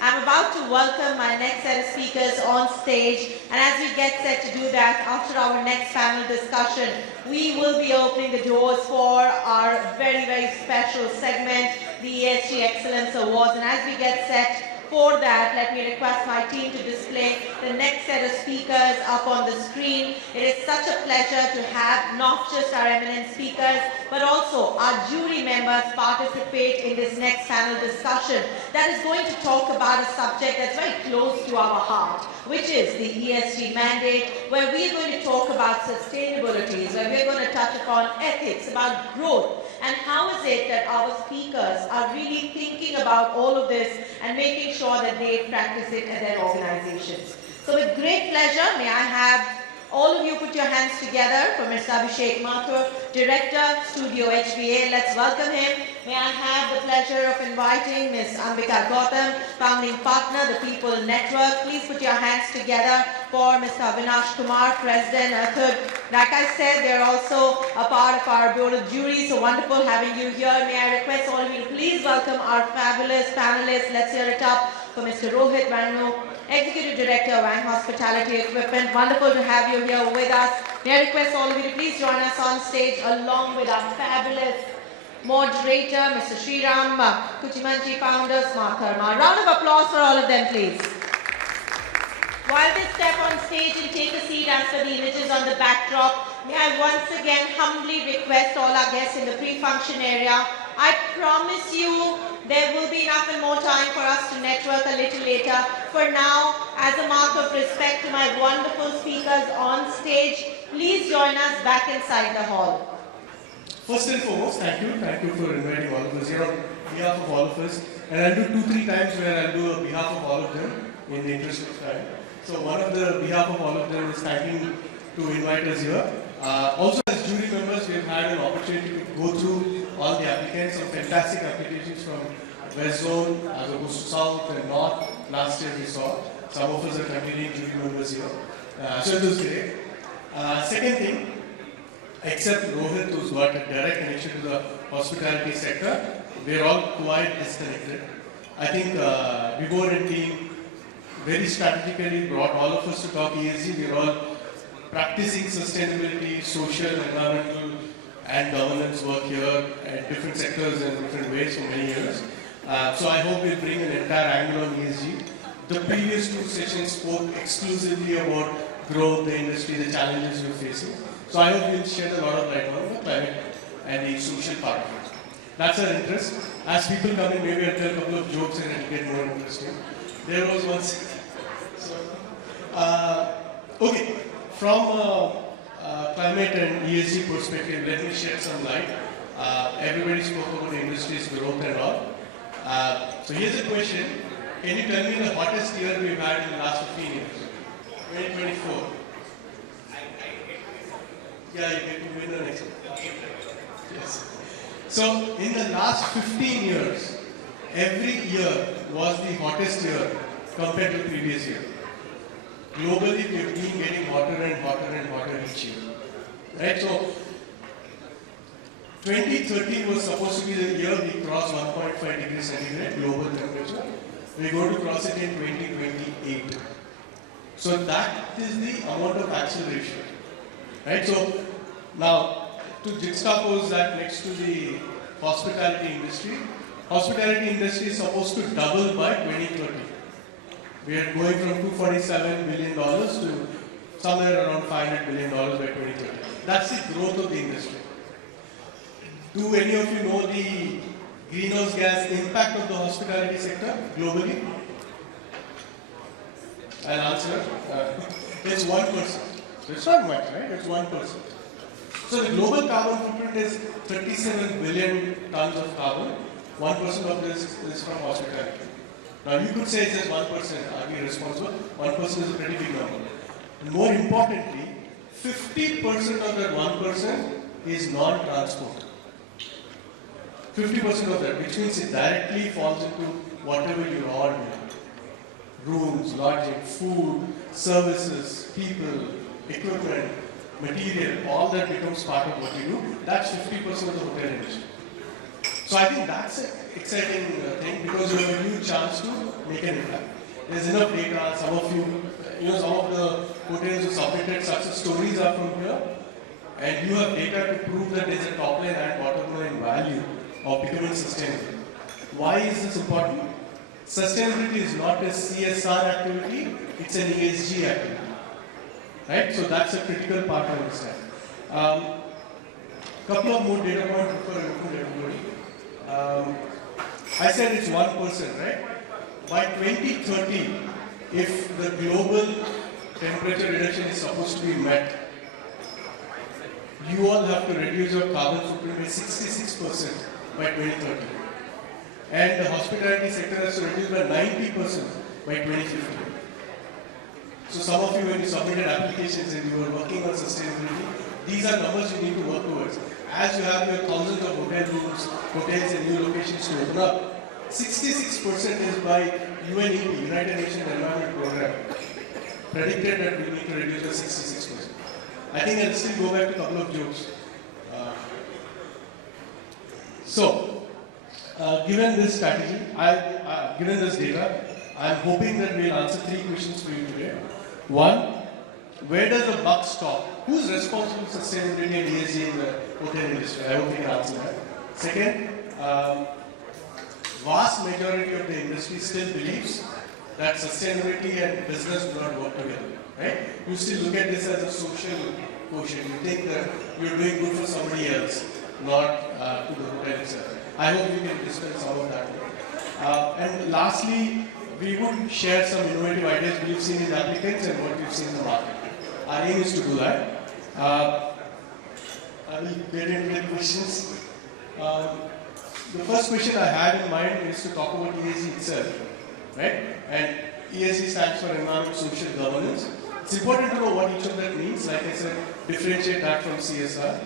I'm about to welcome my next set of speakers on stage, and as we get set to do that, after our next panel discussion, we will be opening the doors for our very, very special segment, the ESG Excellence Awards. And as we get set for that, let me request my team to display the next set of speakers up on the screen. It is such a pleasure to have not just our eminent speakers, but also our jury members participate in this next panel discussion that is going to talk about a subject that's very close to our heart, which is the ESG mandate, where we're going to talk about sustainability, where we're going to touch upon ethics, about growth, and how is it that our speakers are really thinking about all of this and making sure that they practice it at their organizations. So with great pleasure, may I have all of you put your hands together for Mr. Abhishek Mathur, Director, Studio HVA. Let's welcome him. May I have the pleasure of inviting Ms. Ambika Gautam, Founding Partner, the People Network. Please put your hands together for Mr. Avinash Kumar, President, Athud. Like I said, they're also a part of our board of jury, so wonderful having you here. May I request all of you to please welcome our fabulous panelists. Let's hear it up for Mr. Rohit Varnu, Executive Director of WANG Hospitality Equipment. Wonderful to have you here with us. May I request all of you to please join us on stage along with our fabulous moderator, Mr. Sriram Kuchimanchi, founder, Smart Therma. Round of applause for all of them, please. While they step on stage and take a seat as per the images on the backdrop, may I once again humbly request all our guests in the pre-function area. I promise you there will be enough and more time for us to network a little later. For now, as a mark of respect to my wonderful speakers on stage, please join us back inside the hall. First and foremost, thank you. Thank you for inviting all of us here on behalf of all of us. And I'll do 2-3 times where I'll do on behalf of all of them in the interest of time. So one of the behalf of all of them is thanking to invite us here. Also as jury members, we've had an opportunity to go through all the applicants, some fantastic applications from West Zone, as opposed to South and North. Last year we saw. Some of us are continuing jury members here. So it was great. Second thing, except Rohit, who's got a direct connection to the hospitality sector, we're all quite disconnected. I think Vibor and team very strategically brought all of us to talk ESG. We're all practicing sustainability, social, environmental, and governance work here at different sectors and different ways for many years. So I hope we'll bring an entire angle on ESG. The previous 2 sessions spoke exclusively about growth, the industry, the challenges we're facing. So I hope we'll shed a lot of light on the climate and the social part of it. That's our interest. As people come in, maybe I'll tell a couple of jokes and it'll get more interesting. There was once. Okay, from climate and ESG perspective, let me shed some light. Everybody spoke about the industry's growth and all. So here's a question. Can you tell me the hottest year we've had in the last 15 years? 2024. Yeah, you get to win the next one. Yes. So in the last 15 years, every year was the hottest year compared to the previous year. Globally, we've been getting hotter and hotter and hotter each year. Right? So 2030 was supposed to be the year we cross 1.5 degrees centigrade global temperature. We're going to cross it in 2028. So that is the amount of acceleration. Right? So now, to juxtapose that next to the hospitality industry is supposed to double by 2030. We are going from $247 billion to somewhere around $500 billion by 2030. That's the growth of the industry. Do any of you know the greenhouse gas impact of the hospitality sector globally? I'll answer. It's 1%. It's not much, right? It's 1%. So the global carbon footprint is 37 billion tons of carbon. 1% of this is from hospitality. Now you could say it's just 1%. Are we responsible? 1% is a pretty big number. And more importantly, 50% of that 1% is non-transport. 50% of that, which means it directly falls into whatever you're all doing. Rooms, lodging, food, services, people, equipment, material, all that becomes part of what you do. That's 50% of the hotel industry. So I think that's an exciting thing because you have a huge chance to make an impact. There's enough data. Some of some of the hotels who submitted success stories are from here, and you have data to prove that there's a top line and bottom line value of becoming sustainable. Why is this important? Sustainability is not a CSR activity; it's an ESG activity. Right? So that's a critical part to understand. Couple of more data points before I open everybody. I said it's 1%, right? By 2030, if the global temperature reduction is supposed to be met, you all have to reduce your carbon footprint by 66% by 2030. And the hospitality sector has to reduce by 90% by 2050. So some of you, when you submitted applications and you were working on sustainability, these are numbers you need to work towards. As you have your thousands of hotel rooms, hotels and new locations to open up, 66% is by UNEP, United Nations Environment Program, predicted that we need to reduce by 66%. I think I'll still go back to a couple of jokes. Given this strategy, given this data, I'm hoping that we'll answer 3 questions for you today. One, where does the buck stop? Who's responsible for sustainability and ESG in the hotel industry? I hope you can answer that. Second, vast majority of the industry still believes that sustainability and business do not work together. Right? You still look at this as a social quotient. You think that you're doing good for somebody else, not to the hotel itself. I hope you can dispel some of that. And lastly, we would share some innovative ideas we've seen in the applicants and what we've seen in the market. Our aim is to do that. I will get into the questions. The first question I had in mind is to talk about ESG itself, right? And ESG stands for Environment, Social, Governance. It's important to know what each of that means. Like I said, differentiate that from CSR.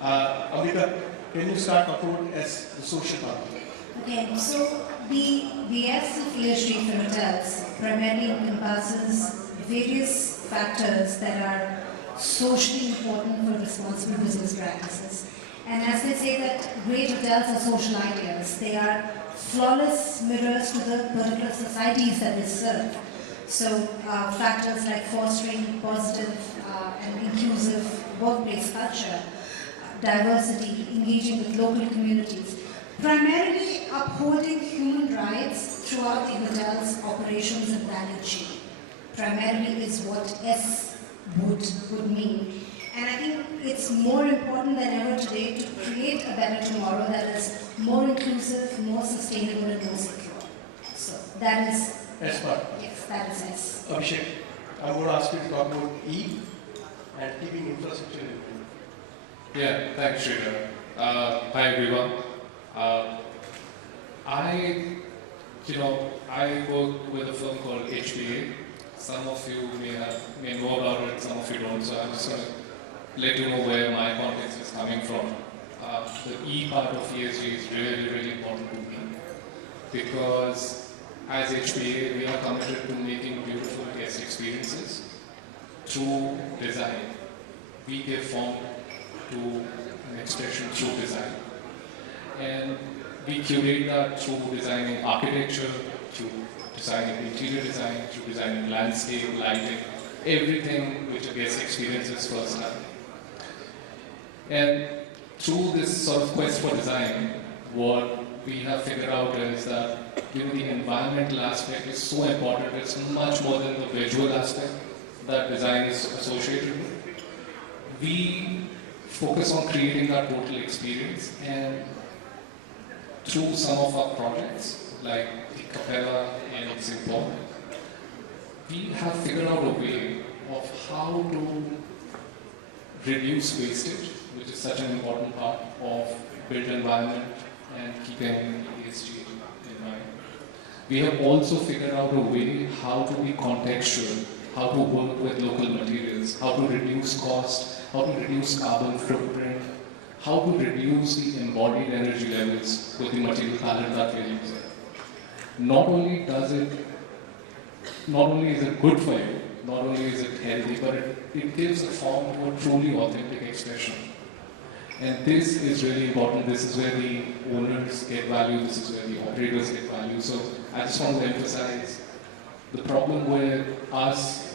Amrita, can you start talking about as the social part? Okay, so the S of ESG for hotels primarily encompasses various factors that are socially important for responsible business practices. And as they say that great hotels are social ideas, they are flawless mirrors to the particular societies that they serve. So factors like fostering positive and inclusive workplace culture, diversity, engaging with local communities, primarily upholding human rights throughout the hotel's operations and value chain. Primarily is what S would mean. And I think it's more important than ever today to create a better tomorrow that is more inclusive, more sustainable and more secure. So that is S part. Yes, that is S. Abhishek, I'm going to ask you to talk about E and keeping infrastructure in. Yeah, thanks, Sridhar. Hi everyone. I work with a firm called HVAC. Some of you may know about it, some of you don't. So I'm just going to let you know where my context is coming from. The E part of ESG is really, really important to me because as HVAC, we are committed to making beautiful guest experiences through design. We give form to an expression through design. And we curate that through designing architecture, through designing interior design, through designing landscape, lighting, everything which a guest experiences first time. And through this sort of quest for design, what we have figured out is that the environmental aspect is so important. It's much more than the visual aspect that design is associated with. We focus on creating that total experience, and through some of our projects, like the Capella in Singapore, we have figured out a way of how to reduce wastage, which is such an important part of built environment and keeping ESG in mind. We have also figured out a way how to be contextual, how to work with local materials, how to reduce cost, how to reduce carbon footprint, how to reduce the embodied energy levels with the material palette that we're using. Not only is it good for you, not only is it healthy, but it gives a form to a truly authentic expression. And this is really important. This is where the owners get value, this is where the operators get value. So I just want to emphasize the problem with us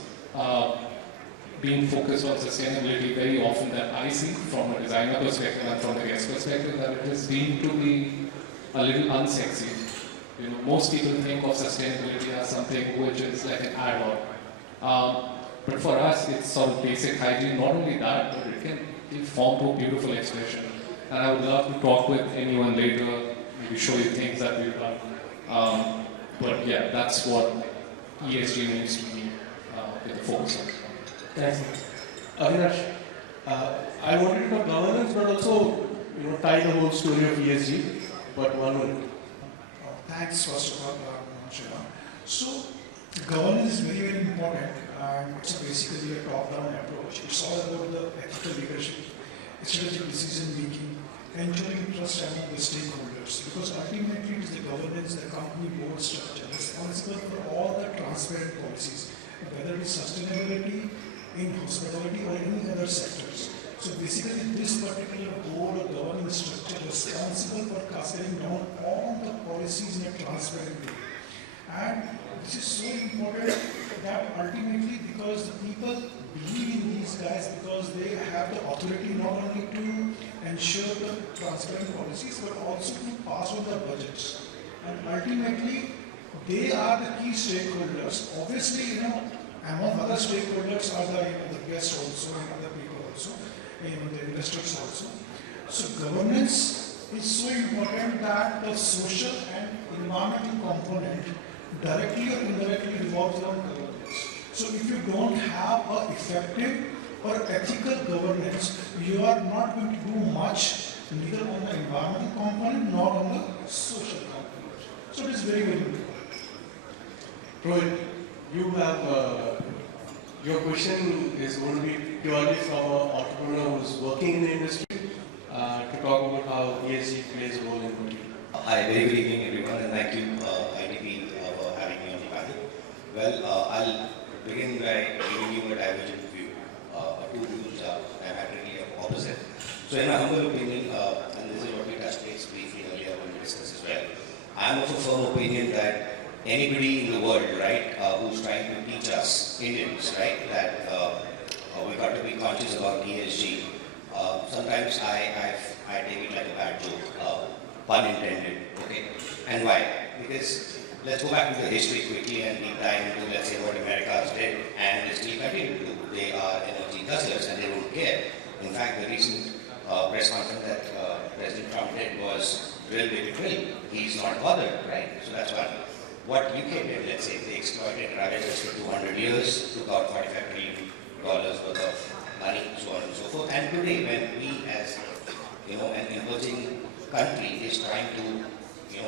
being focused on sustainability very often that I see from a designer perspective and from the guest perspective, that it is deemed to be a little unsexy. You know, most people think of sustainability as something which is like an add-on. But for us, it's sort of basic hygiene. Not only that, but it can give form to a beautiful expression. And I would love to talk with anyone later, maybe show you things that we've done. But yeah, that's what ESG means to me with the focus on. Thanks. Avinash, I wanted to talk governance, but also tie the whole story of ESG, but one minute. Thanks, first of all, Shiva. So, governance is very, very important, and it's basically a top-down approach. It's all about the ethical leadership, strategic decision making, ensuring trust among the stakeholders. Because ultimately, it is the governance, the company board structure responsible for all the transparent policies, whether it is sustainability, in hospitality, or any other sectors. So basically, this particular board or governance structure is responsible for cascading down all the policies in a transparent way. And this is so important that ultimately, because the people believe in these guys, because they have the authority not only to ensure the transparent policies, but also to pass on the budgets. And ultimately, they are the key stakeholders. Obviously, among other stakeholders are the guests also and other people also, the investors also. So governance is so important that the social and environmental component directly or indirectly revolves around governance. So if you don't have an effective or ethical governance, you are not going to do much, neither on the environmental component nor on the social component. So it is very, very important. Rohit, you have your question is going to be purely from an entrepreneur who's working in the industry to talk about how ESG plays a role in what you do. Hi, very good evening everyone, and thank you ITP for having me on the panel. Well, I'll begin by giving you a divergent view. Two views are diametrically opposite. So in my humble opinion, and this is what we touched base briefly earlier when we discussed as well, I'm of a firm opinion that anybody in the world, right, who's trying to teach us Indians, right, that we got to be conscious about ESG. Sometimes I take it like a bad joke, pun intended, okay? And why? Because let's go back to the history quickly and deep dive into, let's say, what Americans did, and they still continue to do. They are energy guzzlers and they don't care. In fact, the recent press conference that President Trump did was drill, baby, drill. He's not bothered, right? So that's one. What UK did, let's say, they exploited ravagers for 200 years, took out $45 trillion worth of money, so on and so forth. And today, when we as an emerging country is trying to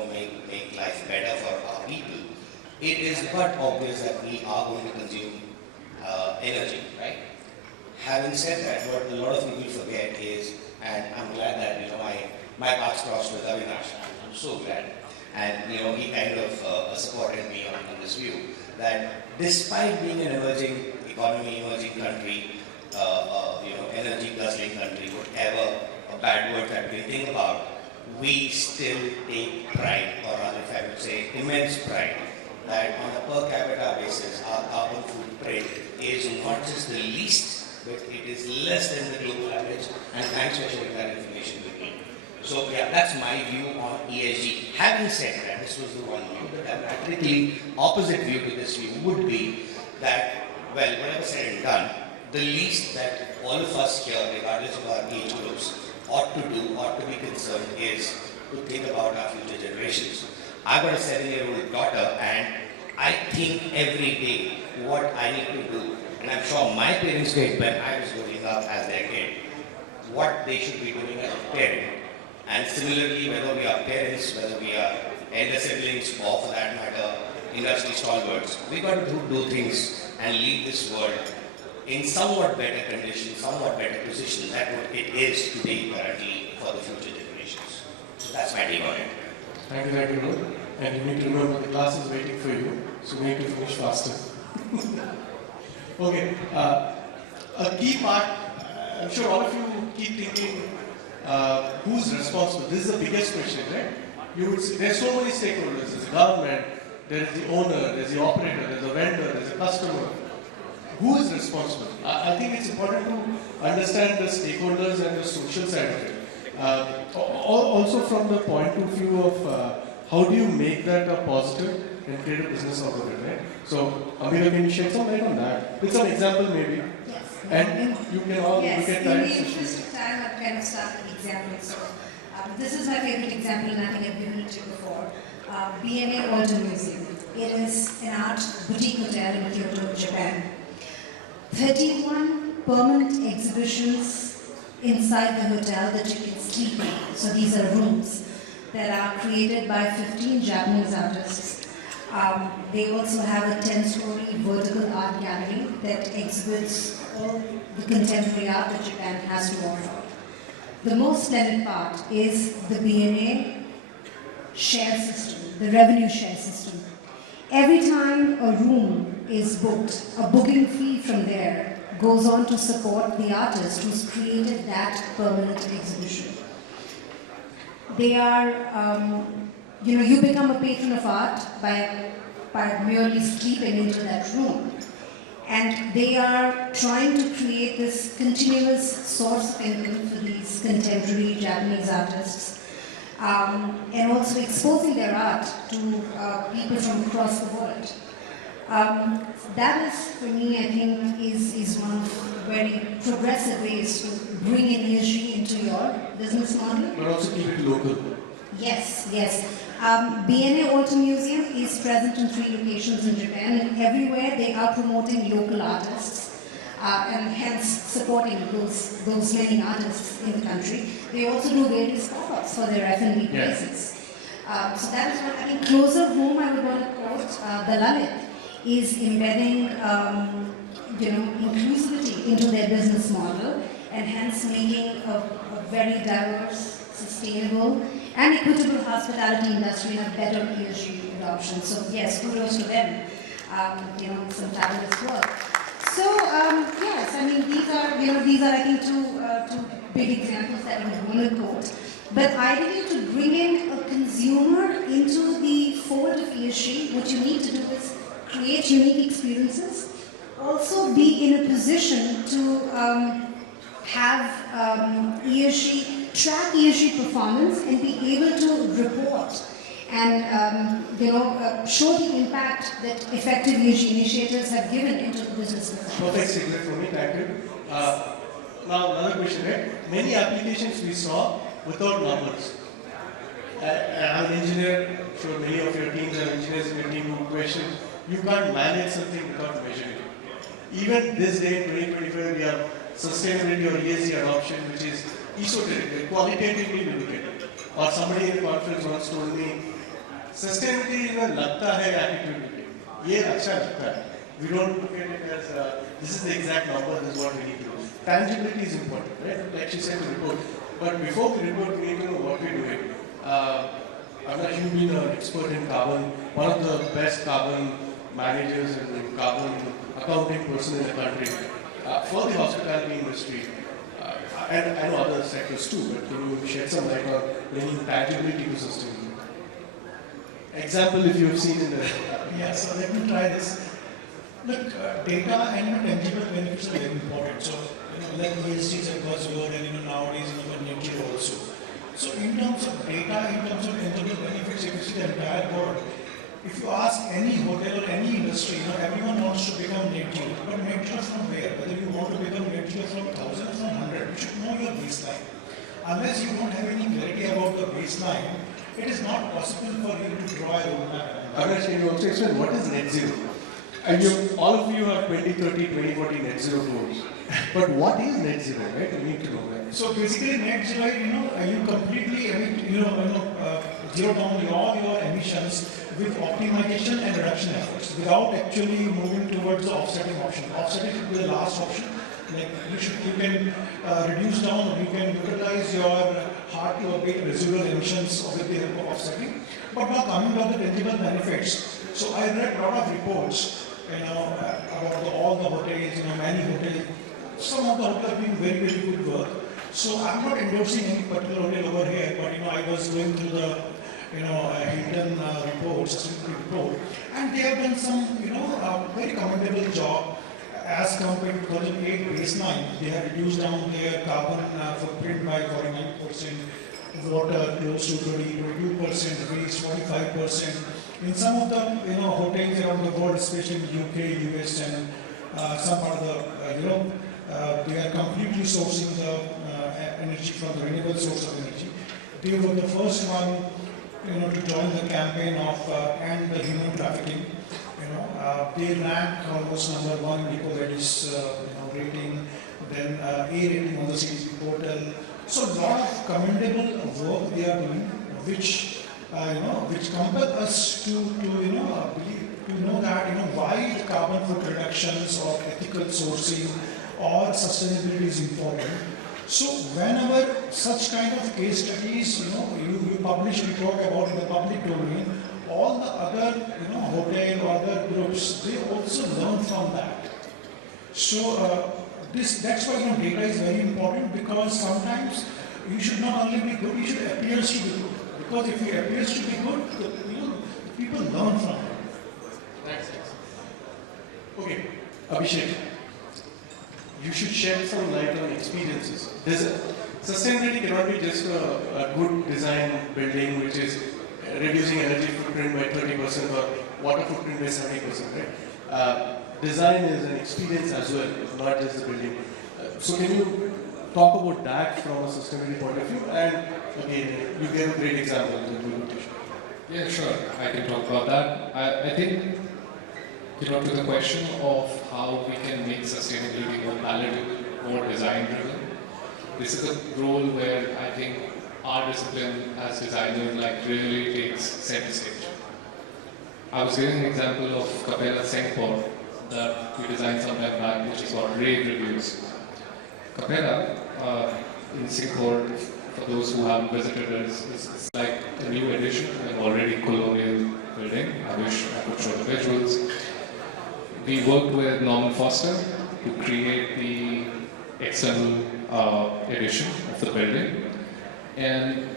make life better for our people, it is but obvious that we are going to consume energy, right? Having said that, what a lot of people forget is, and I'm glad that my paths crossed with Avinash. I'm so glad. And he kind of supported me on this view that despite being an emerging economy, emerging country, energy guzzling country, whatever a bad word that we think about, we still take pride, or rather if I would say immense pride, that on a per capita basis our carbon footprint is not just the least, but it is less than the global average. And thanks for sharing that information with me. So yeah, that's my view on ESG. Having said that, this was the one view. The diametrically opposite view to this view would be that, well, whatever said and done, the least that all of us here, regardless of our age groups, ought to do, ought to be concerned is to think about our future generations. I've got a 7-year-old daughter, and I think every day what I need to do. And I'm sure my parents did when I was growing up as their kid, what they should be doing as a parent. And similarly, whether we are parents, whether we are elder siblings, or for that matter, industry stalwarts, we've got to do things and leave this world in somewhat better condition, somewhat better position than what it is today currently for the future generations. So that's my take on it. Thank you, Lord. And you need to remember the class is waiting for you, so you need to finish faster. Okay, a key part, I'm sure all of you keep thinking, who's responsible? This is the biggest question, right? You would see, there's so many stakeholders. There's the government, there is the owner, there's the operator, there's the vendor, there's the customer. Who is responsible? I think it's important to understand the stakeholders and the social side of it. Also from the point of view of how do you make that a positive and create a business out of it, right? So, Amira, can you shed some light on that? With some example maybe. Yes. And you can all yes, look at in that. the interest of time, I'll kind of start with examples. So, this is my favorite example, and I think I've given it to you before. B&A Alter Museum. It is an art boutique hotel in Kyoto, Japan. 31 permanent exhibitions inside the hotel that you can sleep in. So these are rooms that are created by 15 Japanese artists. They also have a 10-story vertical art gallery that exhibits all the contemporary art that Japan has to offer. The most splendid part is the B&A share system, the revenue share system. Every time a room is booked, a booking fee from there goes on to support the artist who's created that permanent exhibition. They are, you become a patron of art by merely sleeping into that room. And they are trying to create this continuous source of income for these contemporary Japanese artists, and also exposing their art to people from across the world. That is, for me, I think, is one of the very progressive ways to bring in ESG into your business model. But also keep it local. Yes, yes. B&A Alter Museum is present in 3 locations in Japan, and everywhere they are promoting local artists and hence supporting those many artists in the country. They also do various pop-ups for their F&B places. So that is what I think. Closer home, I would want to quote the Lalit, is embedding inclusivity into their business model and hence making a very diverse, sustainable and equitable hospitality industry and a better ESG adoption. So yes, kudos to them. Some fabulous work. So yes, I mean these are I think two big examples that I would want to quote. But ideally, to bring in a consumer into the fold of ESG, what you need to do is create unique experiences. Also, be in a position to have track ESG performance and be able to report and show the impact that effective ESG initiatives have given into the business. Perfect segment for me, thank you. Now another question, right? Many applications we saw without numbers. I'm an engineer, I'm sure many of your teams are engineers in your team who question, you can't manage something without measuring it. Even this day in 2025, we have sustainability or ESG adoption, which is esoteric, qualitatively we look at it. Or somebody in a conference once told me, sustainability is a lagta hai attitude. Ye acha lagta hai. We don't look at it as this is the exact number, this is what we need to do. Tangibility is important, right? Like she said, report. But before we report, we need to know what we're doing. I'm not you've been an expert in carbon, one of the best carbon managers and carbon accounting person in the country. For the hospitality industry, and I know other sectors too, but can you shed some light on bringing tangibility to sustainability? Example, if you have seen in the... Yeah, so let me try this. Look, data and tangible benefits are very important. So, like ESG is a buzzword, and nowadays nature also. So, in terms of data, in terms of tangible benefits, if you see the entire world, if you ask any hotel or any industry, everyone wants to become net zero. But net zero from where? Whether you want to become net zero from 1,000 or from 100, you should know your baseline. Unless you don't have any clarity about the baseline, it is not possible for you to draw a roadmap. Agarsh, can you also explain what is net zero? And all of you have 2030, 2040 net zero goals. But what is net zero, right? We need to know that. So basically, net zero, you completely zero down all your emissions with optimization and reduction efforts without actually moving towards the offsetting option. Offsetting should be the last option. Like you can reduce down, you can utilize your hard to abate residual emissions with the help of offsetting. But now coming to the tangible benefits. So I read a lot of reports, about all the hotels, many hotels. Some of the hotels are doing very, very good work. So I'm not endorsing any particular hotel over here, but I was going through the Hilton reports, report, and they have done some very commendable job as compared to 2008 baseline. They have reduced down their carbon footprint by 49%, water close to 22%, waste 45%. In some of the hotels around the world, especially in the UK, US, and some part of the Europe, they are completely sourcing the energy from the renewable source of energy. They were the first one, to join the campaign of end the human trafficking. They ranked almost number 1 in EcoVadis rating, then A rating on the CDP portal. So a lot of commendable work they are doing, which compel us to believe, to know that why the carbon foot reductions or ethical sourcing or sustainability is important. So whenever such kind of case studies, you publish, you talk about in the public domain, all the other, hotel or other groups, they also learn from that. So that's why data is very important, because sometimes you should not only be good, you should appear to be good. Because if you appear to be good, people learn from it. Thanks. Okay, Abhishek. You should shed some light on experiences. Sustainability cannot be just a good design building which is reducing energy footprint by 30% or water footprint by 70%, right? Design is an experience as well, not just the building. So can you talk about that from a sustainability point of view? And again, you gave a great example. Yeah, sure. I can talk about that. I think, to the question of how we can make sustainability more palatable, more design-driven, this is a role where I think our discipline as designers really takes center stage. I was giving an example of Capella Singapore that we designed some time back, which has got rave reviews. Capella in Singapore, for those who haven't visited, is like a new addition to an already colonial building. I wish I could show the visuals. We worked with Norman Foster to create the external edition of the building. And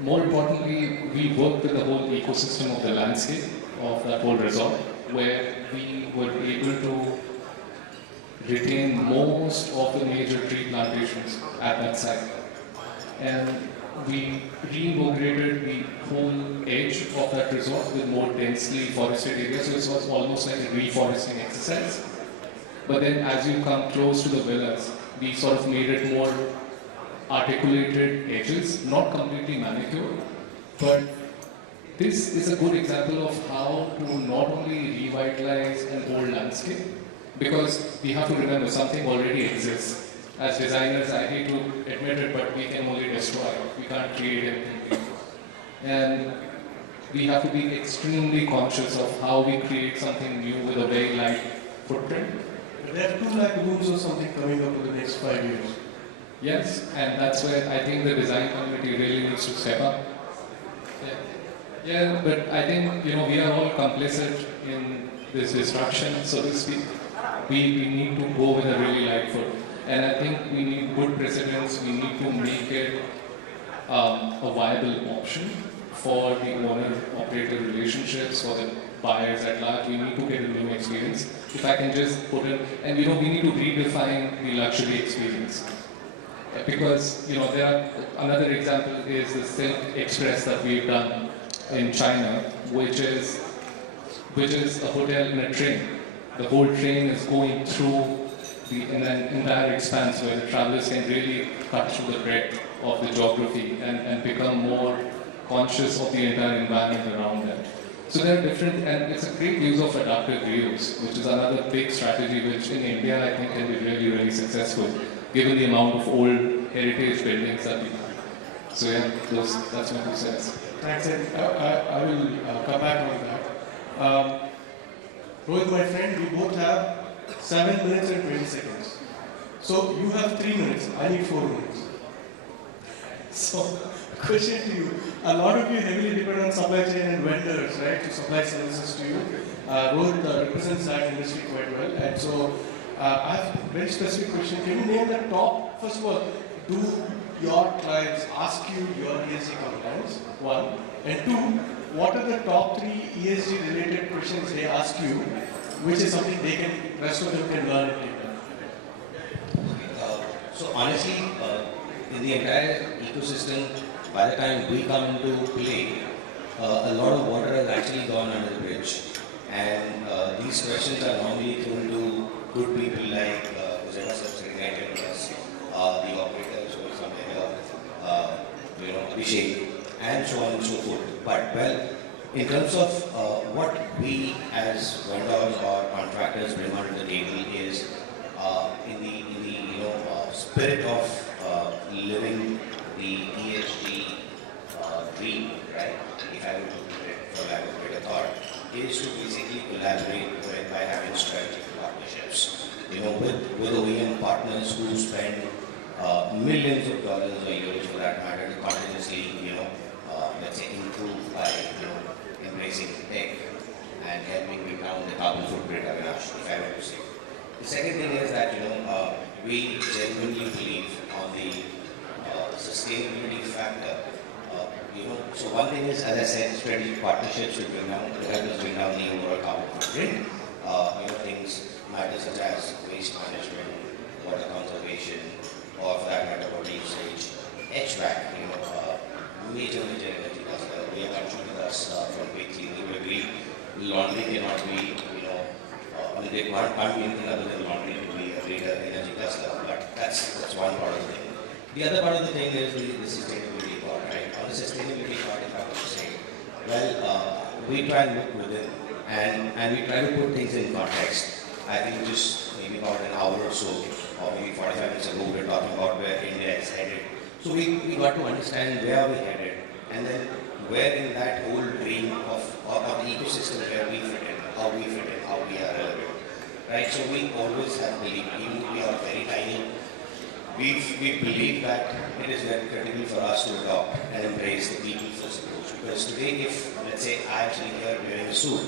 more importantly, we worked with the whole ecosystem of the landscape of that whole resort, where we were able to retain most of the major tree plantations at that site. And we reinvigorated the whole edge of that resort with more densely forested areas, so it was almost like a reforesting exercise. But then as you come close to the villas, we sort of made it more articulated edges, not completely manicured, but this is a good example of how to not only revitalize an old landscape, because we have to remember something already exists. As designers, I hate to admit it, but we can only destroy. We can't create anything. And we have to be extremely conscious of how we create something new with a very light footprint. There are 2 lakh rooms or something coming up in the next 5 years. Yes, and that's where I think the design community really needs to step up. Yeah, but I think, we are all complicit in this destruction, so to speak. We need to go with a really light foot. And I think we need good precedents. We need to make it a viable option for the owner-operator relationships, for the buyers at large. We need to get a new experience. If I can just put it, and we need to redefine the luxury experience. Because, there are, another example is the Silk Express that we've done in China, which is a hotel in a train. The whole train is going through an entire expanse where the travelers can really cut through the breadth of the geography and become more conscious of the entire environment around them. So there are different, and it's a great use of adaptive reuse, which is another big strategy which in India I think can be really, really successful, given the amount of old heritage buildings that we have. So yeah, that's my 2 cents. Thanks, and I will come back on that. Rohit, my friend, we both have 7 minutes and 20 seconds. So you have 3 minutes, I need 4 minutes. So, question to you. A lot of you heavily depend on supply chain and vendors, right, to supply services to you. Rohit represents that industry quite well. And so, I have a very specific question. Can you name the top, first of all, do your clients ask you your ESG compliance? 1. And 2, what are the top 3 ESG related questions they ask you, which is something they can, rest of them can learn and take on? So honestly, in the entire ecosystem, by the time we come into play, a lot of water has actually gone under the bridge. And these questions are normally thrown to good people like the operators, for example, Abhishek, and so on and so forth. But well, in terms of what we as vendors or contractors bring onto the table is in the spirit of living the ESG dream, right? If I would put it for lack of a better thought, is to basically collaborate by having strategic partnerships. With OEM partners who spend millions of dollars or euros for that matter to continuously, let's say, improve by embracing tech and helping bring down the carbon footprint of Avinash, if I were to say. The second thing is that we genuinely believe on the sustainability factor. So one thing is, as I said, strategic partnerships will help us bring down the overall carbon footprint. Things matter such as waste management, water conservation, or for that matter, water usage, HVAC. Major energy cluster. We have mentioned with us from QuickClean. We will agree laundry cannot be, they can't be anything other than laundry to be a greater energy cluster. But that's one part of the thing. The other part of the thing is the sustainability part, right? On the sustainability part, if I were to say, well, we try and look within and we try to put things in context. I think just maybe about an hour or so, or maybe 45 minutes ago, we were talking about where India is headed. So we got to understand where we headed, and then where in that whole dream of the ecosystem where we fit in, how we fit in, how we are relevant, right? So we always have believed, even though we are very tiny, we believe that it is very critical for us to adopt and embrace the people first approach. Because today, if let's say I am sitting here wearing a suit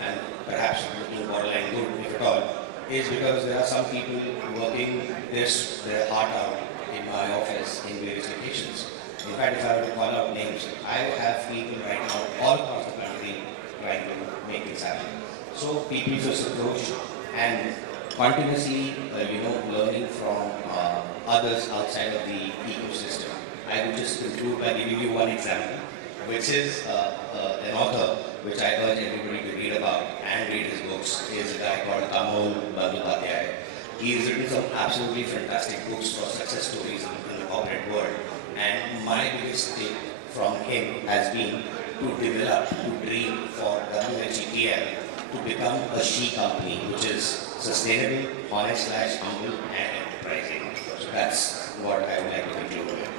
and perhaps looking borderline good, if at all, is because there are some people working their heart out in my office in various locations. In fact, if I were to call out names, I have people right now all across the country trying to make things happen. So people first approach and continuously, learning from others outside of the ecosystem. I would just conclude by giving you one example, which is an author, which I urge everybody to read about and read his books, is a guy called Kamol Bandyopadhyay. He's written some absolutely fantastic books for success stories in the corporate world. And my biggest take from him has been to develop, to dream for WHETL to become a she company, which is sustainable, honest, humble, and enterprising. So that's what I would like to conclude with.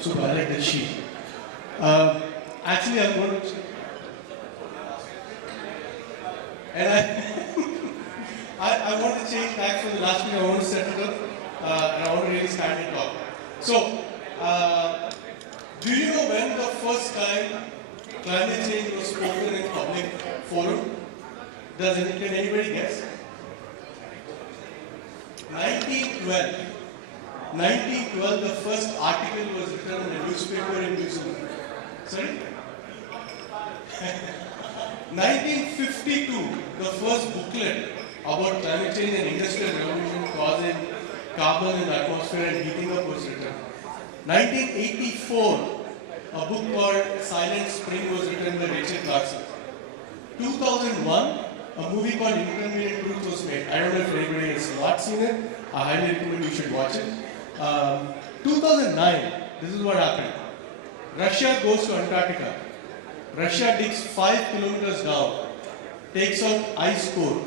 So I like the she. Actually, I'm going to... And I want to change back from the last week. I want to set it up and I want to really stand and talk. So, do you know when the first time climate change was spoken in public forum? Can anybody guess? 1912. 1912, the first article was written in a newspaper in New Zealand. Sorry? 1952, the first booklet about climate change and industrial revolution causing carbon in the atmosphere and heating up was written. 1984, a book called Silent Spring was written by Rachel Carson. 2001, a movie called Inconvenient Truth was made. I don't know if anybody has not seen it. I highly recommend you should watch it. 2009, this is what happened. Russia goes to Antarctica. Russia digs 5 kilometers down, takes out ice core,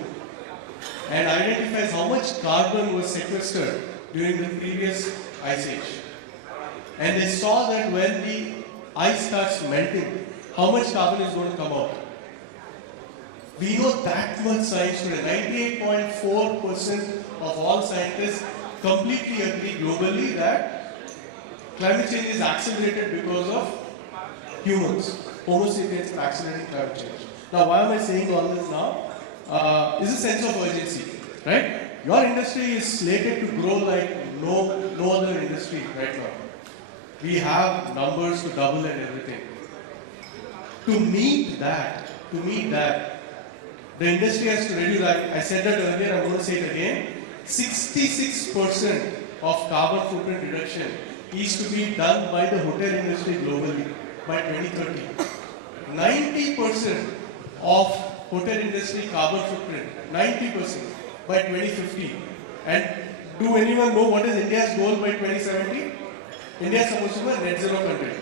and identifies how much carbon was sequestered during the previous ice age. And they saw that when the ice starts melting, how much carbon is going to come out. We know that much science today. 98.4% of all scientists completely agree globally that climate change is accelerated because of humans. Homo sapiens are accelerating climate change. Now, why am I saying all this now? Is a sense of urgency, right? Your industry is slated to grow like no other industry right now. We have numbers to double and everything. To meet that, the industry has to reduce, I said that earlier, I'm going to say it again, 66% of carbon footprint reduction is to be done by the hotel industry globally by 2030. 90% of hotel industry carbon footprint, 90% by 2050. And do anyone know what is India's goal by 2070? India is supposed to be a net zero country.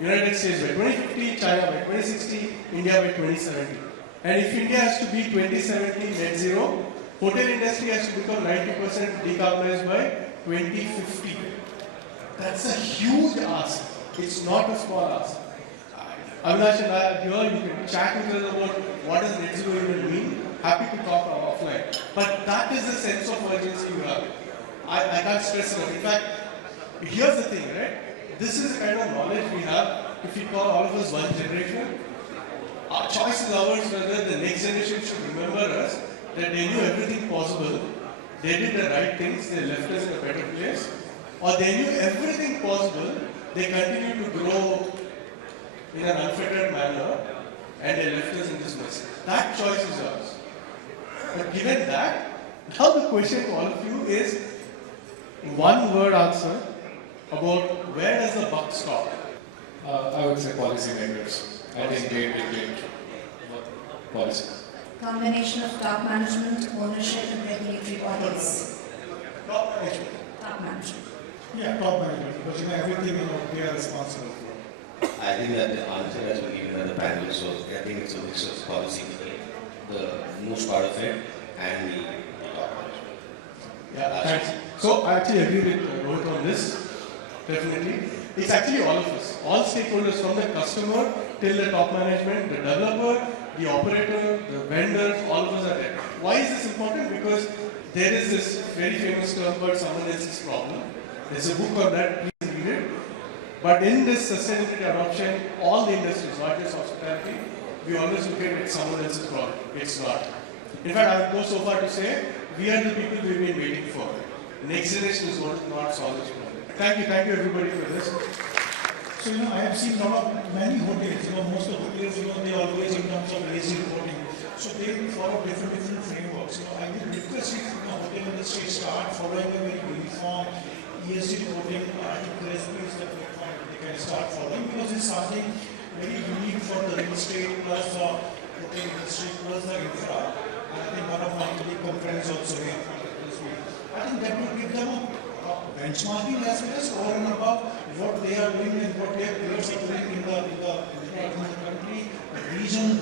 United States by 2050, China by 2060, India by 2070. And if India has to be 2070 net zero, hotel industry has to become 90% decarbonized by 2050. That's a huge ask. It's not a small ask. Avinash and I are here, you can chat with us about what does net zero even mean. Happy to talk offline. But that is the sense of urgency you have. I can't stress enough. In fact, here's the thing, right? This is the kind of knowledge we have. If we call all of us one generation, our choice is ours whether the next generation should remember us, that they knew everything possible, they did the right things, they left us in a better place, or they knew everything possible, they continue to grow in an unfettered manner, and they left us in this mess. That choice is ours. But given that, now the question to all of you is one word answer about where does the buck stop? I would say policymakers. I think they dictate policy. Combination of top management, ownership and regulatory bodies. Top management. Top management. Yeah, top management, because everything they are responsible for. I think that the answer has been given by the panel, so I think it's a mix of policy, the most part of it, and the top management. Yeah, thanks. So I actually agree with Rohit on this, definitely. It's actually all of us, all stakeholders from the customer till the top management, the developer, the operator, the vendors, all of us are there. Why is this important? Because there is this very famous term called someone else's problem. There's a book on that, please read it. But in this sustainability adoption, all the industries, not just hospitality, we always look at it someone else's problem. It's not. In fact, I would go so far to say, we are the people we've been waiting for. Next generation is going to not solve this problem. Thank you everybody for this. So, I have seen many hotels, most of the hotels, they always in terms of ESG reporting. So they follow different frameworks. I will request if hotel industry start following a very uniform ESG reporting. I think GRESB is the platform they can start following because it's something very unique for the real estate plus the hotel industry plus the infra. And I think one of my colleague conference also here this week. I think that will give them a benchmarking as well as over and above what they are doing and what their peers are doing in the country, the region.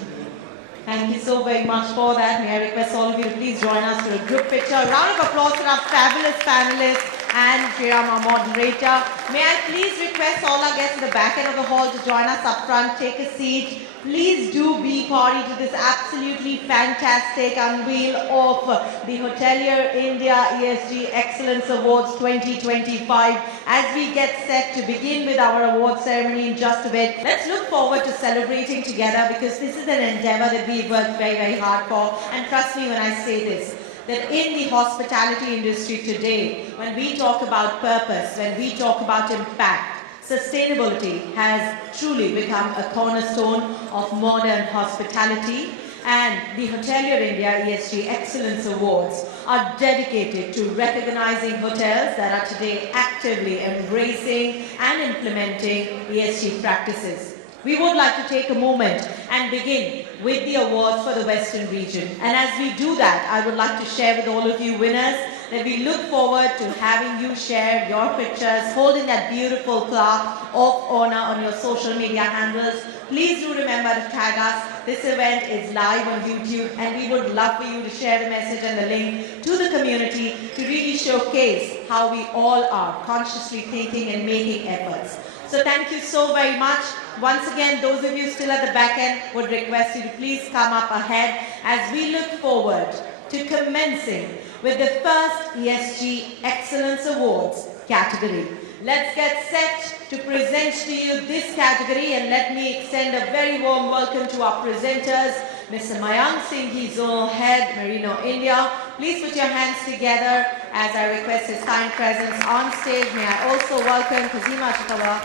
Thank you so very much for that. May I request all of you to please join us for a group picture. A round of applause for our fabulous panelists and Jairam, our moderator. May I please request all our guests at the back end of the hall to join us up front, take a seat. Please do be party to this absolutely fantastic unveil of the Hotelier India ESG Excellence Awards 2025. As we get set to begin with our award ceremony in just a bit, let's look forward to celebrating together because this is an endeavor that we've worked very, very hard for. And trust me when I say this, that in the hospitality industry today, when we talk about purpose, when we talk about impact, sustainability has truly become a cornerstone of modern hospitality, and the Hotelier India ESG Excellence Awards are dedicated to recognizing hotels that are today actively embracing and implementing ESG practices. We would like to take a moment and begin with the awards for the Western region. And as we do that, I would like to share with all of you winners that we look forward to having you share your pictures holding that beautiful plaque of honor on your social media handles. Please do remember to tag us. This event is live on YouTube, and we would love for you to share the message and the link to the community to really showcase how we all are consciously thinking and making efforts. So thank you so very much. Once again, those of you still at the back end would request you to please come up ahead as we look forward to commencing with the first ESG Excellence Awards category. Let's get set to present to you this category, and let me extend a very warm welcome to our presenters, Mr. Mayank Singhi, Zonal Head, Merino, India. Please put your hands together as I request his kind presence on stage. May I also welcome Kazima Chikawa,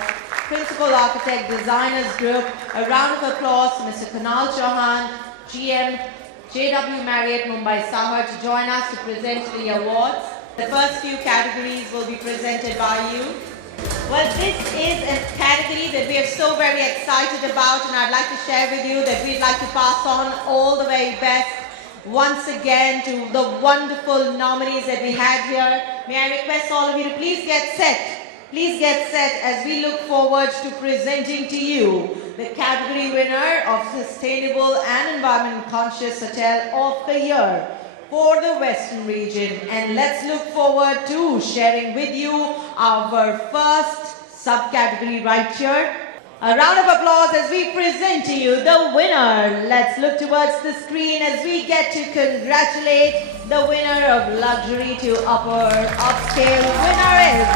Principal Architect, Designers Group. A round of applause to Mr. Kunal Chauhan, GM JW Marriott Mumbai Sahar, to join us to present the awards. The first few categories will be presented by you. Well, this is a category that we are so very excited about, and I'd like to share with you that we'd like to pass on all the very best once again to the wonderful nominees that we had here. May I request all of you to please get set. Please get set as we look forward to presenting to you the category winner of Sustainable and Environment Conscious Hotel of the Year for the Western region. And let's look forward to sharing with you our first subcategory right here. A round of applause as we present to you the winner. Let's look towards the screen as we get to congratulate the winner of luxury to upper upscale. Winner is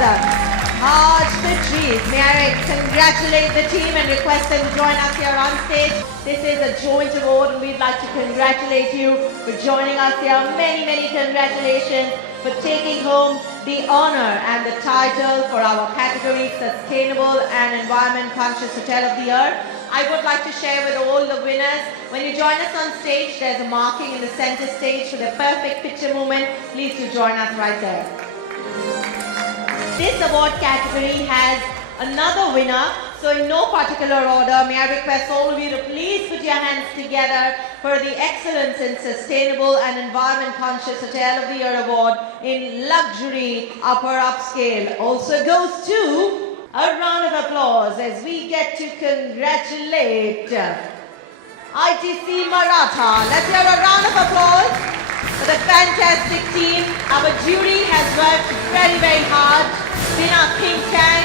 Haj Patrice. May I congratulate the team and request them to join us here on stage. This is a joint award, and we'd like to congratulate you for joining us here. Many, many congratulations for taking home the honor and the title for our category Sustainable and Environment Conscious Hotel of the Year. I would like to share with all the winners, when you join us on stage, there's a marking in the center stage for the perfect picture moment. Please do join us right there. This award category has another winner, so in no particular order, may I request all of you to please put your hands together for the Excellence in Sustainable and Environment Conscious Hotel of the Year Award in Luxury Upper Upscale. Also goes to a round of applause as we get to congratulate ITC Maratha. Let's hear a round of applause for the fantastic team. Our jury has worked very, very hard. It's been our think tank.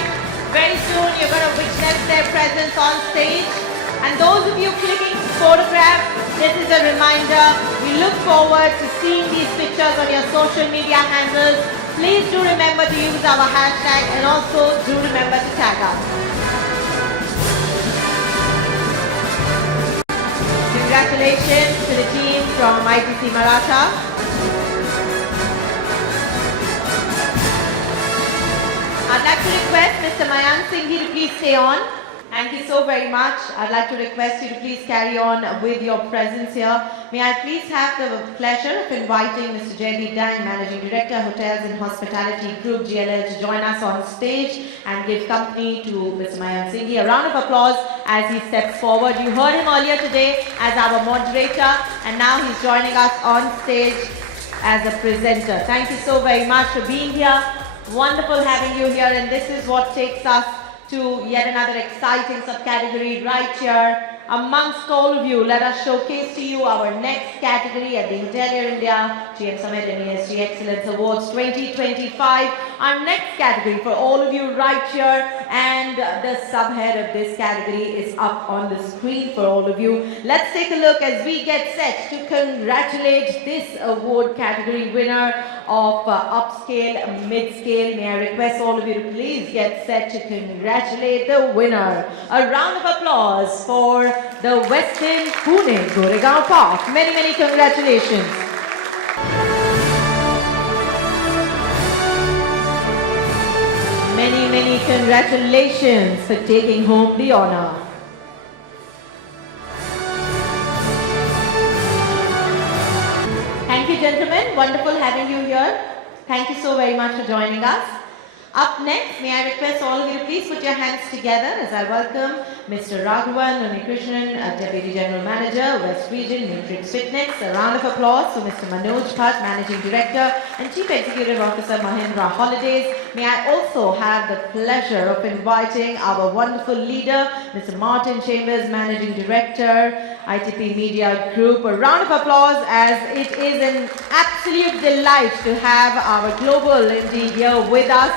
Very soon you're going to witness their presence on stage. And those of you clicking photographs, this is a reminder. We look forward to seeing these pictures on your social media handles. Please do remember to use our hashtag, and also do remember to tag us. Congratulations to the team from ITC Maratha. I'd like to request Mr. Mayank Singhi to please stay on. Thank you so very much. I'd like to request you to please carry on with your presence here. May I please have the pleasure of inviting Mr. Jaydeep Dang, Managing Director, Hotels and Hospitality Group, GLL, to join us on stage and give company to Mr. Mayank Singhi. A round of applause as he steps forward. You heard him earlier today as our moderator, and now he's joining us on stage as a presenter. Thank you so very much for being here. Wonderful having you here, and this is what takes us to yet another exciting subcategory right here. Amongst all of you, let us showcase to you our next category at the Hotelier India GM Summit and ESG Excellence Awards 2025. Our next category for all of you right here, and the subhead of this category is up on the screen for all of you. Let's take a look as we get set to congratulate this award category winner of upscale, mid-scale. May I request all of you to please get set to congratulate the winner. A round of applause for the Westin Pune Goregaon Park. Many, many congratulations. Many, many congratulations for taking home the honor. Thank you, gentlemen. Wonderful having you here. Thank you so very much for joining us. Up next, may I request all of you to please put your hands together as I welcome Mr. Raghavan Unnikrishnan, Deputy General Manager, West Region, Matrix Fitness. A round of applause for Mr. Manoj Bhatt, Managing Director and Chief Executive Officer, Mahindra Holidays. May I also have the pleasure of inviting our wonderful leader, Mr. Martin Chambers, Managing Director, ITP Media Group. A round of applause, as it is an absolute delight to have our global MD here with us.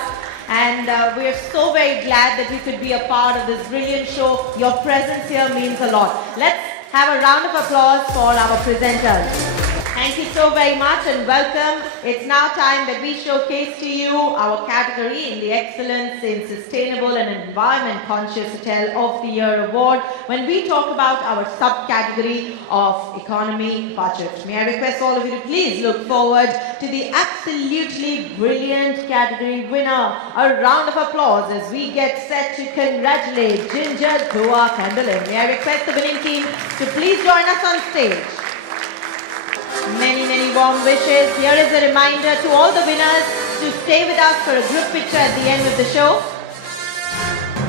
And we are so very glad that we could be a part of this brilliant show. Your presence here means a lot. Let's have a round of applause for our presenters. Thank you so very much and welcome. It's now time that we showcase to you our category in the Excellence in Sustainable and Environment Conscious Hotel of the Year Award when we talk about our subcategory of economy budget. May I request all of you to please look forward to the absolutely brilliant category winner. A round of applause as we get set to congratulate Ginger Goa Candlin. May I request the winning team to please join us on stage. Many, many warm wishes. Here is a reminder to all the winners to stay with us for a group picture at the end of the show.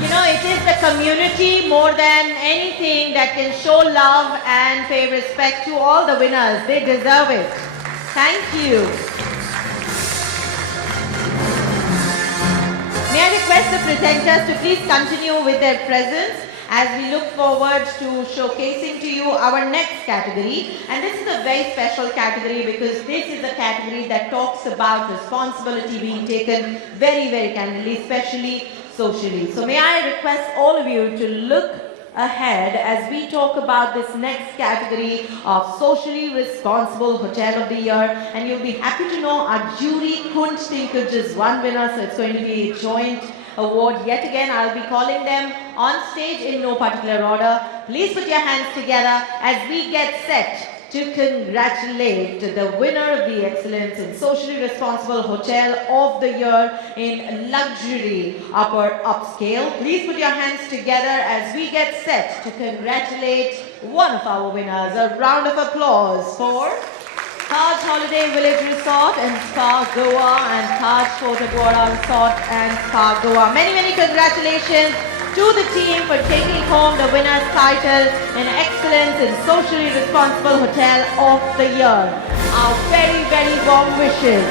You know, it is the community more than anything that can show love and pay respect to all the winners. They deserve it. Thank you. May I request the presenters to please continue with their presence as we look forward to showcasing to you our next category. And this is a very special category because this is a category that talks about responsibility being taken very, very candidly, especially socially. So may I request all of you to look ahead as we talk about this next category of socially responsible hotel of the year. And you'll be happy to know our jury couldn't think of just one winner, so it's going to be a joint award. Yet again, I'll be calling them on stage in no particular order. Please put your hands together as we get set to congratulate the winner of the Excellence in Socially Responsible Hotel of the Year in Luxury Upper Upscale. Please put your hands together as we get set to congratulate one of our winners. A round of applause for Taj Holiday Village Resort and Spa Goa and Taj Fort Aguada Resort and Spa Goa. Many, many congratulations to the team for taking home the winner's title in Excellence in Socially Responsible Hotel of the Year. Our very, very warm wishes.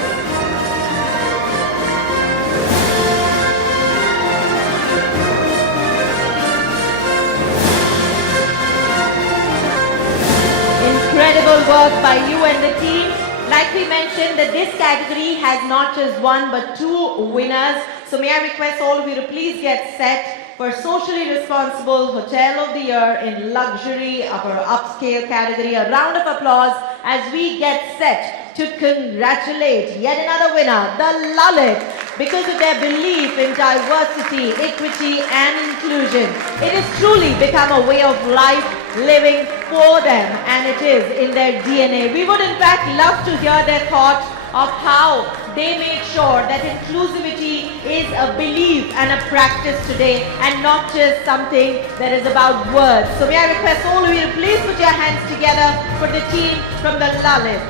Incredible work by you and the team. Like we mentioned, that this category has not just one but two winners. So may I request all of you to please get set for Socially Responsible Hotel of the Year in Luxury Upper Upscale category. A round of applause as we get set to congratulate yet another winner, the Lalit, because of their belief in diversity, equity and inclusion. It has truly become a way of life living for them, and it is in their DNA. We would in fact love to hear their thoughts of how they made sure that inclusivity is a belief and a practice today and not just something that is about words. So may I request all of you to please put your hands together for the team from the Lalit.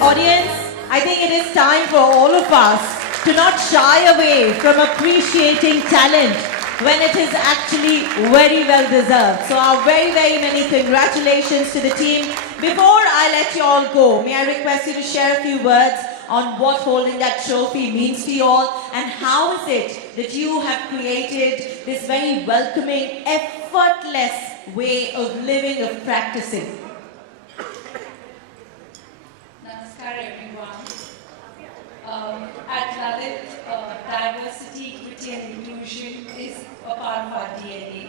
Audience, I think it is time for all of us to not shy away from appreciating talent when it is actually very well deserved. So our very, very many congratulations to the team. Before I let you all go, may I request you to share a few words on what holding that trophy means to you all, and how is it that you have created this very welcoming, effortless way of living, of practicing. Namaskar everyone. At Lalit, diversity, equity and inclusion is a part of our DNA.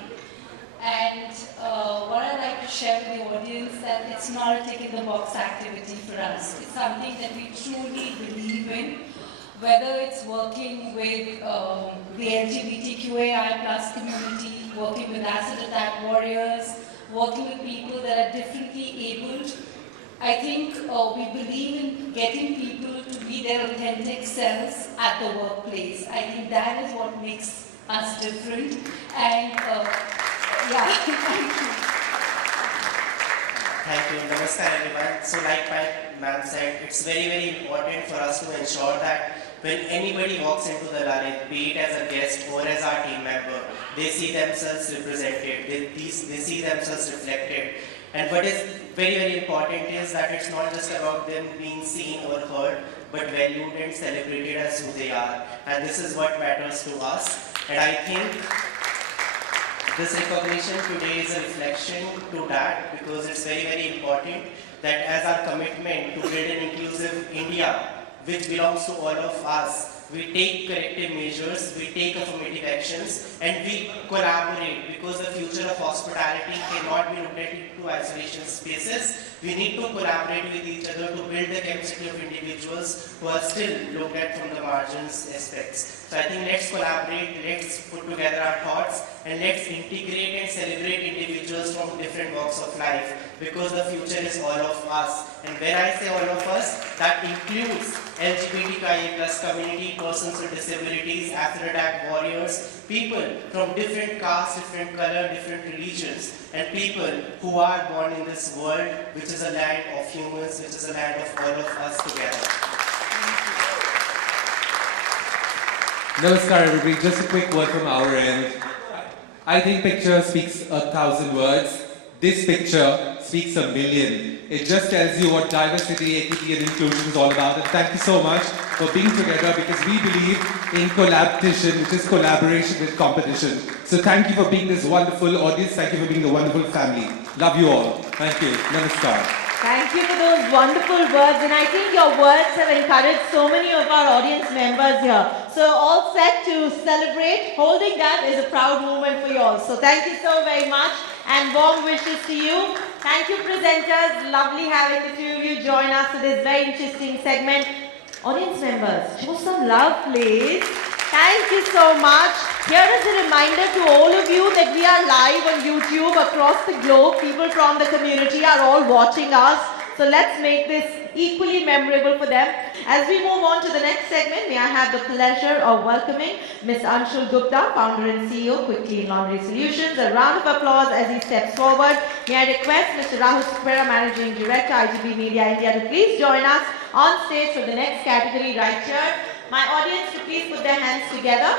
And what I'd like to share with the audience that it's not a tick-in-the-box activity for us. It's something that we truly believe in, whether it's working with the LGBTQAI plus community, working with acid attack warriors, working with people that are differently abled. I think we believe in getting people to be their authentic selves at the workplace. I think that is what makes us different. And yeah, thank you. Thank you. Namaskar everyone. So like my ma'am said, it's very, very important for us to ensure that when anybody walks into the Lalit, be it as a guest or as our team member, they see themselves represented, they see themselves reflected. And what is very, very important is that it's not just about them being seen or heard, but valued and celebrated as who they are. And this is what matters to us. And I think this recognition today is a reflection to that, because it's very, very important that as our commitment to build an inclusive India, which belongs to all of us, we take corrective measures, we take affirmative actions, and we collaborate, because the future of hospitality cannot be rooted into isolation spaces. We need to collaborate with each other to build the capacity of individuals who are still looked at from the margins aspects. So I think let's collaborate, let's put together our thoughts, and let's integrate and celebrate individuals from different walks of life, because the future is all of us. And when I say all of us, that includes LGBTQIA plus community, persons with disabilities, after attack warriors, people from different castes, different color, different religions, and people who are born in this world, which is a land of humans, which is a land of all of us together. Namaskar everybody, just a quick word from our end. I think picture speaks 1,000 words. This picture speaks 1,000,000. It just tells you what diversity, equity and inclusion is all about. And thank you so much for being together, because we believe in collaboration, which is collaboration with competition. So thank you for being this wonderful audience. Thank you for being a wonderful family. Love you all. Thank you. Namaskar. Thank you for those wonderful words, and I think your words have encouraged so many of our audience members here. So all set to celebrate. Holding that is a proud moment for you all. So thank you so very much, and warm wishes to you. Thank you, presenters. Lovely having the two of you join us for this very interesting segment. Audience members, show some love, please. Thank you so much. Here is a reminder to all of you that we are live on YouTube across the globe. People from the community are all watching us. So let's make this equally memorable for them. As we move on to the next segment, may I have the pleasure of welcoming Ms. Anshul Gupta, founder and CEO, QuickClean Laundry Solutions. A round of applause as he steps forward. May I request Mr. Rahul Supera, Managing Director, IGB Media India, to please join us on stage for the next category right here. My audience to please put their hands together.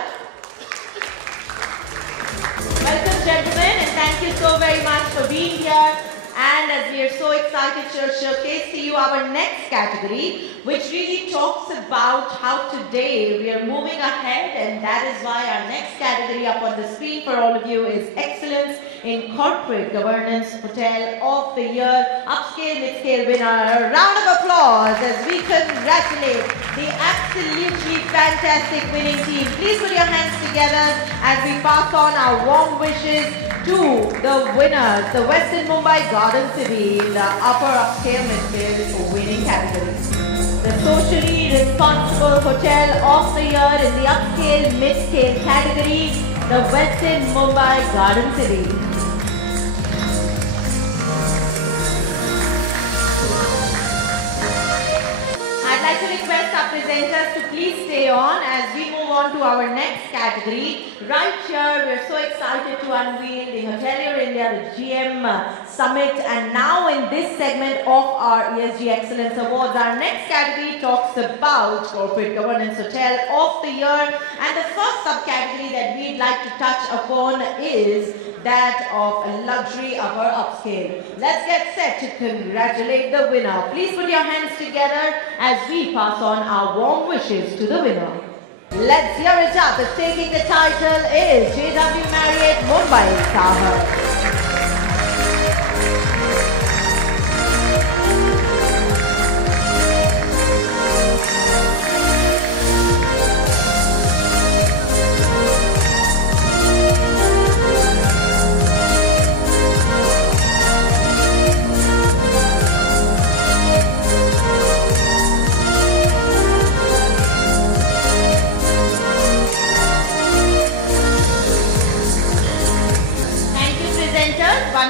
Welcome, gentlemen, and thank you so very much for being here. And as we are so excited to showcase to you our next category, which really talks about how today we are moving ahead, and that is why our next category up on the screen for all of you is Excellence in Corporate Governance Hotel of the Year, Upscale Mid-Scale winner. A round of applause as we congratulate the absolutely fantastic winning team. Please put your hands together as we pass on our warm wishes to the winners, the Western Mumbai Garden City in the upper upscale mid-scale winning category. The socially responsible hotel of the year in the upscale mid-scale category, the Western Mumbai Garden City. I'd like to request our presenters to please stay on as we move on to our next category. Right here, we're so excited to unveil the Hotelier India, the GM Summit, and now in this segment of our ESG Excellence Awards, our next category talks about Corporate Governance Hotel of the Year, and the first subcategory that we'd like to touch upon is that of luxury upper upscale. Let's get set to congratulate the winner. Please put your hands together as we pass on our warm wishes to the winner. Let's hear it up. The taking the title is JW Marriott Mumbai Sahar.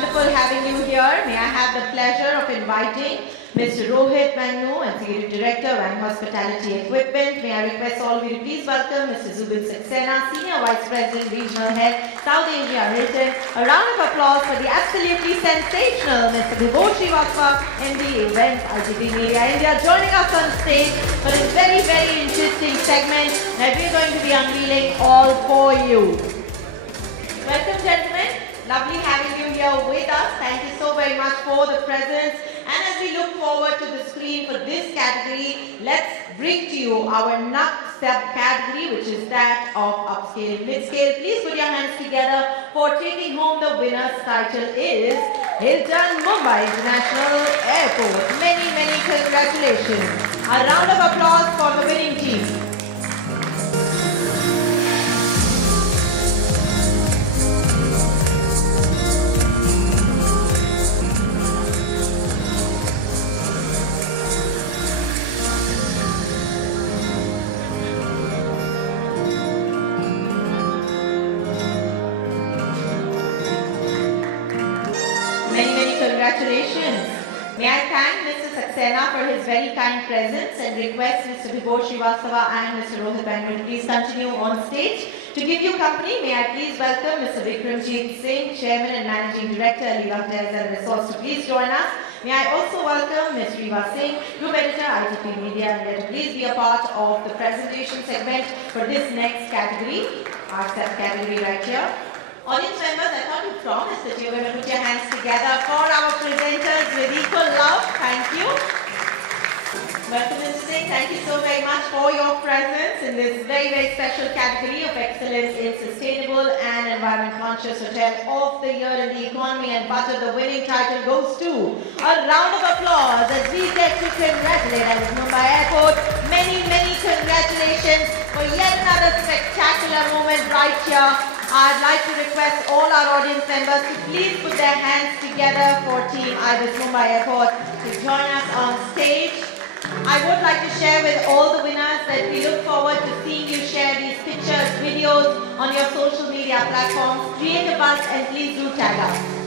wonderful having you here. May I have the pleasure of inviting Mr. Rohit Manu, Executive Director, WANG Hospitality Equipment. May I request all of you to please welcome Mr. Zubin Saxena, Senior Vice President, Regional Head, South Asia Hilton. A round of applause for the absolutely sensational Mr. Vibhor Srivastava, MD, Events, ITP Media India, joining us on stage for this very, very interesting segment that we're going to be unveiling all for you. Welcome, gentlemen. Lovely having you here with us. Thank you so very much for the presence. And as we look forward to the screen for this category, let's bring to you our next subcategory, which is that of upscale mid-scale. Please put your hands together for taking home the winner's title is Hilton Mumbai International Airport. Many, many congratulations. A round of applause for the winning team. Many, many congratulations. May I thank Mr. Saxena for his very kind presence and request Mr. Vibhor Srivastava and Mr. Rohit Manu to please continue on stage. To give you company, may I please welcome Mr. Vikramjit Singh, Chairman and Managing Director, Leela Hotels and Resorts, to please join us. May I also welcome Ms. Riva Singh, Group Editor, ITP Media India, to please be a part of the presentation segment for this next category, our subcategory right here. Audience members, I thought you promised that you were going to put your hands together for our presenters with equal love. Thank you. Welcome, Mr. Singh. Thank you so very much for your presence in this very, very special category of excellence in sustainable and environment conscious hotel of the year in the economy and budget. The winning title goes to a round of applause as we get to congratulate our Mumbai Airport. Many, many congratulations for yet another spectacular moment right here. I'd like to request all our audience members to please put their hands together for Team Ibis Mumbai Airport to join us on stage. I would like to share with all the winners that we look forward to seeing you share these pictures, videos on your social media platforms. Create a buzz and please do tag us.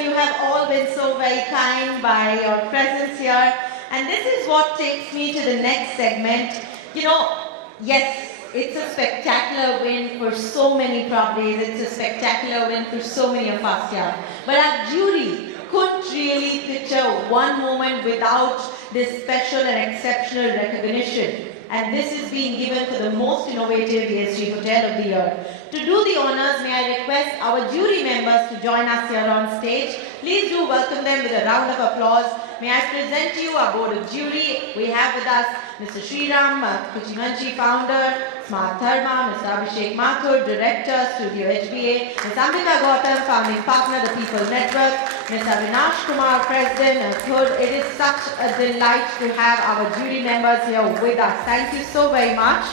You have all been so very kind by your presence here. And this is what takes me to the next segment. You know, yes, it's a spectacular win for so many properties. It's a spectacular win for so many of us here. But our jury couldn't really picture one moment without this special and exceptional recognition. And this is being given for the most innovative ESG hotel of the year. To do the honors, may I request our jury members to join us here on stage. Please do welcome them with a round of applause. May I present to you our board of jury. We have with us Mr. Sriram Kuchimanchi, founder, Smart Therma, Mr. Abhishek Mathur, director, Studio HBA, Ms. Ambika Gautam, founding partner, The People Network, Mr. Avinash Kumar, president, It is such a delight to have our jury members here with us. Thank you so very much.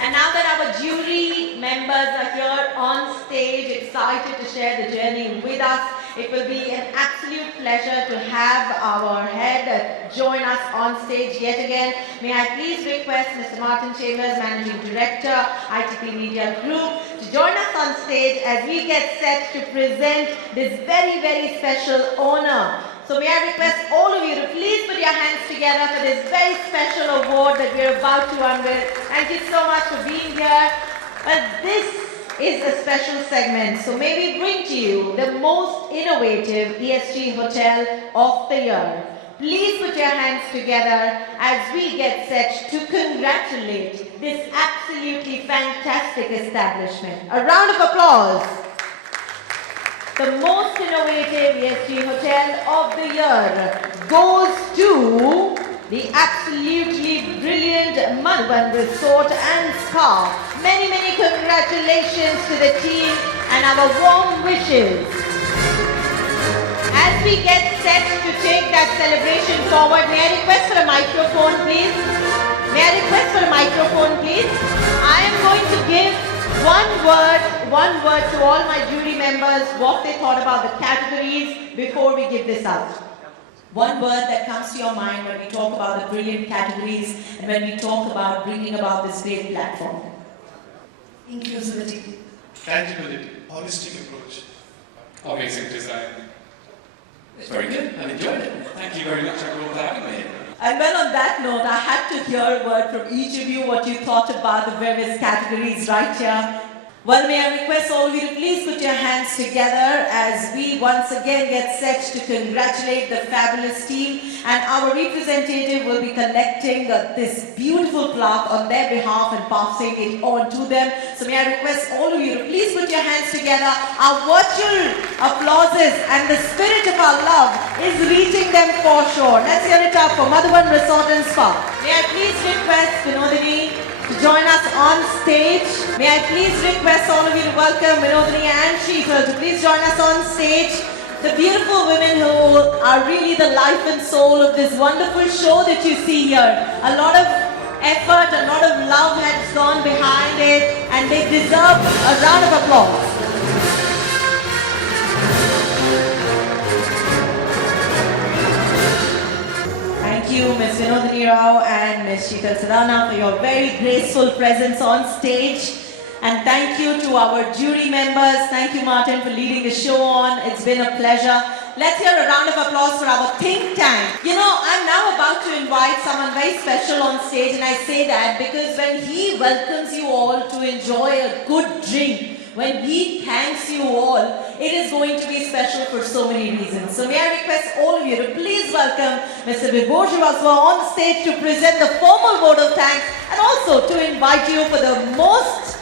And now that our jury members are here on stage, excited to share the journey with us, it will be an absolute pleasure to have our head join us on stage yet again. May I please request Mr. Martin Chambers, Managing Director, ITP Media Group, to join us on stage as we get set to present this very, very special honor. So may I request all of you to please put your hands together for this very special award that we're about to unveil. Thank you so much for being here. But this is a special segment, so may we bring to you the most innovative ESG hotel of the year. Please put your hands together as we get set to congratulate this absolutely fantastic establishment. A round of applause. The most innovative ESG hotel of the year goes to the absolutely brilliant Madhuban Resort and Spa. Many, many congratulations to the team and our warm wishes. as we get set to take that celebration forward, may I request for a microphone, please? May I request for a microphone, please? I am going to give one word to all my jury members, what they thought about the categories before we give this out. One word that comes to your mind when we talk about the brilliant categories and when we talk about bringing about this great platform. Inclusivity. Tangibility. Holistic approach. Amazing design. It's very good. I've enjoyed it. Thank you very much, everyone, for having me. And well, on that note, I had to hear a word from each of you, what you thought about the various categories right here. Well, may I request all of you to please put your hands together as we once again get set to congratulate the fabulous team, and our representative will be collecting this beautiful plaque on their behalf and passing it on to them. So may I request all of you to please put your hands together. Our virtual applauses and the spirit of our love is reaching them for sure. Let's hear it up for Madhuban Resort and Spa. May I please request Vinodini to join us on stage. May I please request all of you to welcome Vinodini and Sheetal to please join us on stage. The beautiful women who are really the life and soul of this wonderful show that you see here. A lot of effort, a lot of love has gone behind it, and they deserve a round of applause. Thank you, Ms. Vinodini Rao and Ms. Sheetal Sadana, for your very graceful presence on stage. And thank you to our jury members. Thank you, Martin, for leading the show on. It's been a pleasure. Let's hear a round of applause for our think tank. You know, I'm now about to invite someone very special on stage, and I say that because when he welcomes you all to enjoy a good drink, when he thanks you all, it is going to be special for so many reasons. So may I request all of you to please welcome Mr. Vibhor Srivastava on stage to present the formal vote of thanks, and also to invite you for the most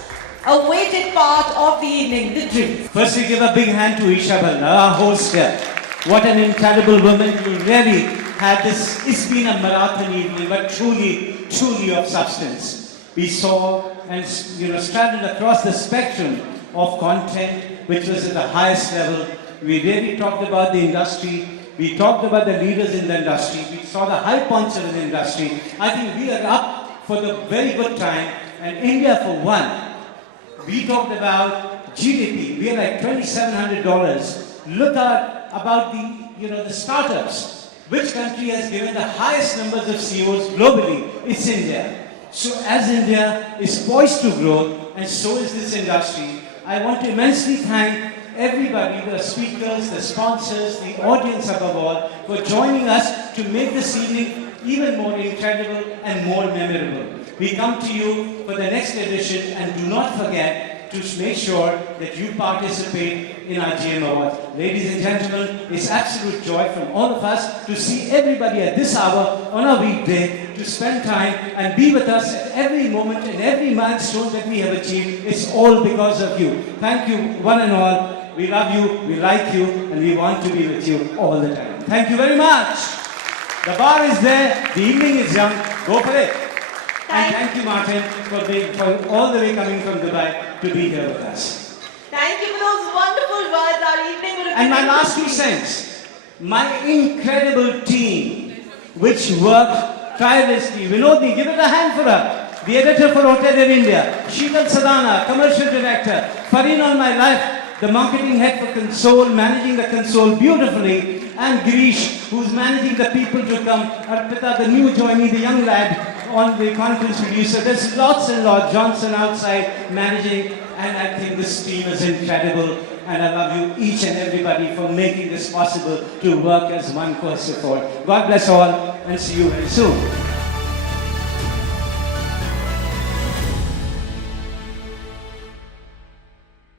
awaited part of the evening, the drinks. First, we give a big hand to Isha Bhalla, our host here. What an incredible woman. You really had this. It's been a marathon evening, but truly, truly of substance. We saw and straddled across the spectrum of content, which was at the highest level. We really talked about the industry. We talked about the leaders in the industry. We saw the high points of the industry. I think we are up for the very good time. And India, for one, we talked about GDP. We are like $2,700. Look at about the startups. Which country has given the highest numbers of CEOs globally? It's India. So as India is poised to grow, and so is this industry, I want to immensely thank everybody, the speakers, the sponsors, the audience above all, for joining us to make this evening even more incredible and more memorable. We come to you for the next edition, and do not forget to make sure that you participate in our GM Awards. Ladies and gentlemen, it's absolute joy from all of us to see everybody at this hour on a weekday, to spend time and be with us at every moment and every milestone that we have achieved. It's all because of you. Thank you, one and all. We love you, we like you, and we want to be with you all the time. Thank you very much. The bar is there, the evening is young. Go for it. And thank you, Martin, for all the way coming from Dubai to be here with us. Thank you for those wonderful words. Our evening would have And been my last 2 cents, my incredible team, which worked tirelessly. Vinodini, give it a hand for her. The editor for Hotelier India, Sheetal Sadana, commercial director, Fareen on my left, the marketing head for Console, managing the Console beautifully, and Girish, who's managing the people to come, Arpita, the new joinee, the young lad, on the conference producer. There's lots and lots. Johnson outside managing, and I think this team is incredible. And I love you each and everybody for making this possible to work as one person for. God bless all, and see you very soon.